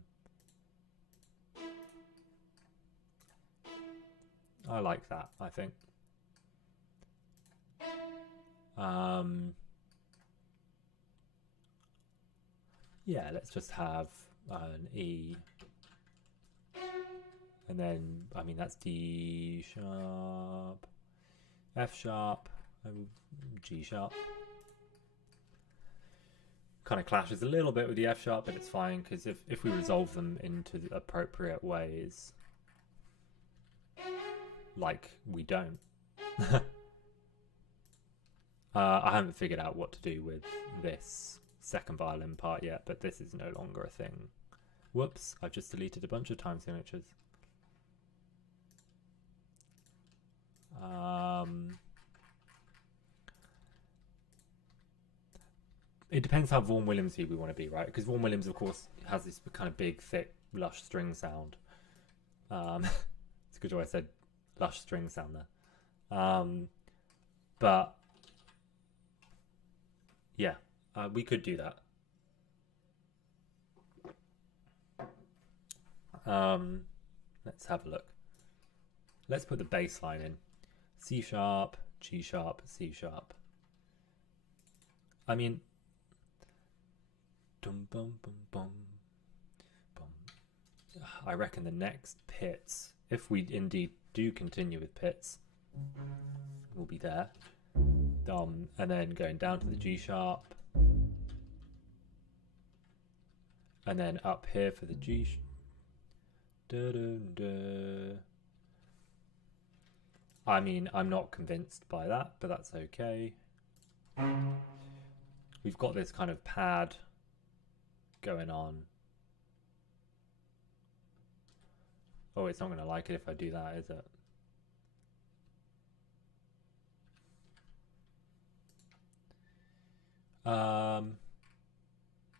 I like that, I think. Yeah, let's just have an E. And then, I mean, that's D sharp, F sharp, and G sharp. Kind of clashes a little bit with the F sharp, but it's fine because if we resolve them into the appropriate ways, like we don't. I haven't figured out what to do with this second violin part yet, but this is no longer a thing. Whoops, I've just deleted a bunch of time signatures. It depends how Vaughan Williamsy we want to be, right? Because Vaughan Williams, of course, has this kind of big, thick, lush string sound. It's a good job I said lush string sound there. But yeah, we could do that. Let's have a look. Let's put the bass line in. C sharp, G sharp, C sharp. I mean, dum bum bum bum bum. I reckon the next pits, if we indeed do continue with pits, will be there. And then going down to the G sharp, and then up here for the G. I mean, I'm not convinced by that, but that's okay. We've got this kind of pad going on. Oh, it's not going to like it if I do that, is it?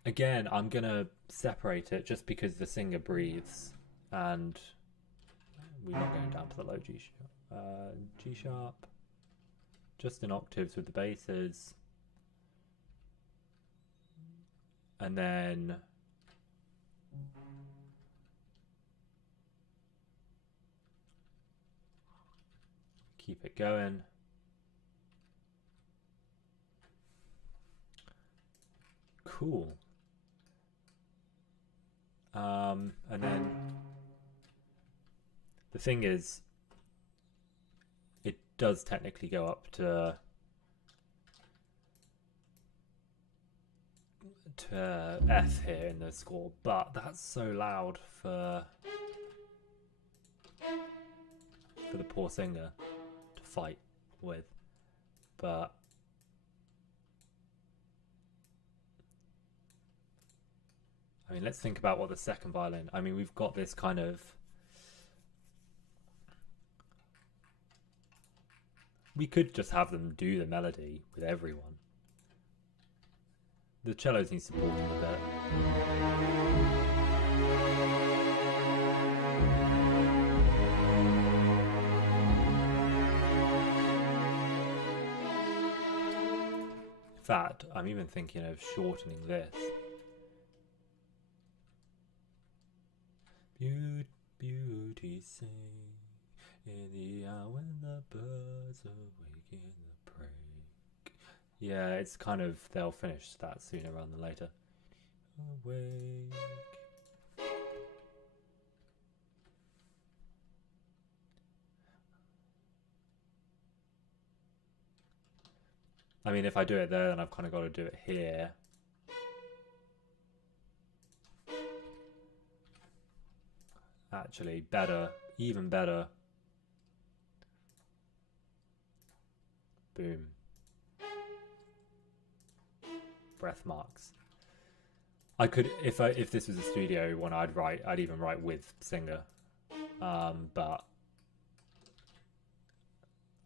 Again, I'm going to separate it just because the singer breathes and we're not going down to the low G sharp. G sharp, just in octaves with the basses. And then keep it going. Cool. And then the thing is, it does technically go up to F here in the score, but that's so loud for the poor singer to fight with. But I mean, let's think about what the second violin. I mean, we've got this kind of, we could just have them do the melody with everyone. The cellos need supporting a bit. In fact, I'm even thinking of shortening this. Beauty sing in the hour when the birds awake in the break. Yeah, it's kind of, they'll finish that sooner rather than later. Awake. I mean, if I do it there, then I've kind of got to do it here. Actually, better, even better. Boom. Breath marks. I could, if this was a studio one, I'd even write with singer. But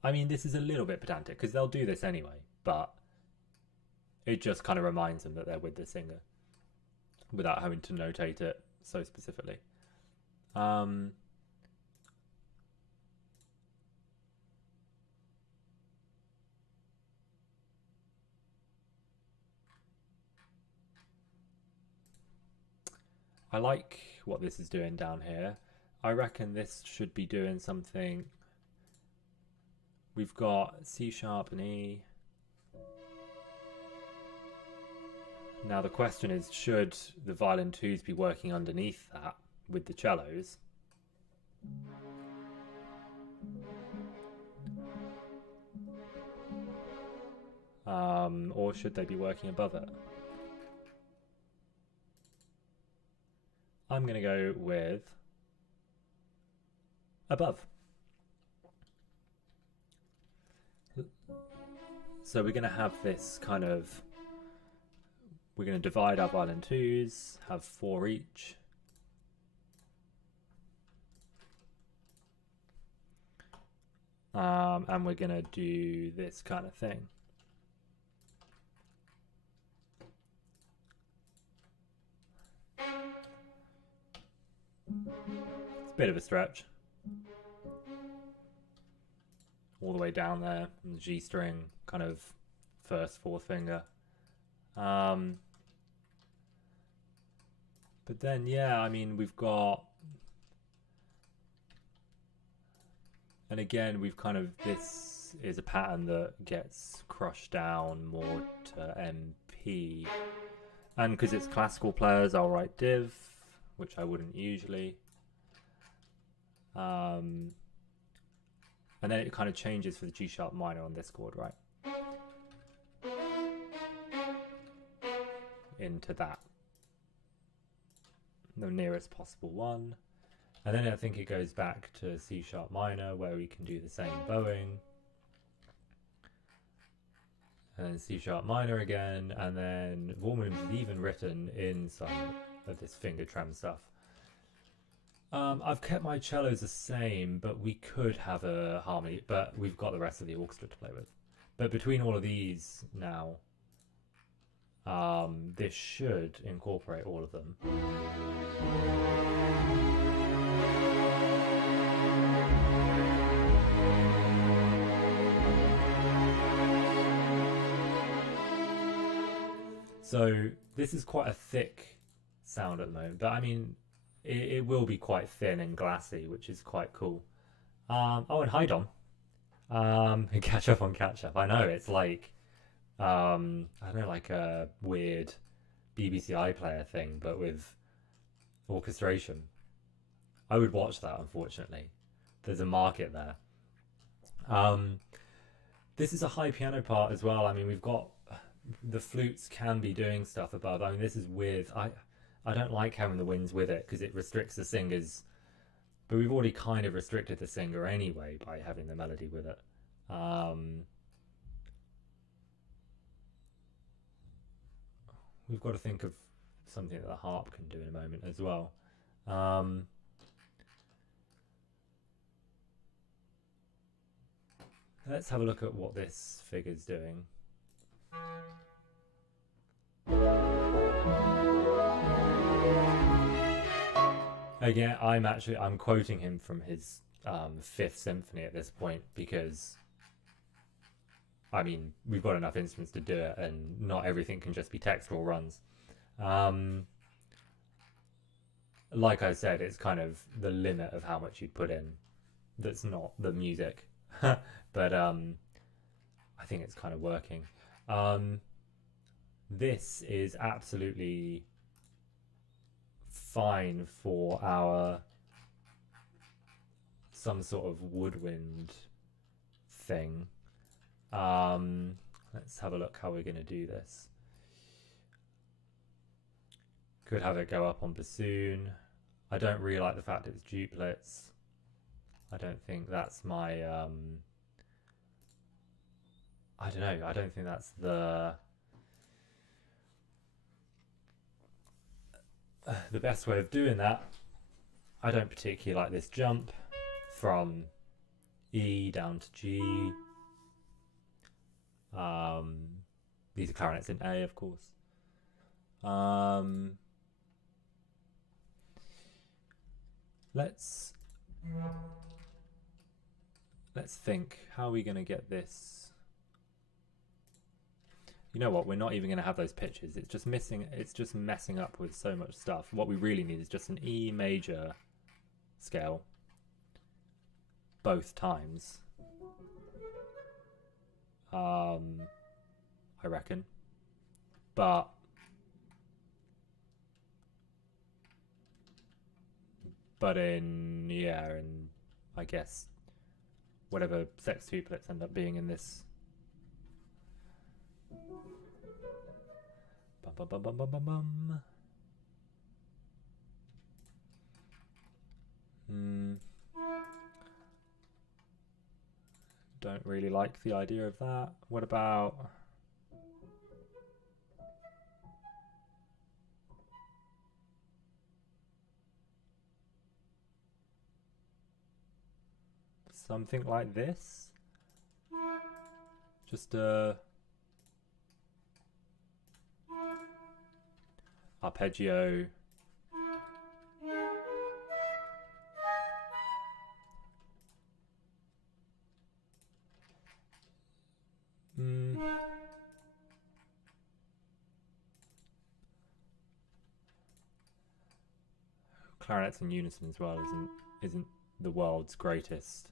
I mean, this is a little bit pedantic because they'll do this anyway, but it just kind of reminds them that they're with the singer without having to notate it so specifically. I like what this is doing down here. I reckon this should be doing something. We've got C sharp and E. Now the question is, should the violin twos be working underneath that with the cellos? Or should they be working above it? I'm going to go with above. So we're going to have this kind of, we're going to divide our violin twos, have 4 each. And we're going to do this kind of thing. It's a bit of a stretch. All the way down there, and the G string, kind of first, fourth finger. But then, yeah, I mean, we've got, and again, we've kind of, this is a pattern that gets crushed down more to MP. And because it's classical players, I'll write div, which I wouldn't usually. And then it kind of changes for the G sharp minor on this chord, right? Into that. The nearest possible one. And then I think it goes back to C sharp minor, where we can do the same bowing. And then C sharp minor again, and then Vaughan is even written in some of this finger trem stuff. I've kept my cellos the same, but we could have a harmony, but we've got the rest of the orchestra to play with. But between all of these now, this should incorporate all of them. So this is quite a thick sound at the moment, but I mean, it will be quite thin and glassy, which is quite cool. Oh, and hi Dom. Catch up on catch up. I know, it's like, I don't know, like a weird BBC iPlayer thing, but with orchestration. I would watch that, unfortunately. There's a market there. This is a high piano part as well. I mean, we've got the flutes can be doing stuff above. I mean, this is with I don't like having the winds with it because it restricts the singers, but we've already kind of restricted the singer anyway by having the melody with it. We've got to think of something that the harp can do in a moment as well. Let's have a look at what this figure's doing. Again, I'm quoting him from his Fifth Symphony at this point because, I mean, we've got enough instruments to do it, and not everything can just be textural runs. Like I said, it's kind of the limit of how much you put in. That's not the music, but I think it's kind of working. This is absolutely fine for our some sort of woodwind thing. Let's have a look how we're going to do this. Could have it go up on bassoon. I don't really like the fact it's duplets. I don't think that's my I don't know, I don't think that's the best way of doing that. I don't particularly like this jump from E down to G. These are clarinets in A, of course. Let's think, how are we going to get this? You know what, we're not even going to have those pitches. It's just messing up with so much stuff. What we really need is just an E major scale both times. I reckon. But in I guess whatever sextuplets end up being in this. Bum, bum, bum, bum, bum, bum. Don't really like the idea of that. What about something like this? Just a arpeggio. Clarinets in unison as well isn't the world's greatest.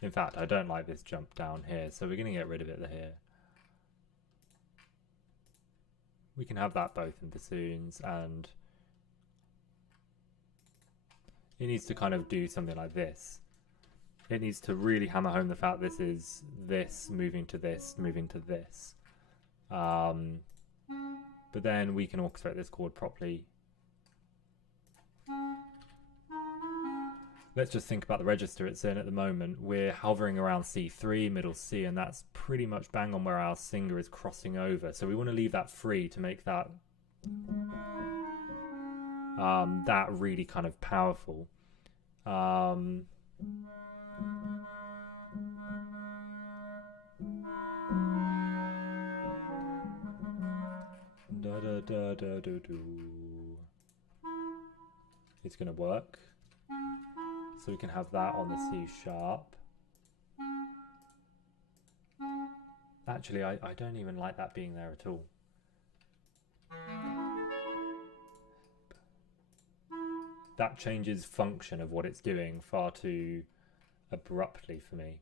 In fact, I don't like this jump down here, so we're going to get rid of it here. We can have that both in bassoons, and it needs to kind of do something like this. It needs to really hammer home the fact this is this moving to this, moving to this. But then we can orchestrate this chord properly. Let's just think about the register it's in at the moment. We're hovering around C3, middle C, and that's pretty much bang on where our singer is crossing over. So we want to leave that free to make that that really kind of powerful. It's going to work. So we can have that on the C sharp. Actually, I don't even like that being there at all. That changes function of what it's doing far too abruptly for me.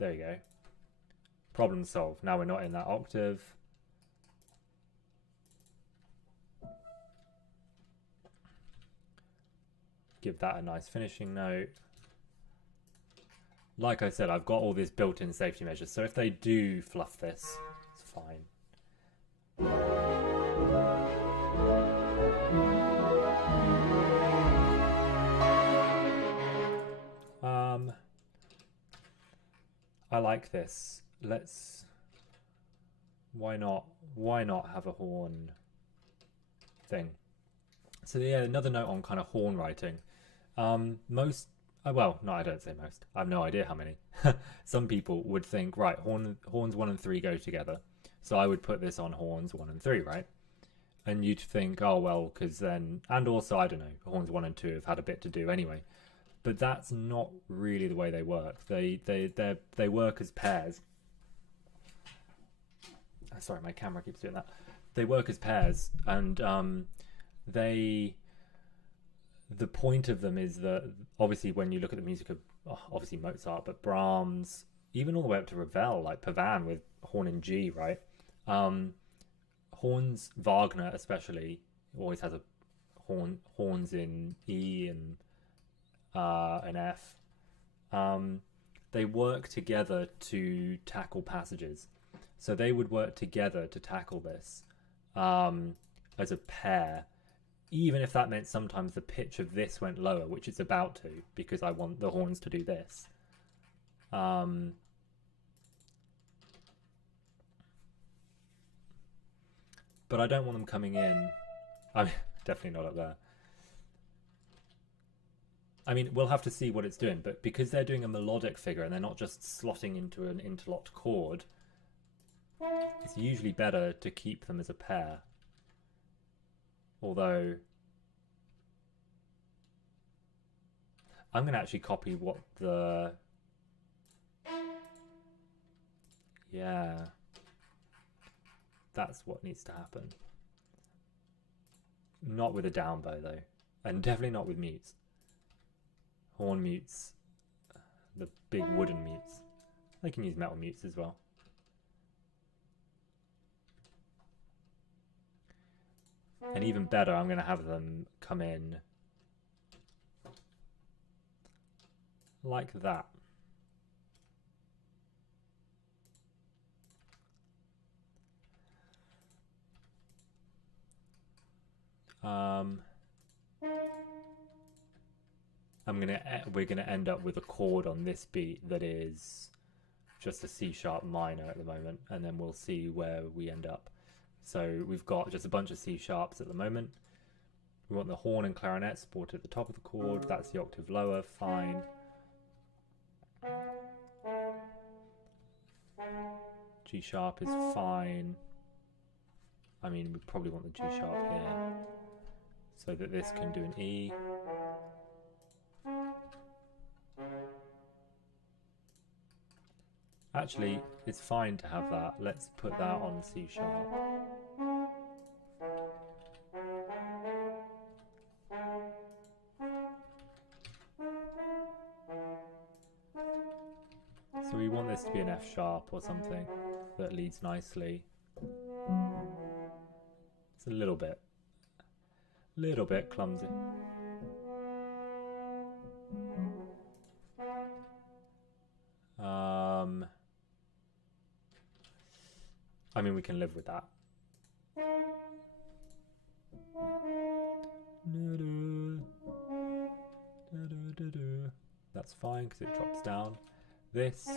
There you go. Problem solved. Now we're not in that octave. Give that a nice finishing note. Like I said, I've got all these built-in safety measures, so if they do fluff this, it's fine. I like this. Let's... Why not have a horn thing? So yeah, another note on kind of horn writing. Most, well, no, I don't say most. I have no idea how many. Some people would think, right, horns 1 and 3 go together. So I would put this on horns 1 and 3, right? And you'd think, oh, well, because then, and also, I don't know, horns 1 and 2 have had a bit to do anyway. But that's not really the way they work. They work as pairs. Sorry, my camera keeps doing that. They work as pairs, and the point of them is that obviously when you look at the music of obviously Mozart, but Brahms, even all the way up to Ravel, like Pavan with horn in G, right? Horns, Wagner especially, always has a horns in E and F. They work together to tackle passages. So they would work together to tackle this as a pair, even if that meant sometimes the pitch of this went lower, which it's about to, because I want the horns to do this. But I don't want them coming in. I mean, definitely not up there. I mean, we'll have to see what it's doing, but because they're doing a melodic figure and they're not just slotting into an interlocked chord, it's usually better to keep them as a pair. Although, I'm going to actually copy what the... Yeah. That's what needs to happen. Not with a down bow, though. And definitely not with mutes. Horn mutes. The big wooden mutes. They can use metal mutes as well. And even better, I'm going to have them come in like that. We're gonna end up with a chord on this beat that is just a C sharp minor at the moment, and then we'll see where we end up. So we've got just a bunch of C sharps at the moment. We want the horn and clarinet supported at the top of the chord. That's the octave lower, fine. G sharp is fine. I mean, we probably want the G sharp here, so that this can do an E. Actually, it's fine to have that. Let's put that on C sharp. So we want this to be an F sharp or something that leads nicely. It's a little bit clumsy. I mean, we can live with that. That's fine because it drops down. This.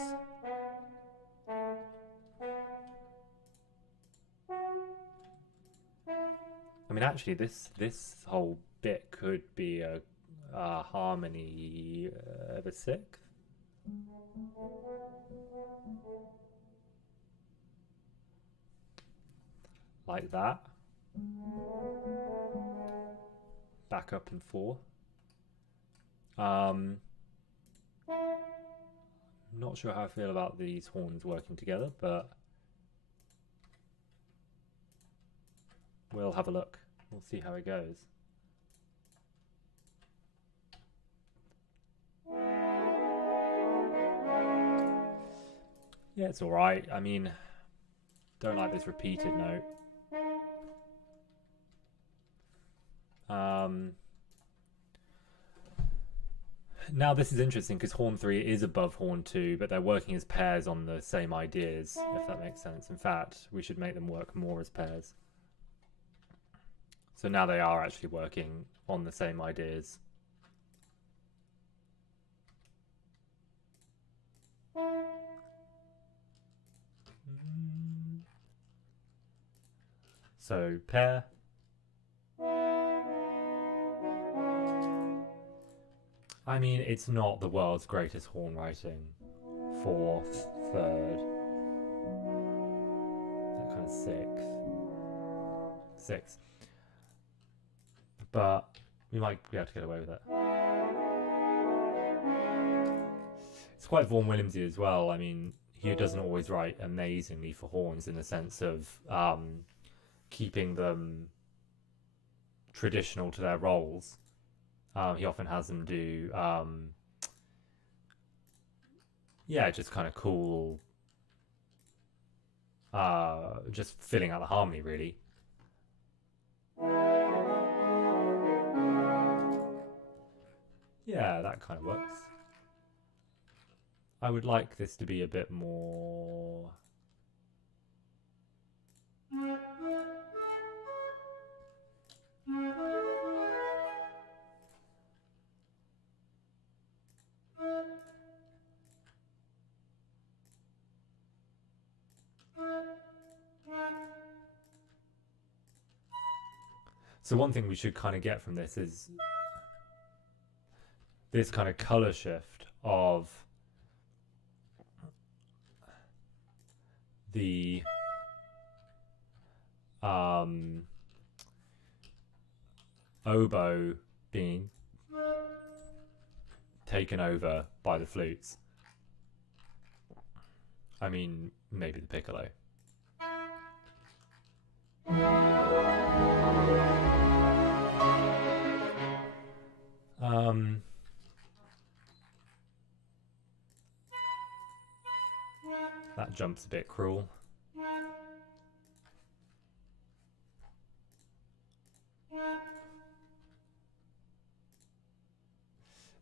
I mean, actually, this whole bit could be a harmony of a sixth. Like that. Back up and 4. Not sure how I feel about these horns working together, but we'll have a look. We'll see how it goes. Yeah, it's alright. I mean, don't like this repeated note. Now this is interesting because horn 3 is above horn 2, but they're working as pairs on the same ideas, if that makes sense. In fact, we should make them work more as pairs. So now they are actually working on the same ideas. So pair. I mean, it's not the world's greatest horn writing. Fourth, third, that kind of sixth. But we might be able to get away with it. It's quite Vaughan Williamsy as well. I mean, he doesn't always write amazingly for horns in the sense of keeping them traditional to their roles. He often has them do, yeah, just kind of cool, just filling out the harmony, really. Yeah, that kind of works. I would like this to be a bit more... So one thing we should kind of get from this is this kind of color shift of the oboe being taken over by the flutes. I mean, maybe the piccolo. That jump's a bit cruel.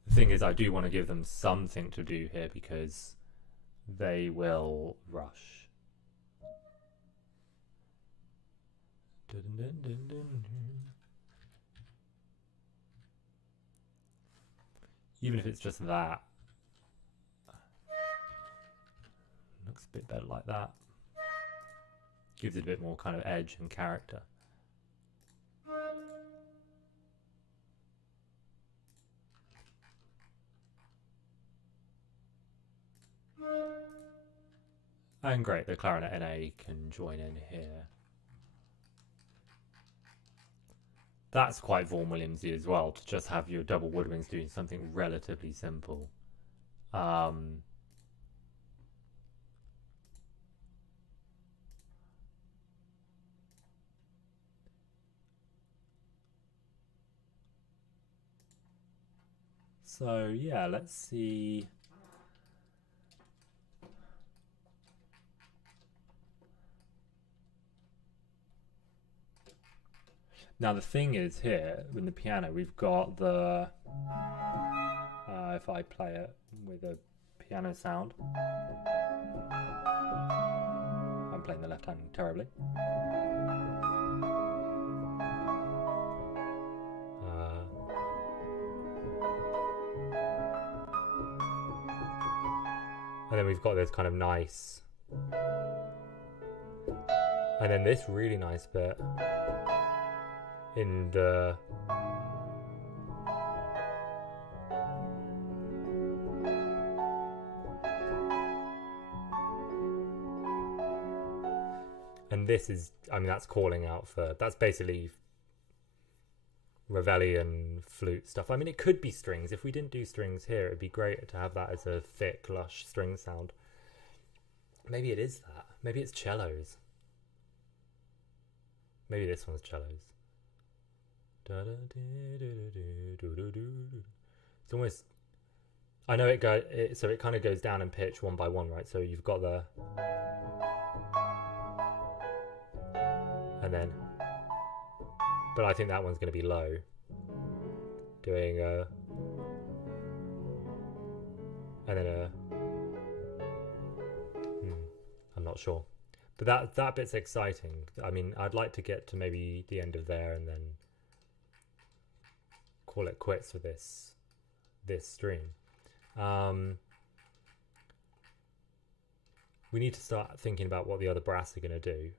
The thing is, I do want to give them something to do here because they will rush. Even if it's just that. Looks a bit better like that. Gives it a bit more kind of edge and character. And great, the clarinet NA can join in here. That's quite Vaughan Williamsy as well, to just have your double woodwinds doing something relatively simple. So yeah, let's see. Now the thing is here, with the piano, we've got the, if I play it with a piano sound, I'm playing the left hand terribly. And then we've got this kind of nice, and then this really nice bit in the and this is, I mean, that's calling out for, that's basically Revellion flute stuff. I mean, it could be strings. If we didn't do strings here, it'd be great to have that as a thick, lush string sound. Maybe it is that. Maybe it's cellos. Maybe this one's cellos. It's almost I know so it kind of goes down in pitch one by one, right? So you've got the, and then, but I think that one's going to be low, doing a, and then a, I'm not sure, but that bit's exciting. I mean, I'd like to get to maybe the end of there and then call it quits with this stream. We need to start thinking about what the other brass are going to do.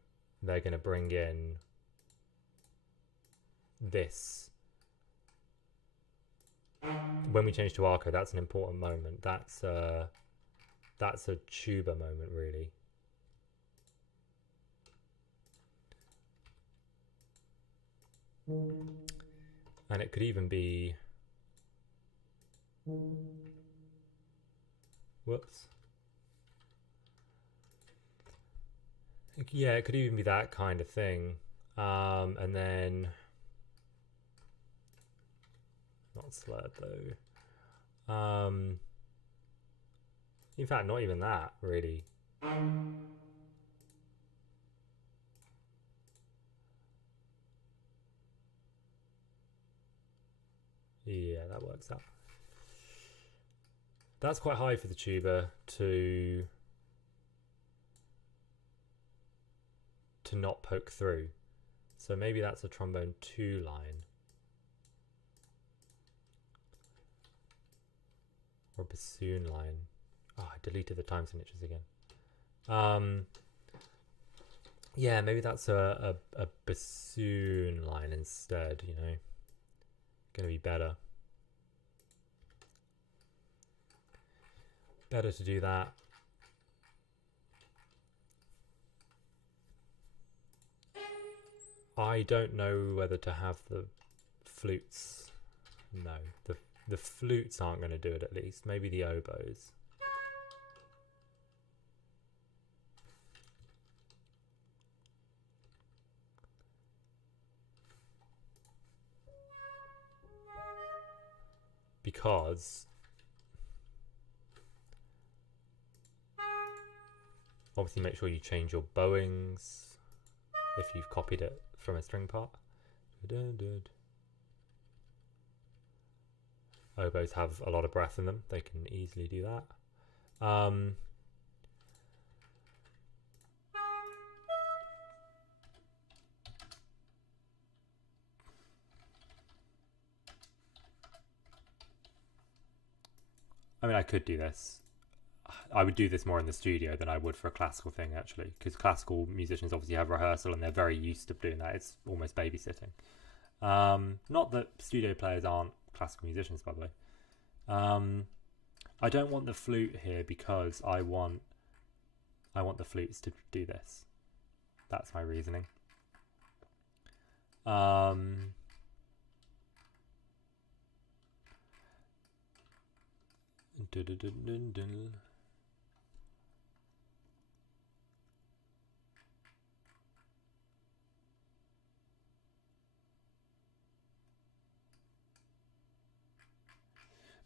They're going to bring in this. When we change to arco, that's an important moment. That's a tuba moment, really. And it could even be, whoops. Yeah, it could even be that kind of thing. And then, not slurred though. In fact, not even that, really. Yeah, that works out. That's quite high for the tuba to not poke through. So maybe that's a trombone 2 line. Or bassoon line. Oh, I deleted the time signatures again. Yeah, maybe that's a bassoon line instead, you know. Gonna be better. Better to do that. I don't know whether to have the flutes. No, the flutes aren't going to do it, at least. Maybe the oboes. Because obviously make sure you change your bowings if you've copied it from a string part. Oboes have a lot of breath in them. They can easily do that. I mean, I could do this. I would do this more in the studio than I would for a classical thing, actually, because classical musicians obviously have rehearsal and they're very used to doing that. It's almost babysitting. Not that studio players aren't classical musicians, by the way. I don't want the flute here because I want the flutes to do this. That's my reasoning.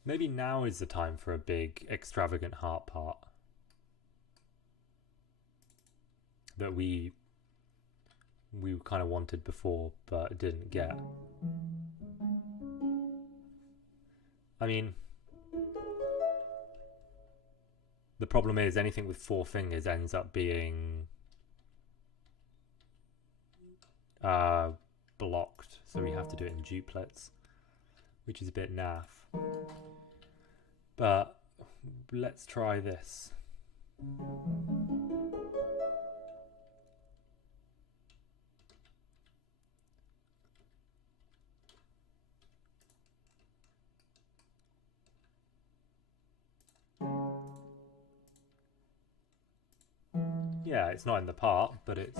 Maybe now is the time for a big extravagant harp part that we kind of wanted before but didn't get. I mean, the problem is anything with 4 fingers ends up being blocked, so we have to do it in duplets, which is a bit naff. But let's try this. Yeah, it's not in the part, but it's...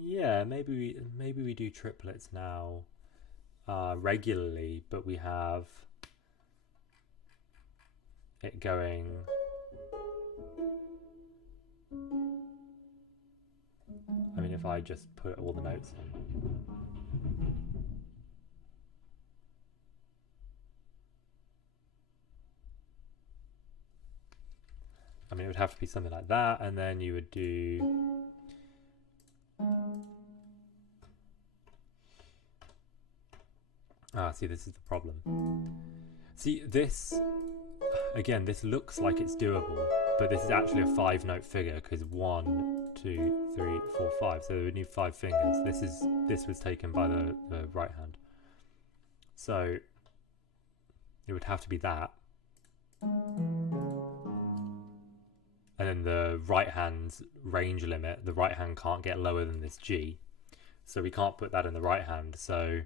Yeah, maybe we do triplets now regularly, but we have it going... I mean, if I just put all the notes in. I mean, it would have to be something like that, and then you would do... Ah, see, this is the problem. See, this, again, this looks like it's doable, but this is actually a 5-note figure, because 1, 2, 3, 4, 5, so we would need 5 fingers. This was taken by the right hand. So, it would have to be that. And then the right hand's range limit, the right hand can't get lower than this G. So we can't put that in the right hand, so...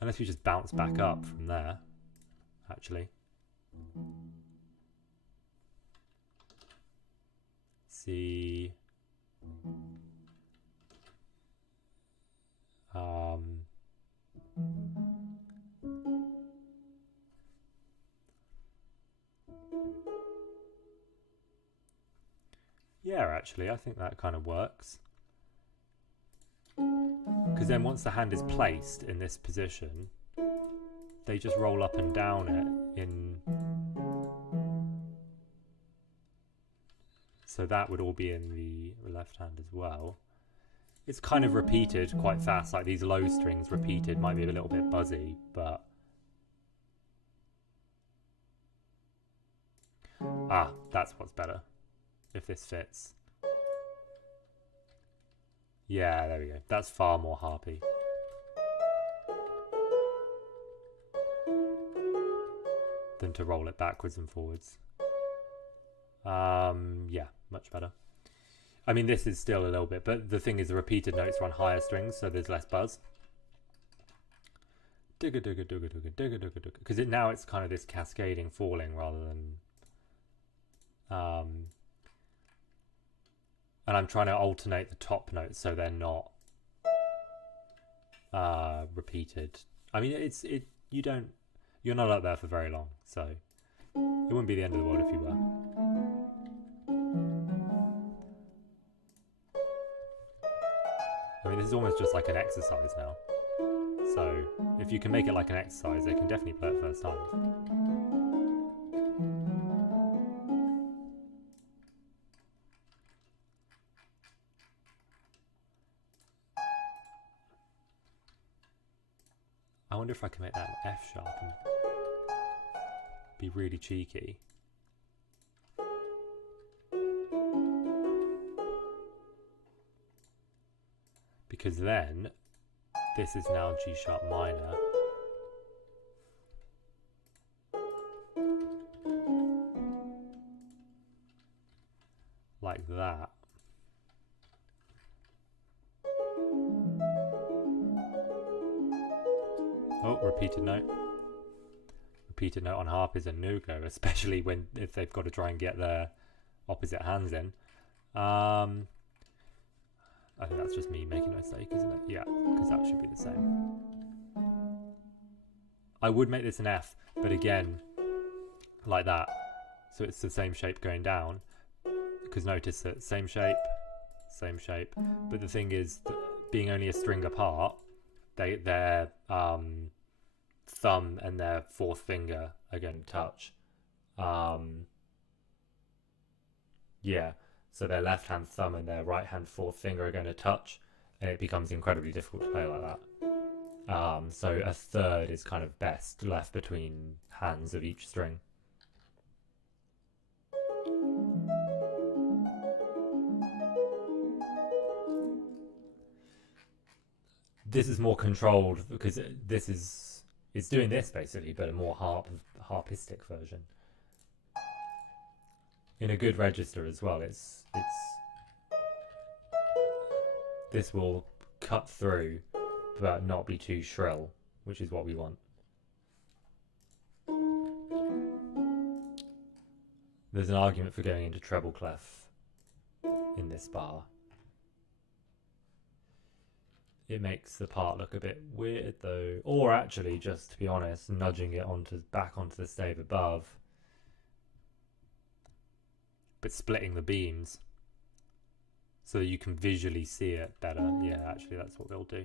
Unless we just bounce back up from there, actually. See. Yeah, actually, I think that kind of works. Because then once the hand is placed in this position, they just roll up and down it in... So that would all be in the left hand as well. It's kind of repeated quite fast, like these low strings repeated might be a little bit buzzy, but... Ah, that's what's better, if this fits. Yeah, there we go. That's far more harpy. Than to roll it backwards and forwards. Yeah, much better. I mean, this is still a little bit, but the thing is the repeated notes are on higher strings, so there's less buzz. Digga digga digga digga digga digga digga. Because now it's kind of this cascading falling rather than... And I'm trying to alternate the top notes so they're not repeated. I mean, you're not up there for very long, so it wouldn't be the end of the world if you were. I mean, this is almost just like an exercise now. So if you can make it like an exercise, they can definitely play it first time. I wonder if I can make that an F sharp and be really cheeky. Because then this is now G sharp minor. Like that. Oh, repeated note. Repeated note on harp is a no-go, especially if they've got to try and get their opposite hands in. I think that's just me making a mistake, isn't it? Yeah, because that should be the same. I would make this an F, but again, like that. So it's the same shape going down. Because notice that same shape. But the thing is, that being only a string apart, their thumb and their fourth finger are going to touch. Yeah, so their left hand thumb and their right hand fourth finger are going to touch, and it becomes incredibly difficult to play like that. So a third is kind of best left between hands of each string. This is more controlled because it's doing this basically, but a more harpistic version. In a good register as well, this will cut through but not be too shrill, which is what we want. There's an argument for going into treble clef in this bar. It makes the part look a bit weird though, or actually, just to be honest, nudging it back onto the stave above, but splitting the beams. so you can visually see it better. Yeah, actually that's what we'll do.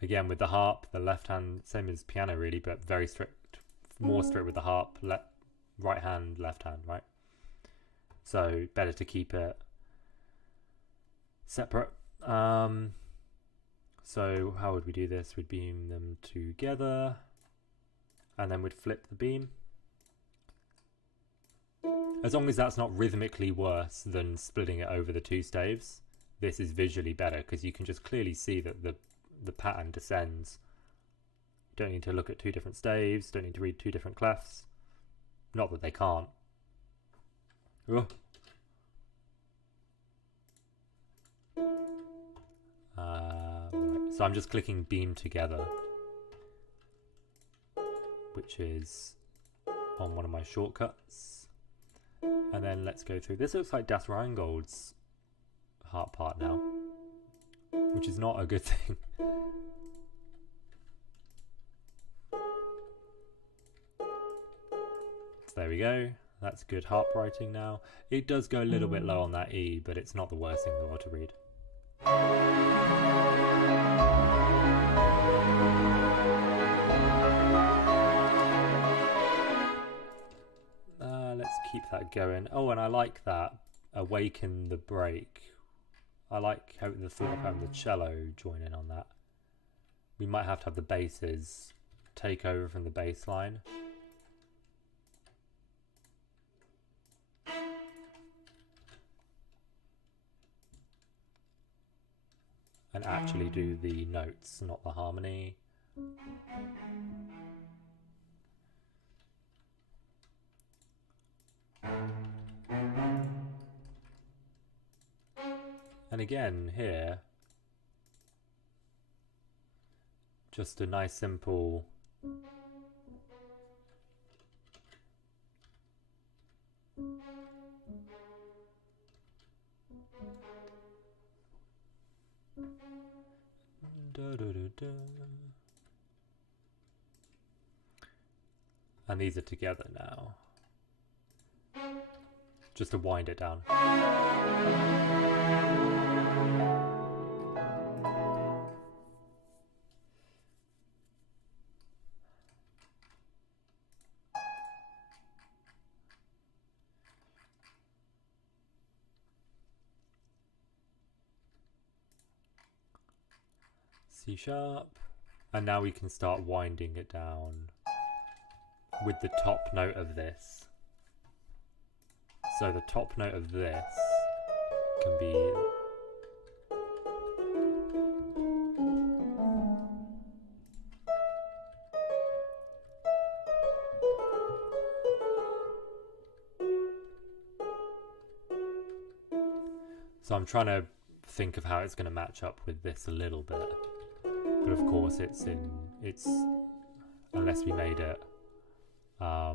Again, with the harp, the left hand, same as piano really, but very strict, more strict with the harp, right hand, left hand, right? So better to keep it separate. So how would we do this? We'd beam them together and then we'd flip the beam. As long as that's not rhythmically worse than splitting it over the two staves, this is visually better because you can just clearly see that the pattern descends. You don't need to look at two different staves, don't need to read two different clefs. Not that they can't. Right. So I'm just clicking beam together, which is on one of my shortcuts. And then let's go through. This looks like Das Rheingold's harp part now, which is not a good thing. So there we go. That's good harp writing now. It does go a little bit low on that E, but it's not the worst thing in the world to read. Let's keep that going. Oh, and I like that. Awaken the break. I like how the thought of having the cello join in on that. We might have to have the basses take over from the bass line. And actually do the notes, not the harmony. And again here, just a nice simple and these are together now, just to wind it down. C sharp, and now we can start winding it down with the top note of this. So the top note of this can be so I'm trying to think of how it's going to match up with this a little bit. But of course it's unless we made it a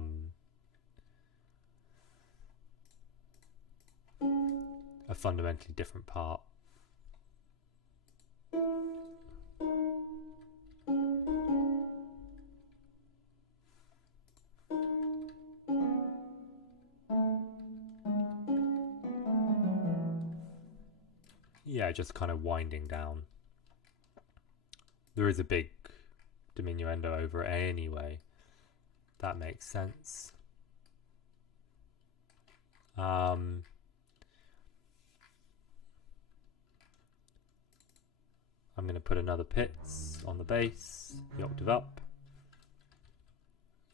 fundamentally different part. Yeah, just kind of winding down. There is a big diminuendo over it anyway. That makes sense. I'm going to put another Pizz on the bass, the octave up,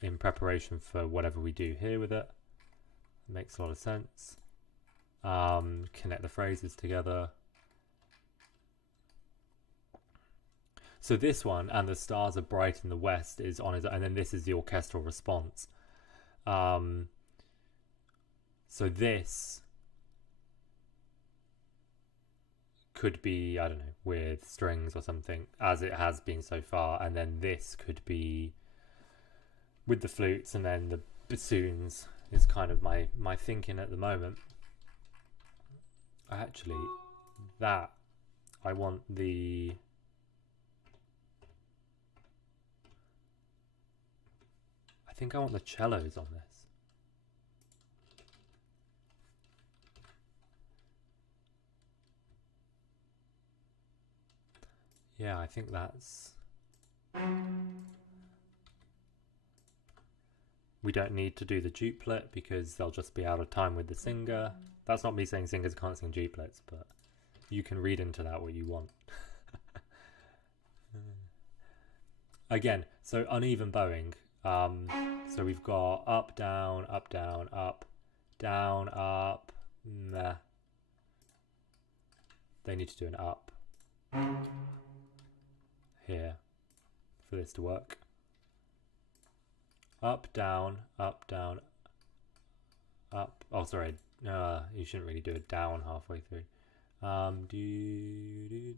in preparation for whatever we do here with it. It makes a lot of sense. Connect the phrases together. So this one, and the stars are bright in the west, is on his, and then this is the orchestral response. So this could be, I don't know, with strings or something, as it has been so far, and then this could be with the flutes, and then the bassoons is kind of my thinking at the moment. Actually, that I want the I think I want the cellos on this. Yeah, I think that's... We don't need to do the duplet because they'll just be out of time with the singer. That's not me saying singers can't sing duplets, but you can read into that what you want. Again, so uneven bowing. So we've got up, down, up, down, up, down, up, meh. They need to do an up here for this to work. Up, down, up, down, up. Oh, sorry. You shouldn't really do a down halfway through. Do.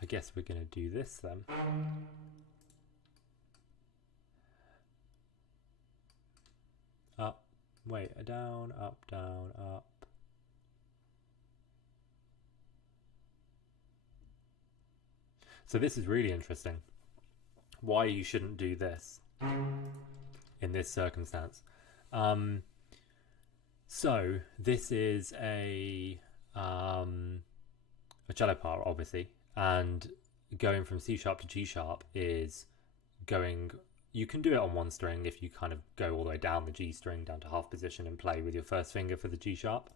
I guess we're going to do this then. Up, wait, down, up, down, up. So this is really interesting. Why you shouldn't do this in this circumstance. So this is a cello part, obviously, and going from C sharp to G sharp is going... You can do it on one string if you kind of go all the way down the G string down to half position and play with your first finger for the G sharp.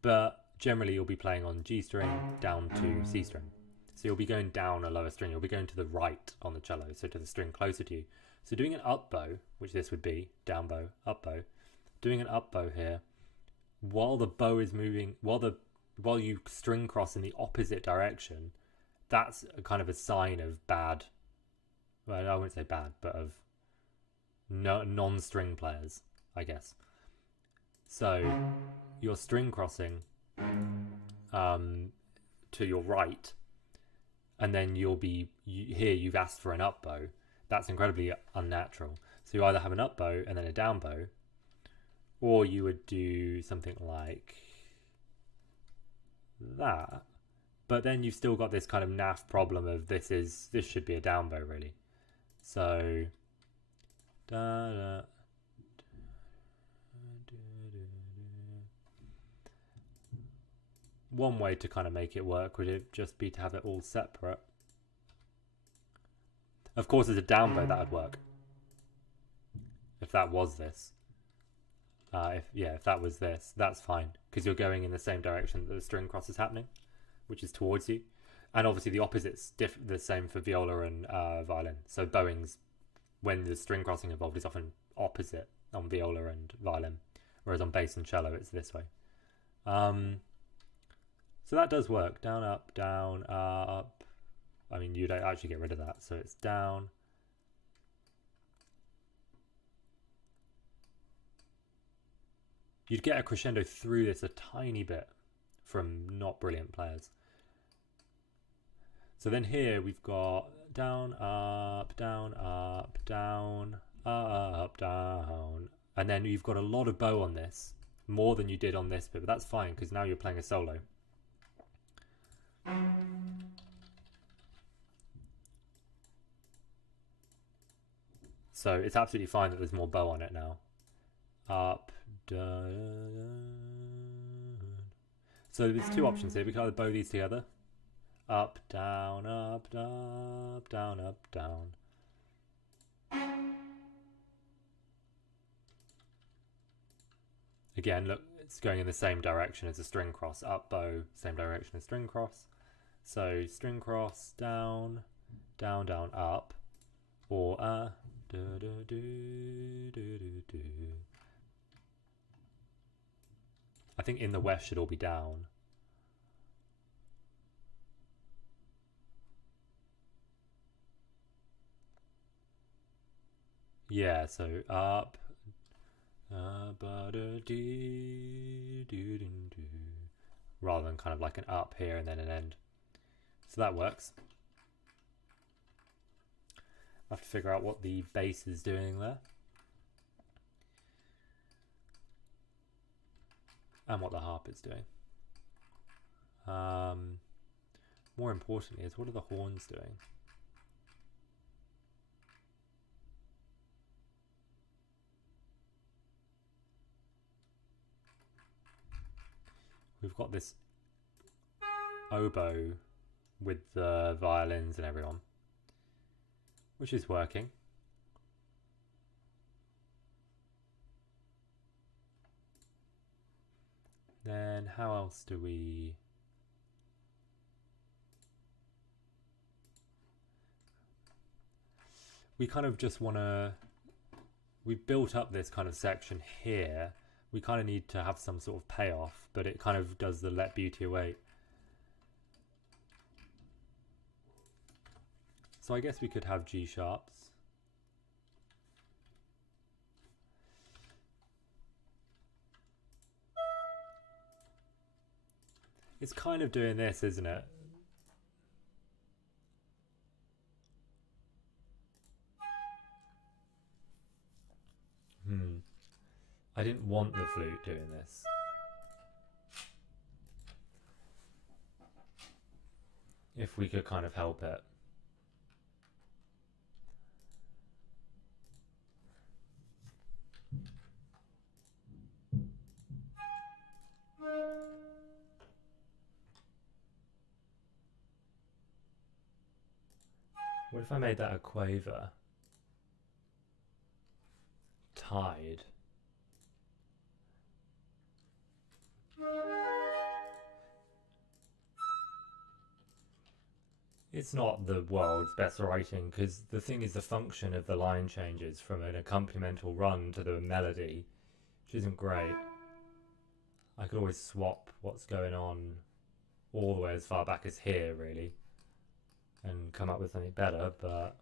But generally you'll be playing on G string down to C string. So you'll be going down a lower string. You'll be going to the right on the cello, so to the string closer to you. So doing an up bow, which this would be, down bow, up bow, doing an up bow here, while the bow is moving, while you string cross in the opposite direction, that's a kind of a sign of bad, well, I wouldn't say bad, but of non-string players, I guess. So you're string crossing to your right, and then you'll be here. You've asked for an up bow. That's incredibly unnatural. So you either have an up bow and then a down bow, or you would do something like that. But then you've still got this kind of naff problem of this should be a down bow really. So one way to kind of make it work would it just be to have it all separate. Of course, as a down bow that would work. If that was this. If that was this, that's fine. Because you're going in the same direction that the string cross is happening, which is towards you. And obviously the opposite's the same for viola and violin. So bowings, when the string crossing involved, is often opposite on viola and violin. Whereas on bass and cello, it's this way. So that does work. Down, up, down, up. I mean, you'd actually get rid of that. So it's down. You'd get a crescendo through this a tiny bit from not brilliant players. So then here we've got down, up, down, up, down, up, down. And then you've got a lot of bow on this, more than you did on this bit, but that's fine because now you're playing a solo. So it's absolutely fine that there's more bow on it now. Up, down. So there's two options here. We can either bow these together. Up, down, up, up, down, up, down. Again, look, it's going in the same direction as a string cross. Up bow, same direction as string cross. So string cross, down, down, down, up. Or do, do, do, do, do, do. I think in the West should all be down. Yeah, so up, rather than kind of like an up here and then an end. So that works. I have to figure out what the bass is doing there. And what the harp is doing. More importantly is what are the horns doing? we've got this oboe with the violins and everyone, which is working. Then how else do we... We kind of just want to... We've built up this kind of section here. We kind of need to have some sort of payoff, but it kind of does the let beauty await. So I guess we could have G sharps. It's kind of doing this, isn't it? I didn't want the flute doing this. If we could kind of help it. What if I made that a quaver? Tied. It's not the world's best writing, because the thing is the function of the line changes from an accompanimental run to the melody, which isn't great. I could always swap what's going on all the way as far back as here, really, and come up with something better, but...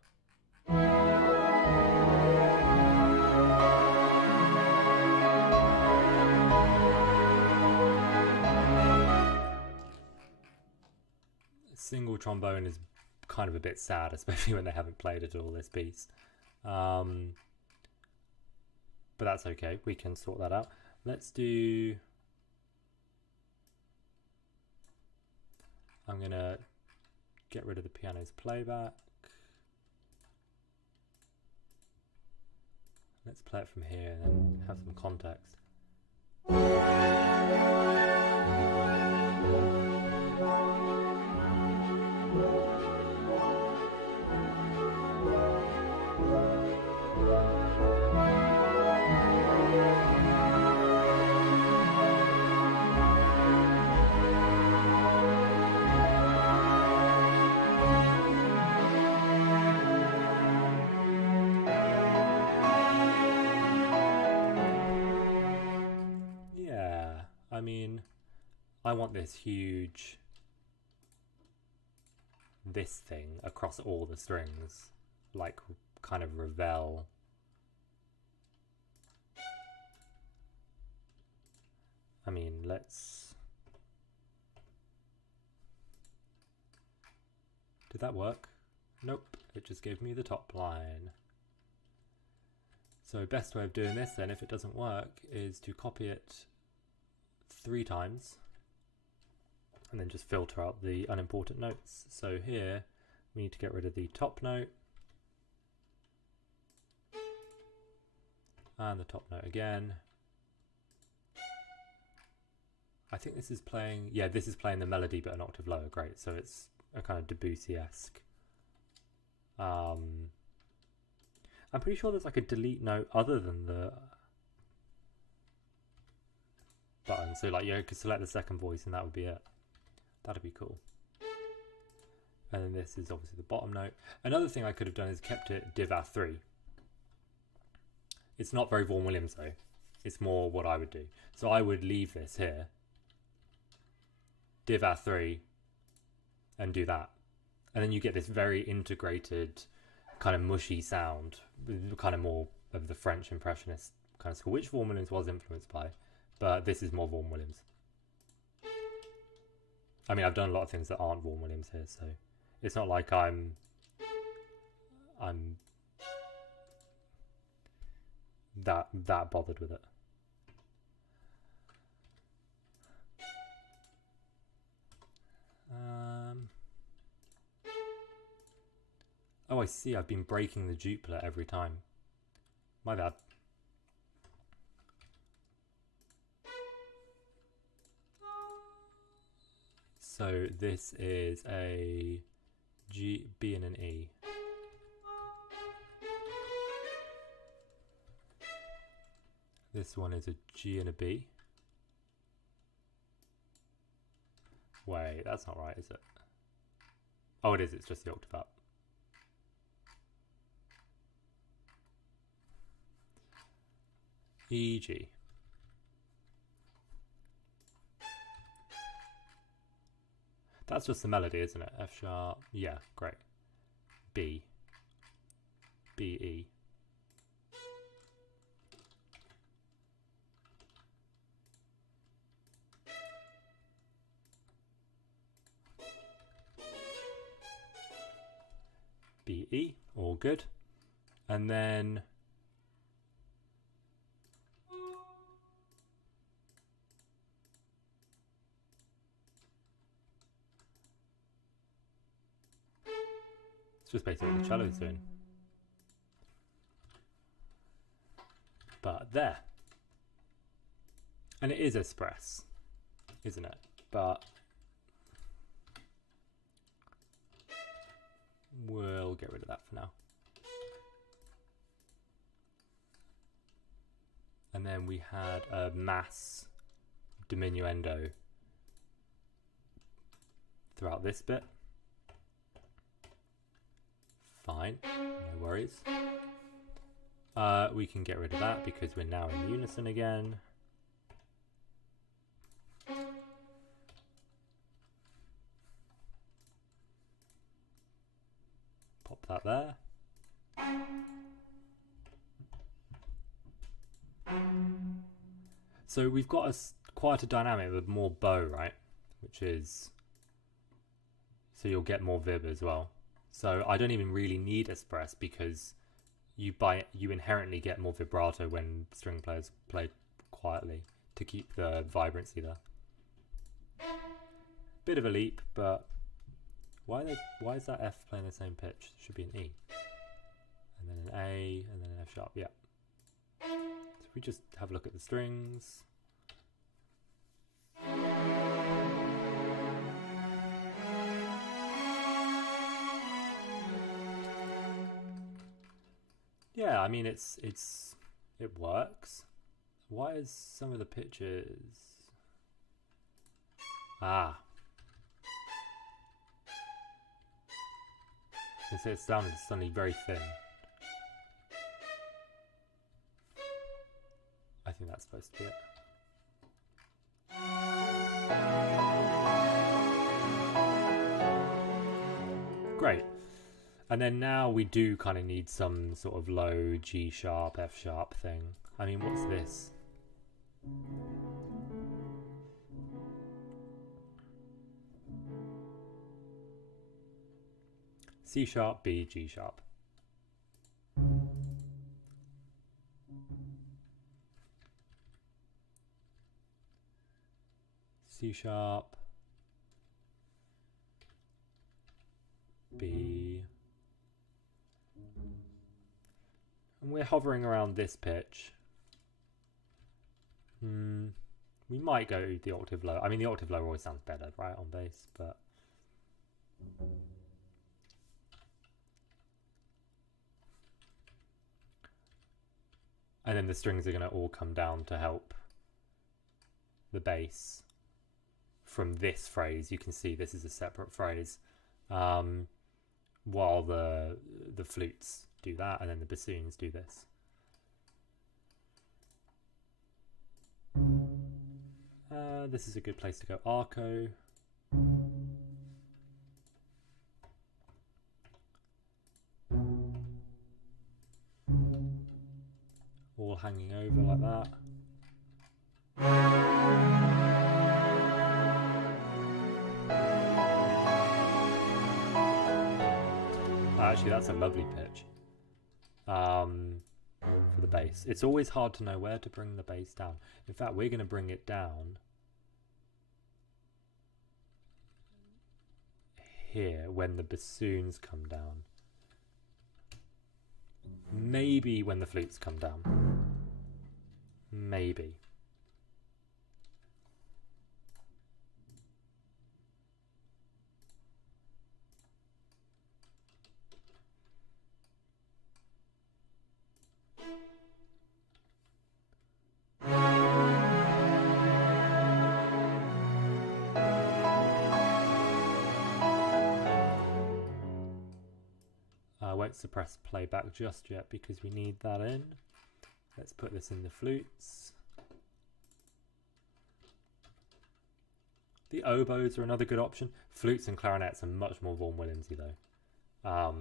Single trombone is kind of a bit sad, especially when they haven't played it all this piece. But that's okay, we can sort that out. Let's do... I'm gonna get rid of the piano's playback. Let's play it from here and then have some context. I mean, I want this huge, this thing across all the strings, like kind of Ravel. I mean, let's... Did that work? Nope, it just gave me the top line. So best way of doing this then, if it doesn't work, is to copy it 3 times and then just filter out the unimportant notes. So here we need to get rid of the top note and the top note again. I think this is playing, yeah, this is playing the melody but an octave lower, great. So it's a kind of Debussy-esque. I'm pretty sure there's like a delete note other than the button, so like you could select the second voice and that would be it. That'd be cool. And then this is obviously the bottom note. Another thing I could have done is kept it Div A3. It's not very Vaughan Williams though. It's more what I would do. So I would leave this here, Div A3, and do that. And then you get this very integrated kind of mushy sound, kind of more of the French Impressionist kind of school, which Vaughan Williams was influenced by. But this is more Vaughan Williams. I mean, I've done a lot of things that aren't Vaughan Williams here, so it's not like I'm that bothered with it. Oh, I see. I've been breaking the duplet every time. My bad. So this is a G, B and an E. This one is a G and a B. Wait, that's not right, is it? Oh, it is, it's just the octave up. E, G. That's just the melody, isn't it? F sharp, yeah, great. B, B, E. B, E, all good. And then it's just basically what the cello is doing. But there. And it is espress, isn't it? But we'll get rid of that for now. And then we had a mass diminuendo throughout this bit. Fine, no worries. We can get rid of that because we're now in unison again. Pop that there. So we've got quite a dynamic with more bow, right? Which is, so you'll get more vib as well. So I don't even really need espress because you inherently get more vibrato when string players play quietly to keep the vibrancy there. Bit of a leap, but why is that F playing the same pitch? It should be an E. And then an A, and then an F sharp, yeah. So if we just have a look at the strings. Yeah, I mean it works. Why is some of the pitches? Ah. You can see it's down and suddenly very thin. I think that's supposed to be it. Great. And then now we do kind of need some sort of low G sharp, F sharp thing. I mean, what's this? C sharp, B, G sharp. C sharp, B. And we're hovering around this pitch. We might go the octave low. I mean, the octave low always sounds better, right, on bass, but... And then the strings are going to all come down to help the bass from this phrase. You can see this is a separate phrase, while the flutes do that, and then the bassoons do this. This is a good place to go arco. All hanging over like that. Actually, that's a lovely pitch for the bass. It's always hard to know where to bring the bass down. In fact, we're going to bring it down here when the bassoons come down. Maybe when the flutes come down. Maybe. won't suppress playback just yet because we need that in. Let's put this in the flutes. The oboes are another good option. Flutes and clarinets are much more Vaughan Williamsy though,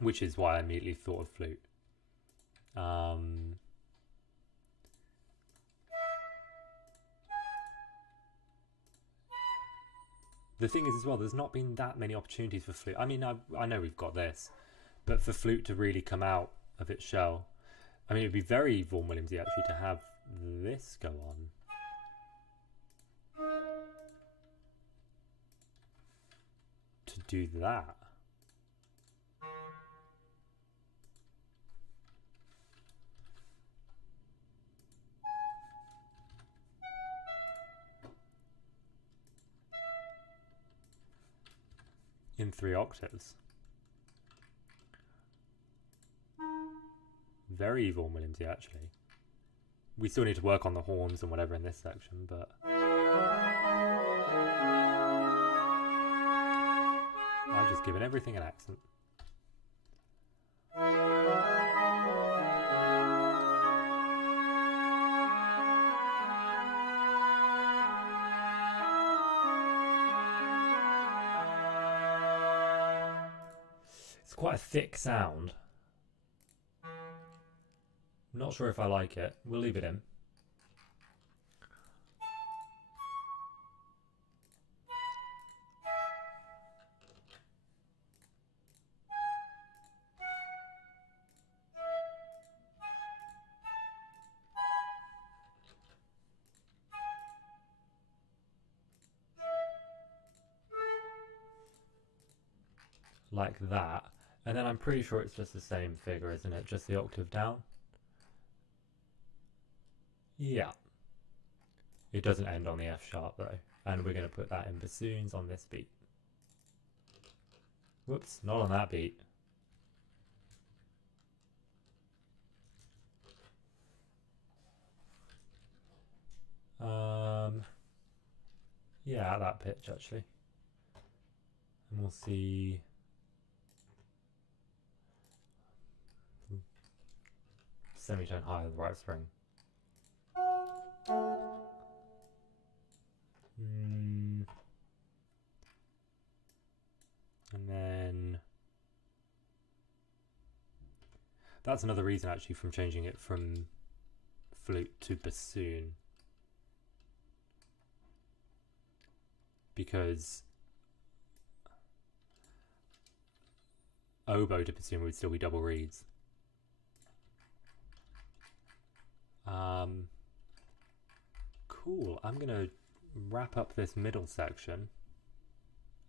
which is why I immediately thought of flute. The thing is as well, there's not been that many opportunities for flute. I mean, I know we've got this, but for flute to really come out of its shell, I mean, it'd be very Vaughan Williamsy actually to have this go on. To do that. In 3 octaves. Very Vaughan Williamsy actually. We still need to work on the horns and whatever in this section, but I've just given everything an accent. It's quite a thick sound. I'm not sure if I like it. We'll leave it in. Like that. And then I'm pretty sure it's just the same figure, isn't it? Just the octave down. Yeah. It doesn't end on the F sharp though. And we're going to put that in bassoons on this beat. Whoops, not on that beat. Yeah, at that pitch actually. And we'll see. Semitone higher than the right string. And then that's another reason actually from changing it from flute to bassoon, because oboe to bassoon would still be double reeds. Cool. I'm gonna wrap up this middle section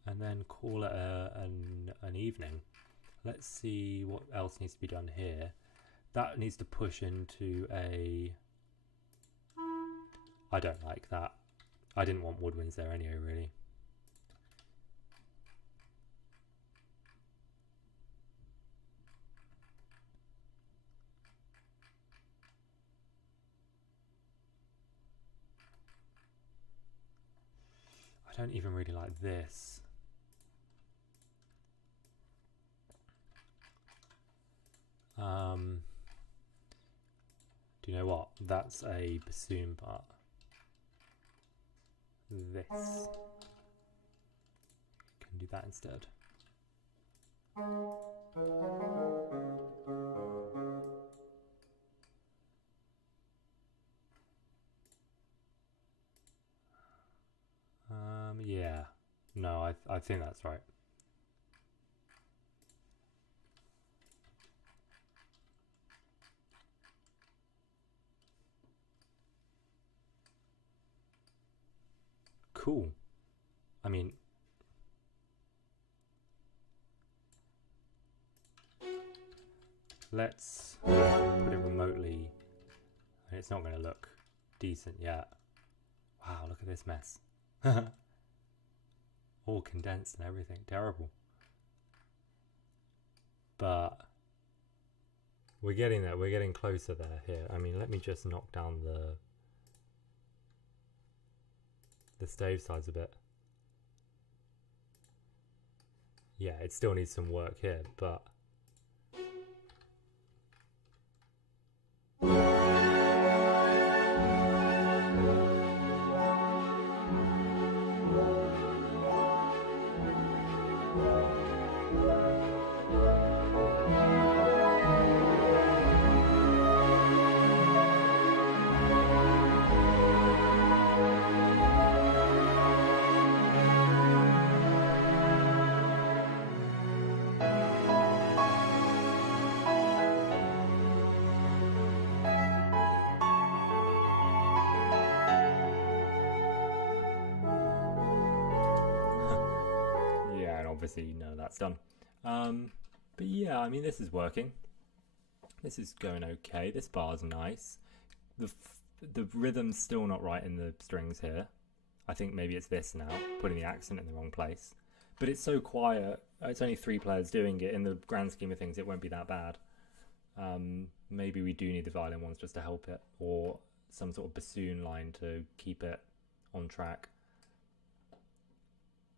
and then call it an evening. Let's see what else needs to be done here. That needs to push into a... I don't like that. I didn't want woodwinds there anyway, really. I don't even really like this. Do you know what? That's a bassoon part. This. Can do that instead. Yeah. No, I think that's right. Cool. I mean, let's put it remotely. It's not going to look decent yet. Wow, look at this mess. All condensed and everything. Terrible. But we're getting there. We're getting closer there here. I mean, let me just knock down the stave size a bit. Yeah, it still needs some work here, but obviously none of that's done. But yeah, I mean, this is working. This is going okay. This bar's nice. The rhythm's still not right in the strings here. I think maybe it's this now, putting the accent in the wrong place. But it's so quiet. It's only 3 players doing it. In the grand scheme of things, it won't be that bad. Maybe we do need the violin ones just to help it, or some sort of bassoon line to keep it on track.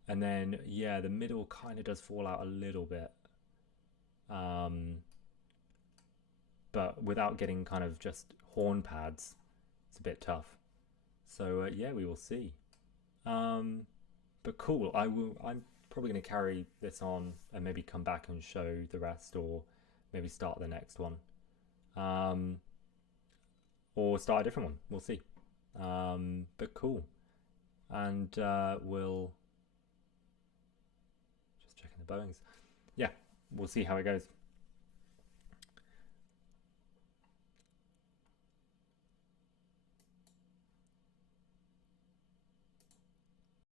And then, yeah, the middle kind of does fall out a little bit. But without getting kind of just horn pads, it's a bit tough. So yeah, we will see. But cool. I'm probably going to carry this on and maybe come back and show the rest, or maybe start the next one, or start a different one. We'll see. But cool. And we'll just checking the bowings. Yeah, we'll see how it goes.